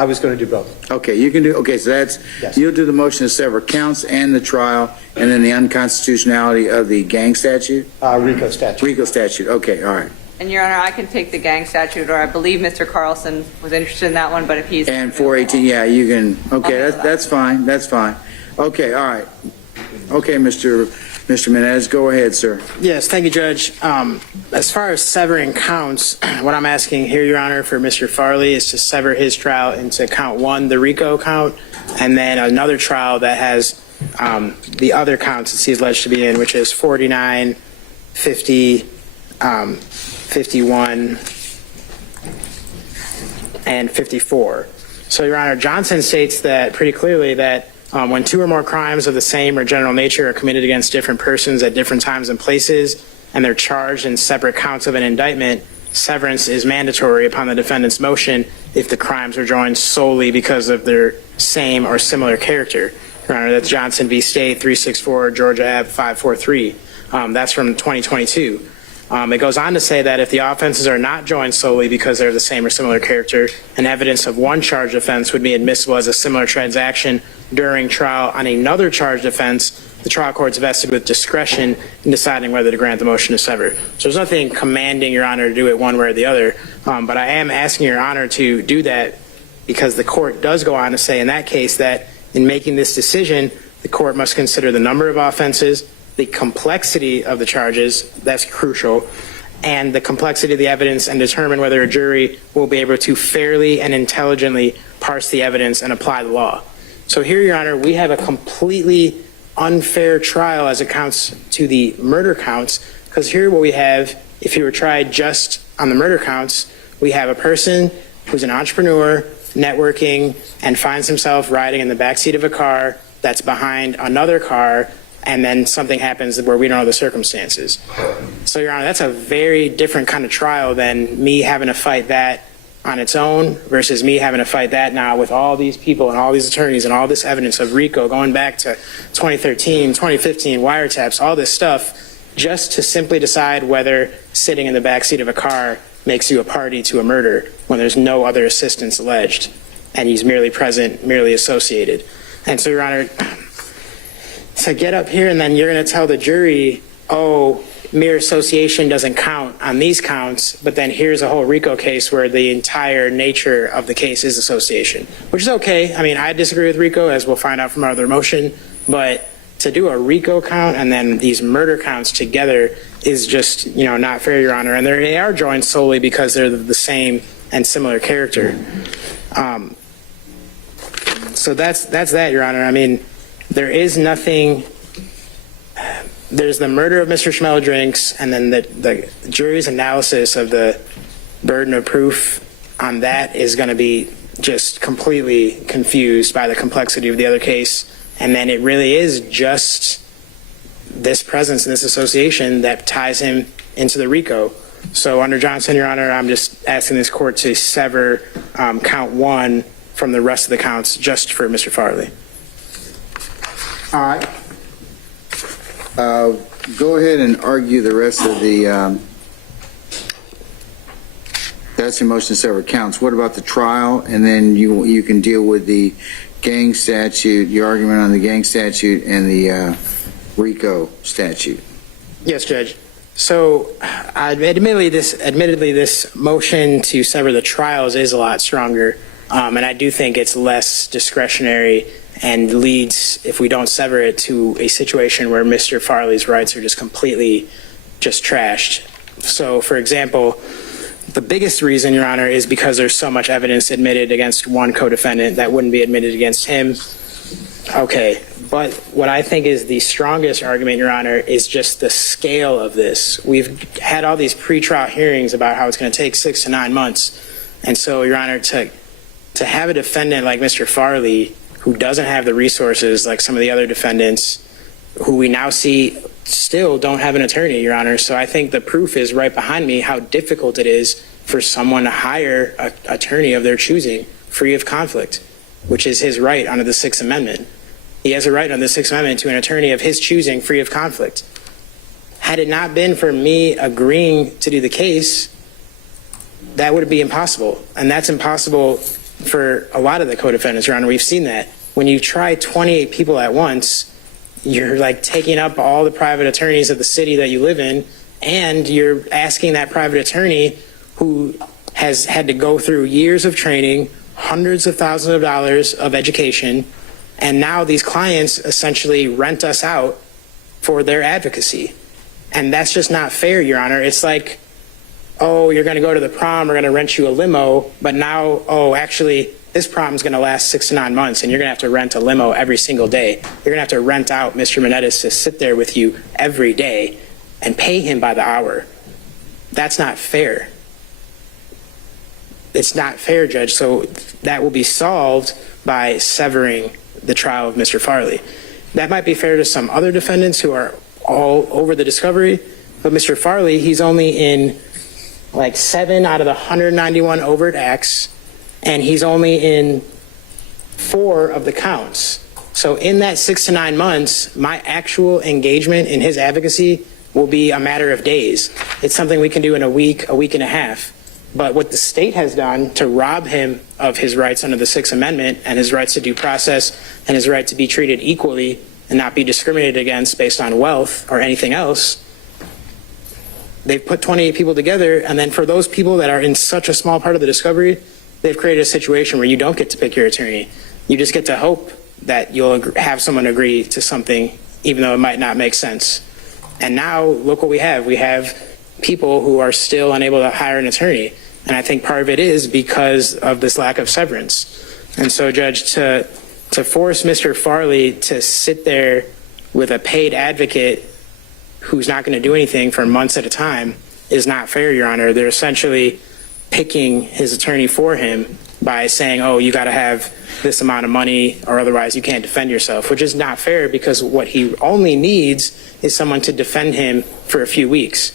was going to do both. Okay, you can do, okay, so that's, Yes. you'll do the motion to sever counts and the trial, and then the unconstitutionality of the gang statute? RICO statute. RICO statute, okay, all right. And Your Honor, I can take the gang statute, or I believe Mr. Carlson was interested in that one, but if he's. And 418, yeah, you can, okay, handle that's fine, that's fine. Okay, all right. Okay, Mr. Menendez, go ahead, sir. Yes, thank you, Judge. As far as severing counts, what I'm asking here, Your Honor, for Mr. Farley is to sever his trial into count 1, the RICO count, and then another trial that has the other counts that he's alleged to be in, which is 49, 50, 51, and 54. So, Your Honor, Johnson states that pretty clearly that when two or more crimes of the same or general nature are committed against different persons at different times and places, and they're charged in separate counts of an indictment, severance is mandatory upon the defendant's motion if the crimes are joined solely because of their same or similar character. Your Honor, that's Johnson v. State, 364 Georgia Ave. 543. That's from 2022. It goes on to say that if the offenses are not joined solely because they're the same or similar character, and evidence of one charged offense would be admissible as a similar transaction during trial on another charged offense, the trial court's vested with discretion in deciding whether to grant the motion to sever. So there's nothing commanding Your Honor to do it one way or the other, but I am asking Your Honor to do that because the court does go on to say in that case that in making this decision, the court must consider the number of offenses, the complexity of the charges, that's crucial, and the complexity of the evidence, and determine whether a jury will be able to fairly and intelligently parse the evidence and apply the law. So here, Your Honor, we have a completely unfair trial as it counts to the murder counts, because here what we have, if you were tried just on the murder counts, we have a person who's an entrepreneur, networking, and finds himself riding in the backseat of a car that's behind another car, and then something happens where we don't know the circumstances. So, Your Honor, that's a very different kind of trial than me having to fight that on its own versus me having to fight that now with all these people and all these attorneys and all this evidence of RICO going back to 2013, 2015, wiretaps, all this stuff, just to simply decide whether sitting in the backseat of a car makes you a party to a murder when there's no other assistance alleged and he's merely present, merely associated. And so, Your Honor, to get up here and then you're going to tell the jury, oh, mere association doesn't count on these counts, but then here's a whole RICO case where the entire nature of the case is association, which is okay. I mean, I disagree with RICO, as we'll find out from our other motion, but to do a RICO count and then these murder counts together is just, not fair, Your Honor. And they are joined solely because they're the same and similar character. So that's that, Your Honor. I mean, there is nothing. There's the murder of Mr. Schmeldrinks, and then the jury's analysis of the burden of proof on that is going to be just completely confused by the complexity of the other case. And then it really is just this presence and this association that ties him into the RICO. So under Johnson, Your Honor, I'm just asking this court to sever count 1 from the rest of the counts just for Mr. Farley. All right. Go ahead and argue the rest of the, that's your motion to sever counts. What about the trial? And then you can deal with the gang statute, your argument on the gang statute and the RICO statute. Yes, Judge. So admittedly, this motion to sever the trials is a lot stronger. And I do think it's less discretionary and leads, if we don't sever it, to a situation where Mr. Farley's rights are just completely just trashed. So, for example, the biggest reason, Your Honor, is because there's so much evidence admitted against one co-defendant that wouldn't be admitted against him. Okay, but what I think is the strongest argument, Your Honor, is just the scale of this. We've had all these pretrial hearings about how it's going to take 6 to 9 months. And so, Your Honor, to have a defendant like Mr. Farley, who doesn't have the resources like some of the other defendants, who we now see still don't have an attorney, Your Honor. So I think the proof is right behind me how difficult it is for someone to hire an attorney of their choosing, free of conflict, which is his right under the Sixth Amendment. He has a right under the Sixth Amendment to an attorney of his choosing, free of conflict. Had it not been for me agreeing to do the case, that would be impossible. And that's impossible for a lot of the co-defendants, Your Honor. We've seen that. When you try 28 people at once, you're like taking up all the private attorneys of the city that you live in, and you're asking that private attorney who has had to go through years of training, hundreds of thousands of dollars of education, and now these clients essentially rent us out for their advocacy. And that's just not fair, Your Honor. It's like, oh, you're going to go to the prom, we're going to rent you a limo, but now, oh, actually, this prom is going to last 6 to 9 months, and you're going to have to rent a limo every single day. You're going to have to rent out Mr. Menendez to sit there with you every day and pay him by the hour. That's not fair. It's not fair, Judge. So that will be solved by severing the trial of Mr. Farley. That might be fair to some other defendants who are all over the discovery, but Mr. Farley, he's only in like 7 out of the 191 overt acts, and he's only in 4 of the counts. So in that 6 to 9 months, my actual engagement in his advocacy will be a matter of days. It's something we can do in a week and a half. But what the state has done to rob him of his rights under the Sixth Amendment and his rights to due process and his right to be treated equally and not be discriminated against based on wealth or anything else, they've put 28 people together, and then for those people that are in such a small part of the discovery, they've created a situation where you don't get to pick your attorney. You just get to hope that you'll have someone agree to something, even though it might not make sense. And now, look what we have. We have people who are still unable to hire an attorney. And I think part of it is because of this lack of severance. And so, Judge, to force Mr. Farley to sit there with a paid advocate who's not going to do anything for months at a time is not fair, Your Honor. They're essentially picking his attorney for him by saying, oh, you got to have this amount of money or otherwise you can't defend yourself, which is not fair because what he only needs is someone to defend him for a few weeks.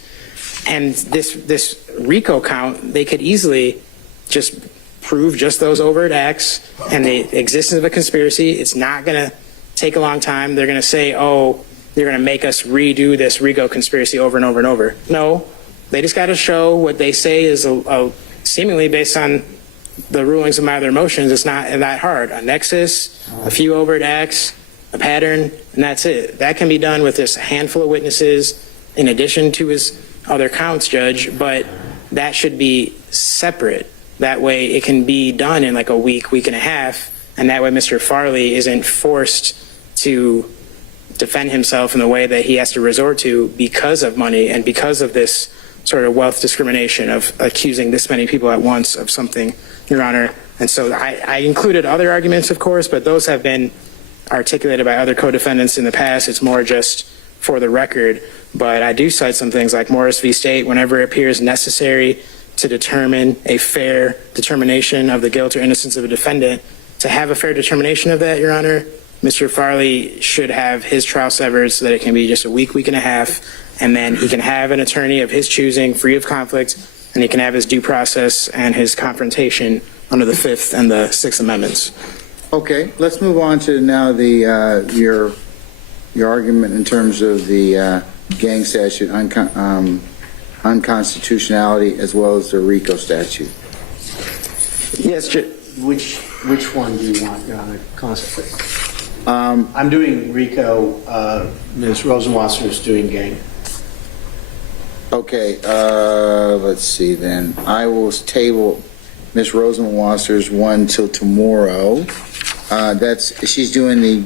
And this RICO count, they could easily just prove just those overt acts and the existence of a conspiracy. It's not going to take a long time. They're going to say, oh, they're going to make us redo this RICO conspiracy over and over and over. No, they just got to show what they say is seemingly based on the rulings of my other motions. It's not that hard. A nexus, a few overt acts, a pattern, and that's it. That can be done with this handful of witnesses in addition to his other counts, Judge, but that should be separate. That way it can be done in like a week and a half, and that way Mr. Farley isn't forced to defend himself in the way that he has to resort to because of money and because of this sort of wealth discrimination of accusing this many people at once of something, Your Honor. And so I included other arguments, of course, but those have been articulated by other co-defendants in the past. It's more just for the record. But I do cite some things like Morris v. State, whenever it appears necessary to determine a fair determination of the guilt or innocence of a defendant. To have a fair determination of that, Your Honor, Mr. Farley should have his trial severed so that it can be just a week and a half, and then he can have an attorney of his choosing, free of conflict, and he can have his due process and his confrontation under the Fifth and the Sixth Amendments. Okay, let's move on to now the your argument in terms of the gang statute unconstitutionality as well as the RICO statute. Yes, which one do you want, Your Honor? I'm doing RICO. Ms. Rosenwasser is doing gang. Okay, let's see then. I will table Ms. Rosenwasser's one till tomorrow. she's doing the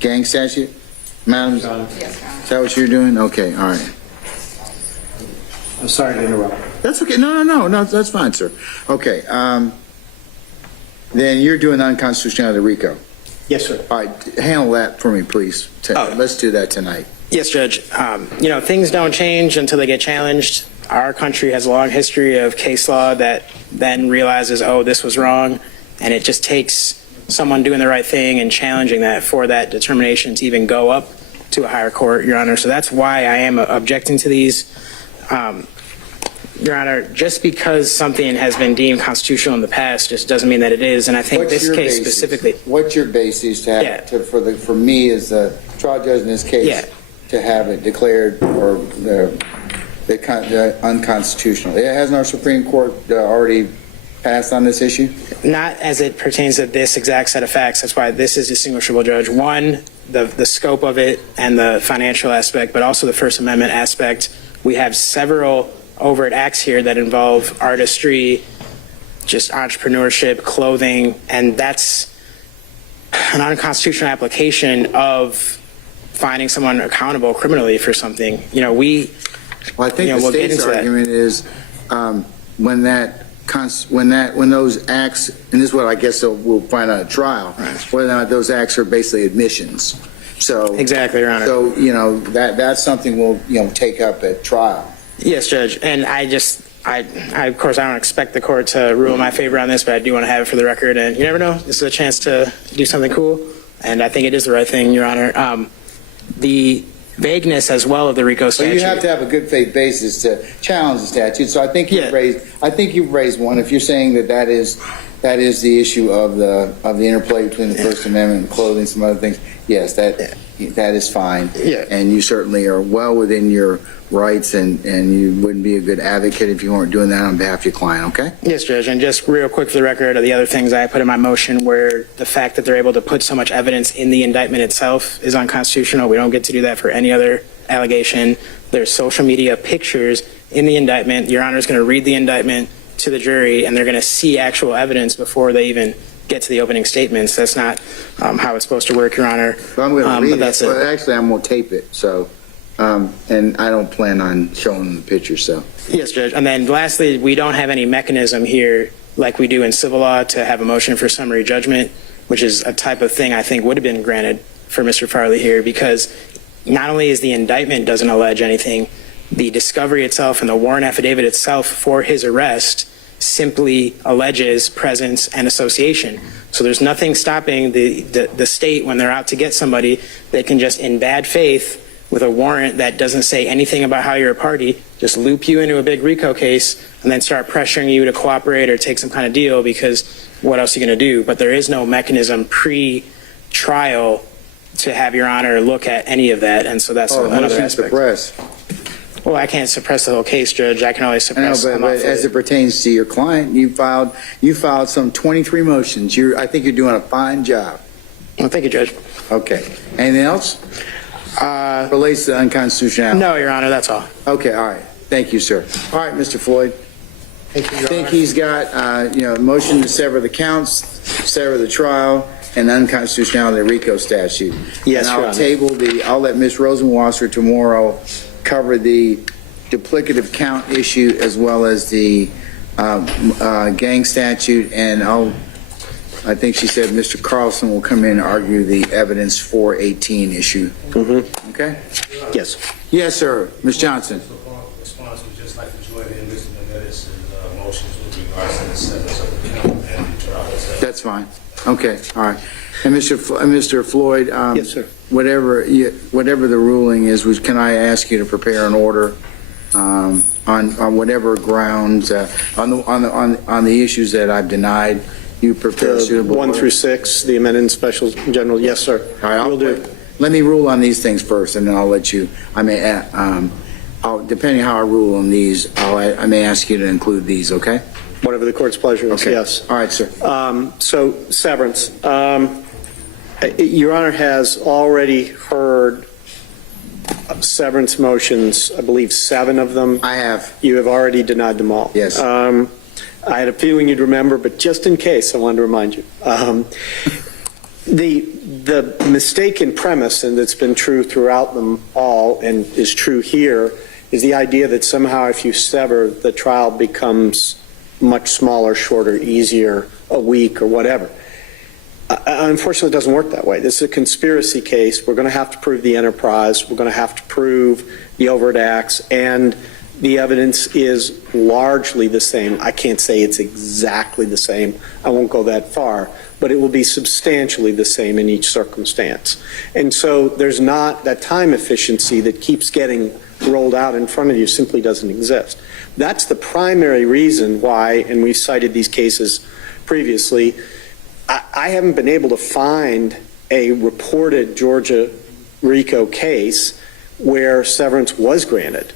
gang statute? Madam, Yes, Your Honor. is that what you're doing? Okay, all right. I'm sorry to interrupt. That's okay. No, that's fine, sir. Okay, then you're doing unconstitutionality RICO. Yes, sir. All right, handle that for me, please. Let's do that tonight. Yes, Judge. Things don't change until they get challenged. Our country has a long history of case law that then realizes, oh, this was wrong, and it just takes someone doing the right thing and challenging that for that determination to even go up to a higher court, Your Honor. So that's why I am objecting to these. Your Honor, just because something has been deemed constitutional in the past just doesn't mean that it is, and I think this case specifically. What's your basis to have for me as the trial judge in this case to have it declared or the unconstitutional? Hasn't our Supreme Court already passed on this issue? Not as it pertains to this exact set of facts. That's why this is distinguishable, Judge. One, the scope of it and the financial aspect, but also the First Amendment aspect. We have several overt acts here that involve artistry, just entrepreneurship, clothing, and that's an unconstitutional application of finding someone accountable criminally for something. Well, I think the state's argument is when those acts, and this is what I guess we'll find out at trial, whether or not those acts are basically admissions. So exactly, Your Honor. So that's something we'll take up at trial. Yes, Judge. And I of course, I don't expect the court to rule in my favor on this, but I do want to have it for the record. And you never know, this is a chance to do something cool. And I think it is the right thing, Your Honor. The vagueness as well of the RICO statute. But you have to have a good faith basis to challenge the statute. So I think you've raised one. If you're saying that is the issue of the interplay between the First Amendment and clothing, some other things. Yes, that is fine. Yeah. And you certainly are well within your rights, and you wouldn't be a good advocate if you weren't doing that on behalf of your client, okay? Yes, Judge. And just real quick for the record, the other things I put in my motion were the fact that they're able to put so much evidence in the indictment itself is unconstitutional. We don't get to do that for any other allegation. There's social media pictures in the indictment. Your Honor is going to read the indictment to the jury, and they're going to see actual evidence before they even get to the opening statements. That's not how it's supposed to work, Your Honor. Well, I'm going to read it. But actually, I'm going to tape it, so... and I don't plan on showing the picture, so. Yes, Judge. And then lastly, we don't have any mechanism here like we do in civil law to have a motion for summary judgment, which is a type of thing I think would have been granted for Mr. Farley here, because not only is the indictment doesn't allege anything, the discovery itself and the warrant affidavit itself for his arrest simply alleges presence and association. So there's nothing stopping the state when they're out to get somebody, they can just in bad faith with a warrant that doesn't say anything about how you're a party, just loop you into a big RICO case and then start pressuring you to cooperate or take some kind of deal, because what else are you going to do? But there is no mechanism pre-trial to have Your Honor look at any of that, and so that's another aspect. Well, I can't suppress the whole case, Judge. I can only suppress. I know, but as it pertains to your client, you filed some 23 motions. I think you're doing a fine job. Well, thank you, Judge. Okay. Anything else? Relates to unconstitutionality? No, Your Honor, that's all. Okay, all right. Thank you, sir. All right, Mr. Floyd. Thank you, Your I think Honor. he's got, a motion to sever the counts, sever the trial, and unconstitutionality of the RICO statute. Yes, and Your Honor. I'll let Ms. Rosenwasser tomorrow cover the duplicative count issue as well as the gang statute, and I think she said Mr. Carlson will come in and argue the evidence 418 issue. Mm-hmm. Okay? Yes. Yes, sir. Ms. Johnson. Response would just like to join in Mr. Menendez's motions with regards to the severance of the count and the trial itself. That's fine. Okay. All right. And Mr. Floyd, yes, sir. Whatever the ruling is, can I ask you to prepare an order on whatever grounds on the issues that I've denied? You prepare suitable 1 through 6, the amended special general. Yes, sir. All right, Will do. Let me rule on these things first, and then I'll let you. Depending how I rule on these, I may ask you to include these. Okay. Whatever the court's pleasure is. Okay. Yes. All right, sir. So severance. Your Honor has already heard severance motions. I believe 7 of them. I have. You have already denied them all. Yes. I had a feeling you'd remember, but just in case, I wanted to remind you. The mistaken premise, and it's been true throughout them all and is true here, is the idea that somehow if you sever, the trial becomes much smaller, shorter, easier, a week or whatever. Unfortunately, it doesn't work that way. This is a conspiracy case. We're going to have to prove the enterprise. We're going to have to prove the overt acts, and the evidence is largely the same. I can't say it's exactly the same. I won't go that far, but it will be substantially the same in each circumstance. And so there's not that time efficiency that keeps getting rolled out in front of you simply doesn't exist. That's the primary reason why, and we've cited these cases previously, I haven't been able to find a reported Georgia RICO case where severance was granted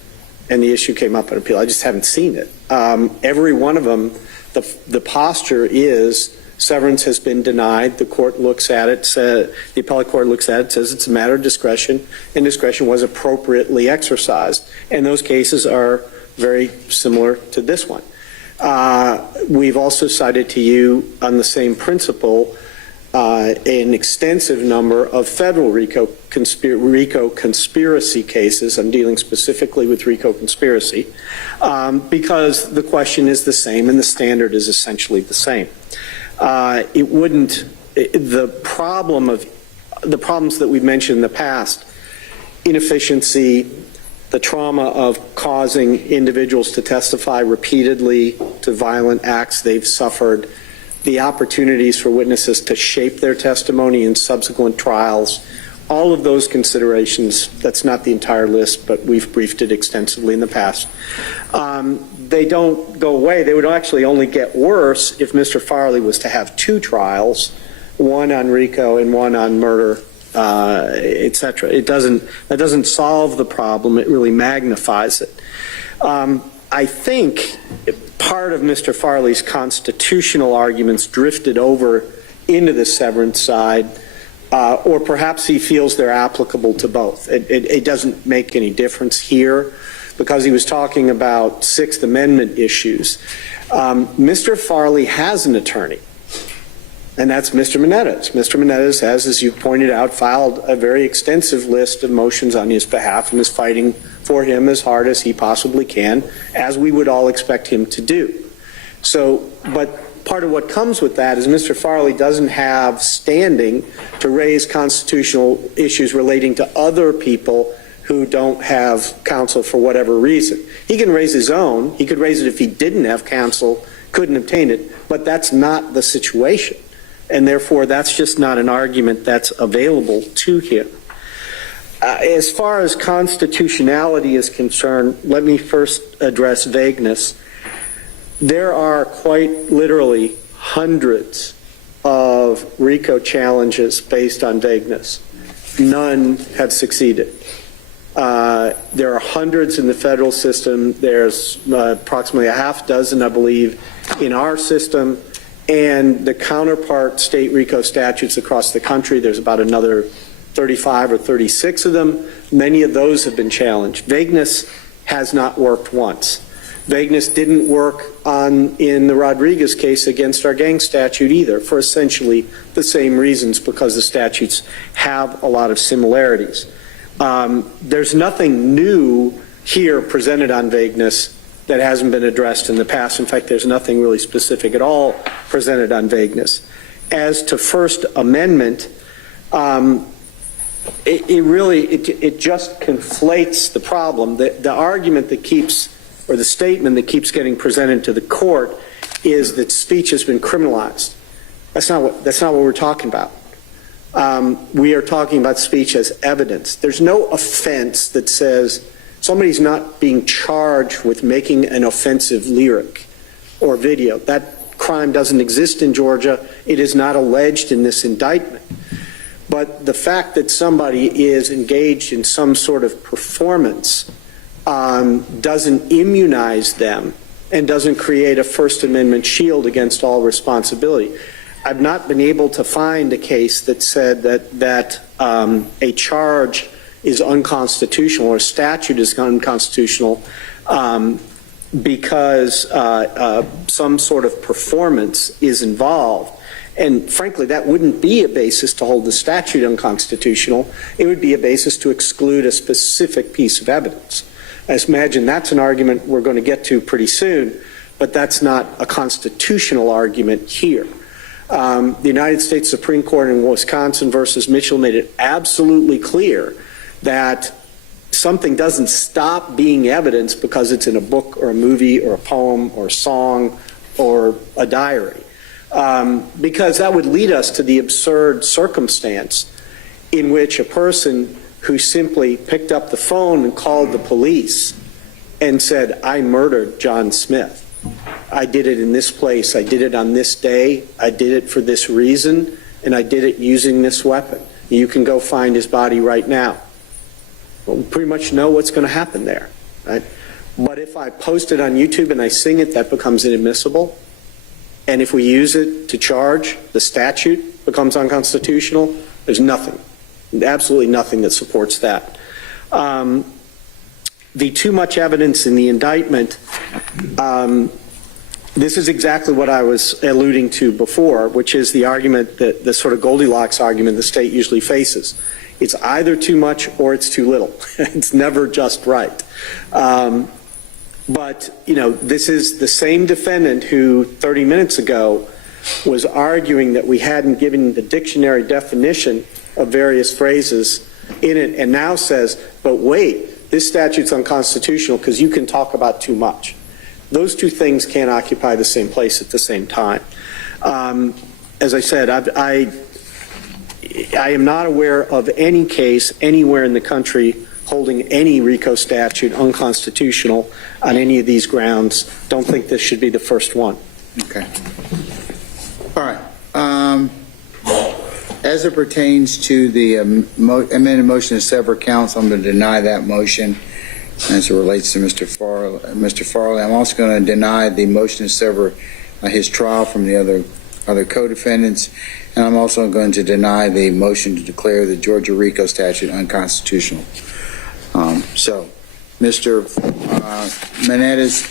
and the issue came up in appeal. I just haven't seen it. Every one of them, the posture is severance has been denied. The court looks at it, the appellate court looks at it, says it's a matter of discretion, and discretion was appropriately exercised. And those cases are very similar to this one. We've also cited to you on the same principle an extensive number of federal RICO conspiracy cases. I'm dealing specifically with RICO conspiracy because the question is the same and the standard is essentially the same. The problems that we've mentioned in the past, inefficiency, the trauma of causing individuals to testify repeatedly to violent acts they've suffered, the opportunities for witnesses to shape their testimony in subsequent trials, all of those considerations, that's not the entire list, but we've briefed it extensively in the past. They don't go away. They would actually only get worse if Mr. Farley was to have two trials, one on RICO and one on murder, etc. That doesn't solve the problem. It really magnifies it. I think part of Mr. Farley's constitutional arguments drifted over into the severance side, or perhaps he feels they're applicable to both. It doesn't make any difference here because he was talking about Sixth Amendment issues. Mr. Farley has an attorney, and that's Mr. Menendez. Mr. Menendez has, as you pointed out, filed a very extensive list of motions on his behalf and is fighting for him as hard as he possibly can, as we would all expect him to do. But part of what comes with that is Mr. Farley doesn't have standing to raise constitutional issues relating to other people who don't have counsel for whatever reason. He can raise his own. He could raise it if he didn't have counsel, couldn't obtain it, but that's not the situation. And therefore, that's just not an argument that's available to him. As far as constitutionality is concerned, let me first address vagueness. There are quite literally hundreds of RICO challenges based on vagueness. None have succeeded. There are hundreds in the federal system. There's approximately a half dozen, I believe, in our system. And the counterpart state RICO statutes across the country, there's about another 35 or 36 of them. Many of those have been challenged. Vagueness has not worked once. Vagueness didn't work in the Rodriguez case against our gang statute either, for essentially the same reasons, because the statutes have a lot of similarities. There's nothing new here presented on vagueness that hasn't been addressed in the past. In fact, there's nothing really specific at all presented on vagueness. As to First Amendment, it just conflates the problem. The argument that keeps, or the statement that keeps getting presented to the court is that speech has been criminalized. That's not what we're talking about. We are talking about speech as evidence. There's no offense that says somebody's not being charged with making an offensive lyric or video. That crime doesn't exist in Georgia. It is not alleged in this indictment. But the fact that somebody is engaged in some sort of performance doesn't immunize them and doesn't create a First Amendment shield against all responsibility. I've not been able to find a case that said that a charge is unconstitutional or a statute is unconstitutional because some sort of performance is involved. And frankly, that wouldn't be a basis to hold the statute unconstitutional. It would be a basis to exclude a specific piece of evidence. I imagine that's an argument we're going to get to pretty soon, but that's not a constitutional argument here. The United States Supreme Court in Wisconsin versus Mitchell made it absolutely clear that something doesn't stop being evidence because it's in a book or a movie or a poem or a song or a diary. Because that would lead us to the absurd circumstance in which a person who simply picked up the phone and called the police and said, I murdered John Smith. I did it in this place. I did it on this day. I did it for this reason, and I did it using this weapon. You can go find his body right now. Well, we pretty much know what's going to happen there, right? But if I post it on YouTube and I sing it, that becomes inadmissible. And if we use it to charge, the statute becomes unconstitutional. There's nothing, absolutely nothing that supports that. The too much evidence in the indictment, this is exactly what I was alluding to before, which is the argument that the sort of Goldilocks argument the state usually faces. It's either too much or it's too little. It's never just right. But, you know, this is the same defendant who 30 minutes ago was arguing that we hadn't given the dictionary definition of various phrases in it, and now says, but wait, this statute's unconstitutional because you can talk about too much. Those two things can't occupy the same place at the same time. As I said, I am not aware of any case anywhere in the country holding any RICO statute unconstitutional on any of these grounds. Don't think this should be the first one. Okay. All right. As it pertains to the amended motion to sever counts, I'm going to deny that motion as it relates to Mr. Farley. I'm also going to deny the motion to sever his trial from the other co-defendants, and I'm also going to deny the motion to declare the Georgia RICO statute unconstitutional. So, Mr. Menendez,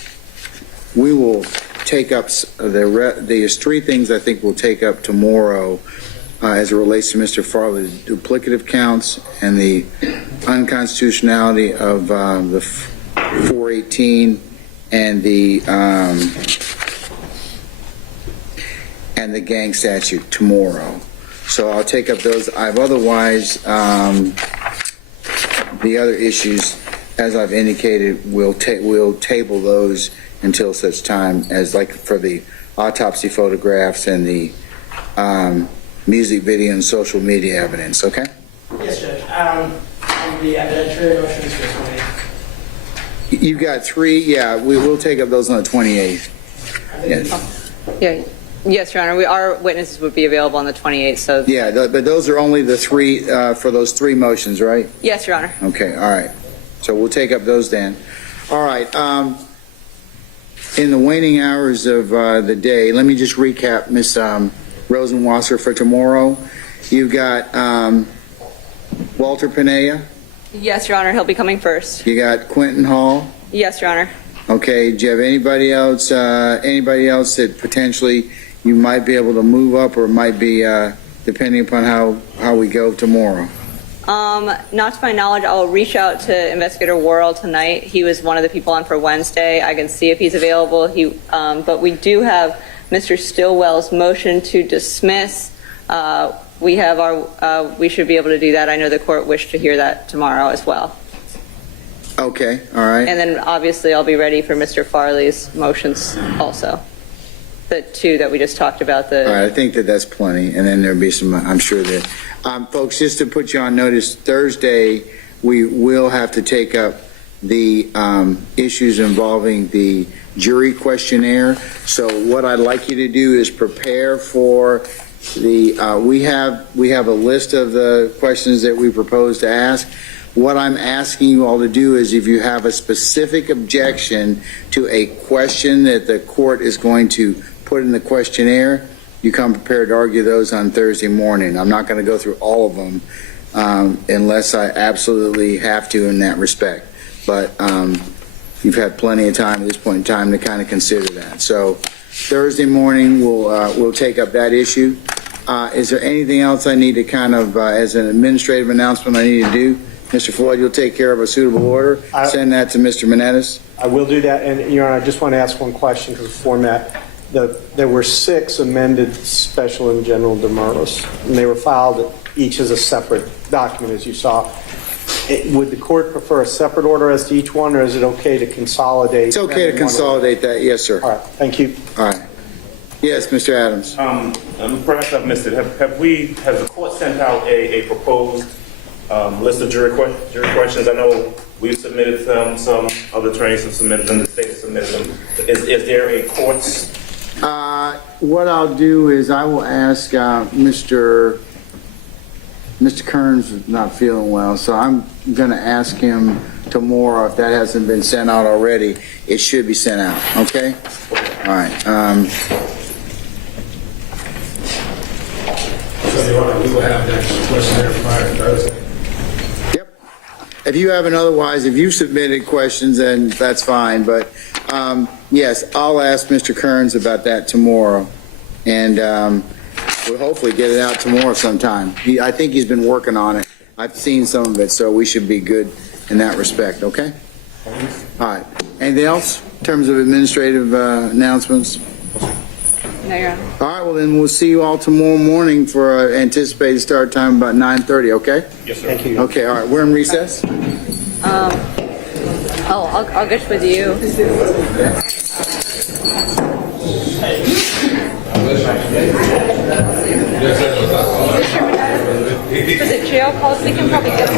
we will take up there's three things I think we'll take up tomorrow as it relates to Mr. Farley: the duplicative counts and the unconstitutionality of the 418 and the gang statute tomorrow. So I'll take up those. I've otherwise the other issues, as I've indicated, we'll table those until such time as, like for the autopsy photographs and the music video and social media evidence. Okay? Yes, Judge. The evidentiary motions for 28th. You got three? Yeah, we will take up those on the 28th. Yes. Yeah. Yes, Your Honor. Our witnesses would be available on the 28th. So yeah, but those are only the three for those three motions, right? Yes, Your Honor. Okay. All right. So we'll take up those then. All right. In the waning hours of the day, let me just recap, Ms. Rosenwasser, for tomorrow. You've got Walter Pineda. Yes, Your Honor. He'll be coming first. You got Quentin Hall. Yes, Your Honor. Okay. Do you have anybody else? Anybody else that potentially you might be able to move up, or might be depending upon how we go tomorrow? Not to my knowledge. I'll reach out to Investigator Worrell tonight. He was one of the people on for Wednesday. I can see if he's available. But we do have Mr. Stillwell's motion to dismiss. We have we should be able to do that. I know the court wished to hear that tomorrow as well. Okay, all right. And then obviously I'll be ready for Mr. Farley's motions also. The two that we just talked about. All right, I think that's plenty. And then there'll be some, I'm sure that, folks, just to put you on notice, Thursday we will have to take up the issues involving the jury questionnaire. So what I'd like you to do is prepare for the, we have a list of the questions that we propose to ask. What I'm asking you all to do is, if you have a specific objection to a question that the court is going to put in the questionnaire, you come prepared to argue those on Thursday morning. I'm not going to go through all of them unless I absolutely have to in that respect. But you've had plenty of time at this point in time to kind of consider that. So Thursday morning, we'll take up that issue. Is there anything else I need to kind of, as an administrative announcement, I need to do? Mr. Floyd, you'll take care of a suitable order. Send that to Mr. Menendez. I will do that, and Your Honor, I just want to ask one question because of the format. There were 6 amended special and general demurrers, and they were filed each as a separate document, as you saw. Would the court prefer a separate order as to each one, or is it okay to consolidate? It's okay to consolidate that, yes, sir. All right, thank you. All right. Yes, Mr. Adams. Perhaps I've missed it. Has the court sent out a proposed list of jury questions? I know we've submitted them, some other attorneys have submitted them, the state has submitted them. Is there a court's? What I'll do is I will ask Mr. Kearns is not feeling well, so I'm going to ask him tomorrow if that hasn't been sent out already. It should be sent out, okay? All right. So, Your Honor, we will have that questionnaire prior to Thursday. Yep. If you haven't otherwise, if you submitted questions, then that's fine. But yes, I'll ask Mr. Kearns about that tomorrow. And we'll hopefully get it out tomorrow sometime. I think he's been working on it. I've seen some of it, so we should be good in that respect, okay? All right. Anything else in terms of administrative announcements? No, Your Honor. All right, well then we'll see you all tomorrow morning for anticipated start time about 9:30, okay? Yes, sir. Thank you. Okay, all right, we're in recess? I'll get with you. Was it jail calls? We can probably get them.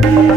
Thank you.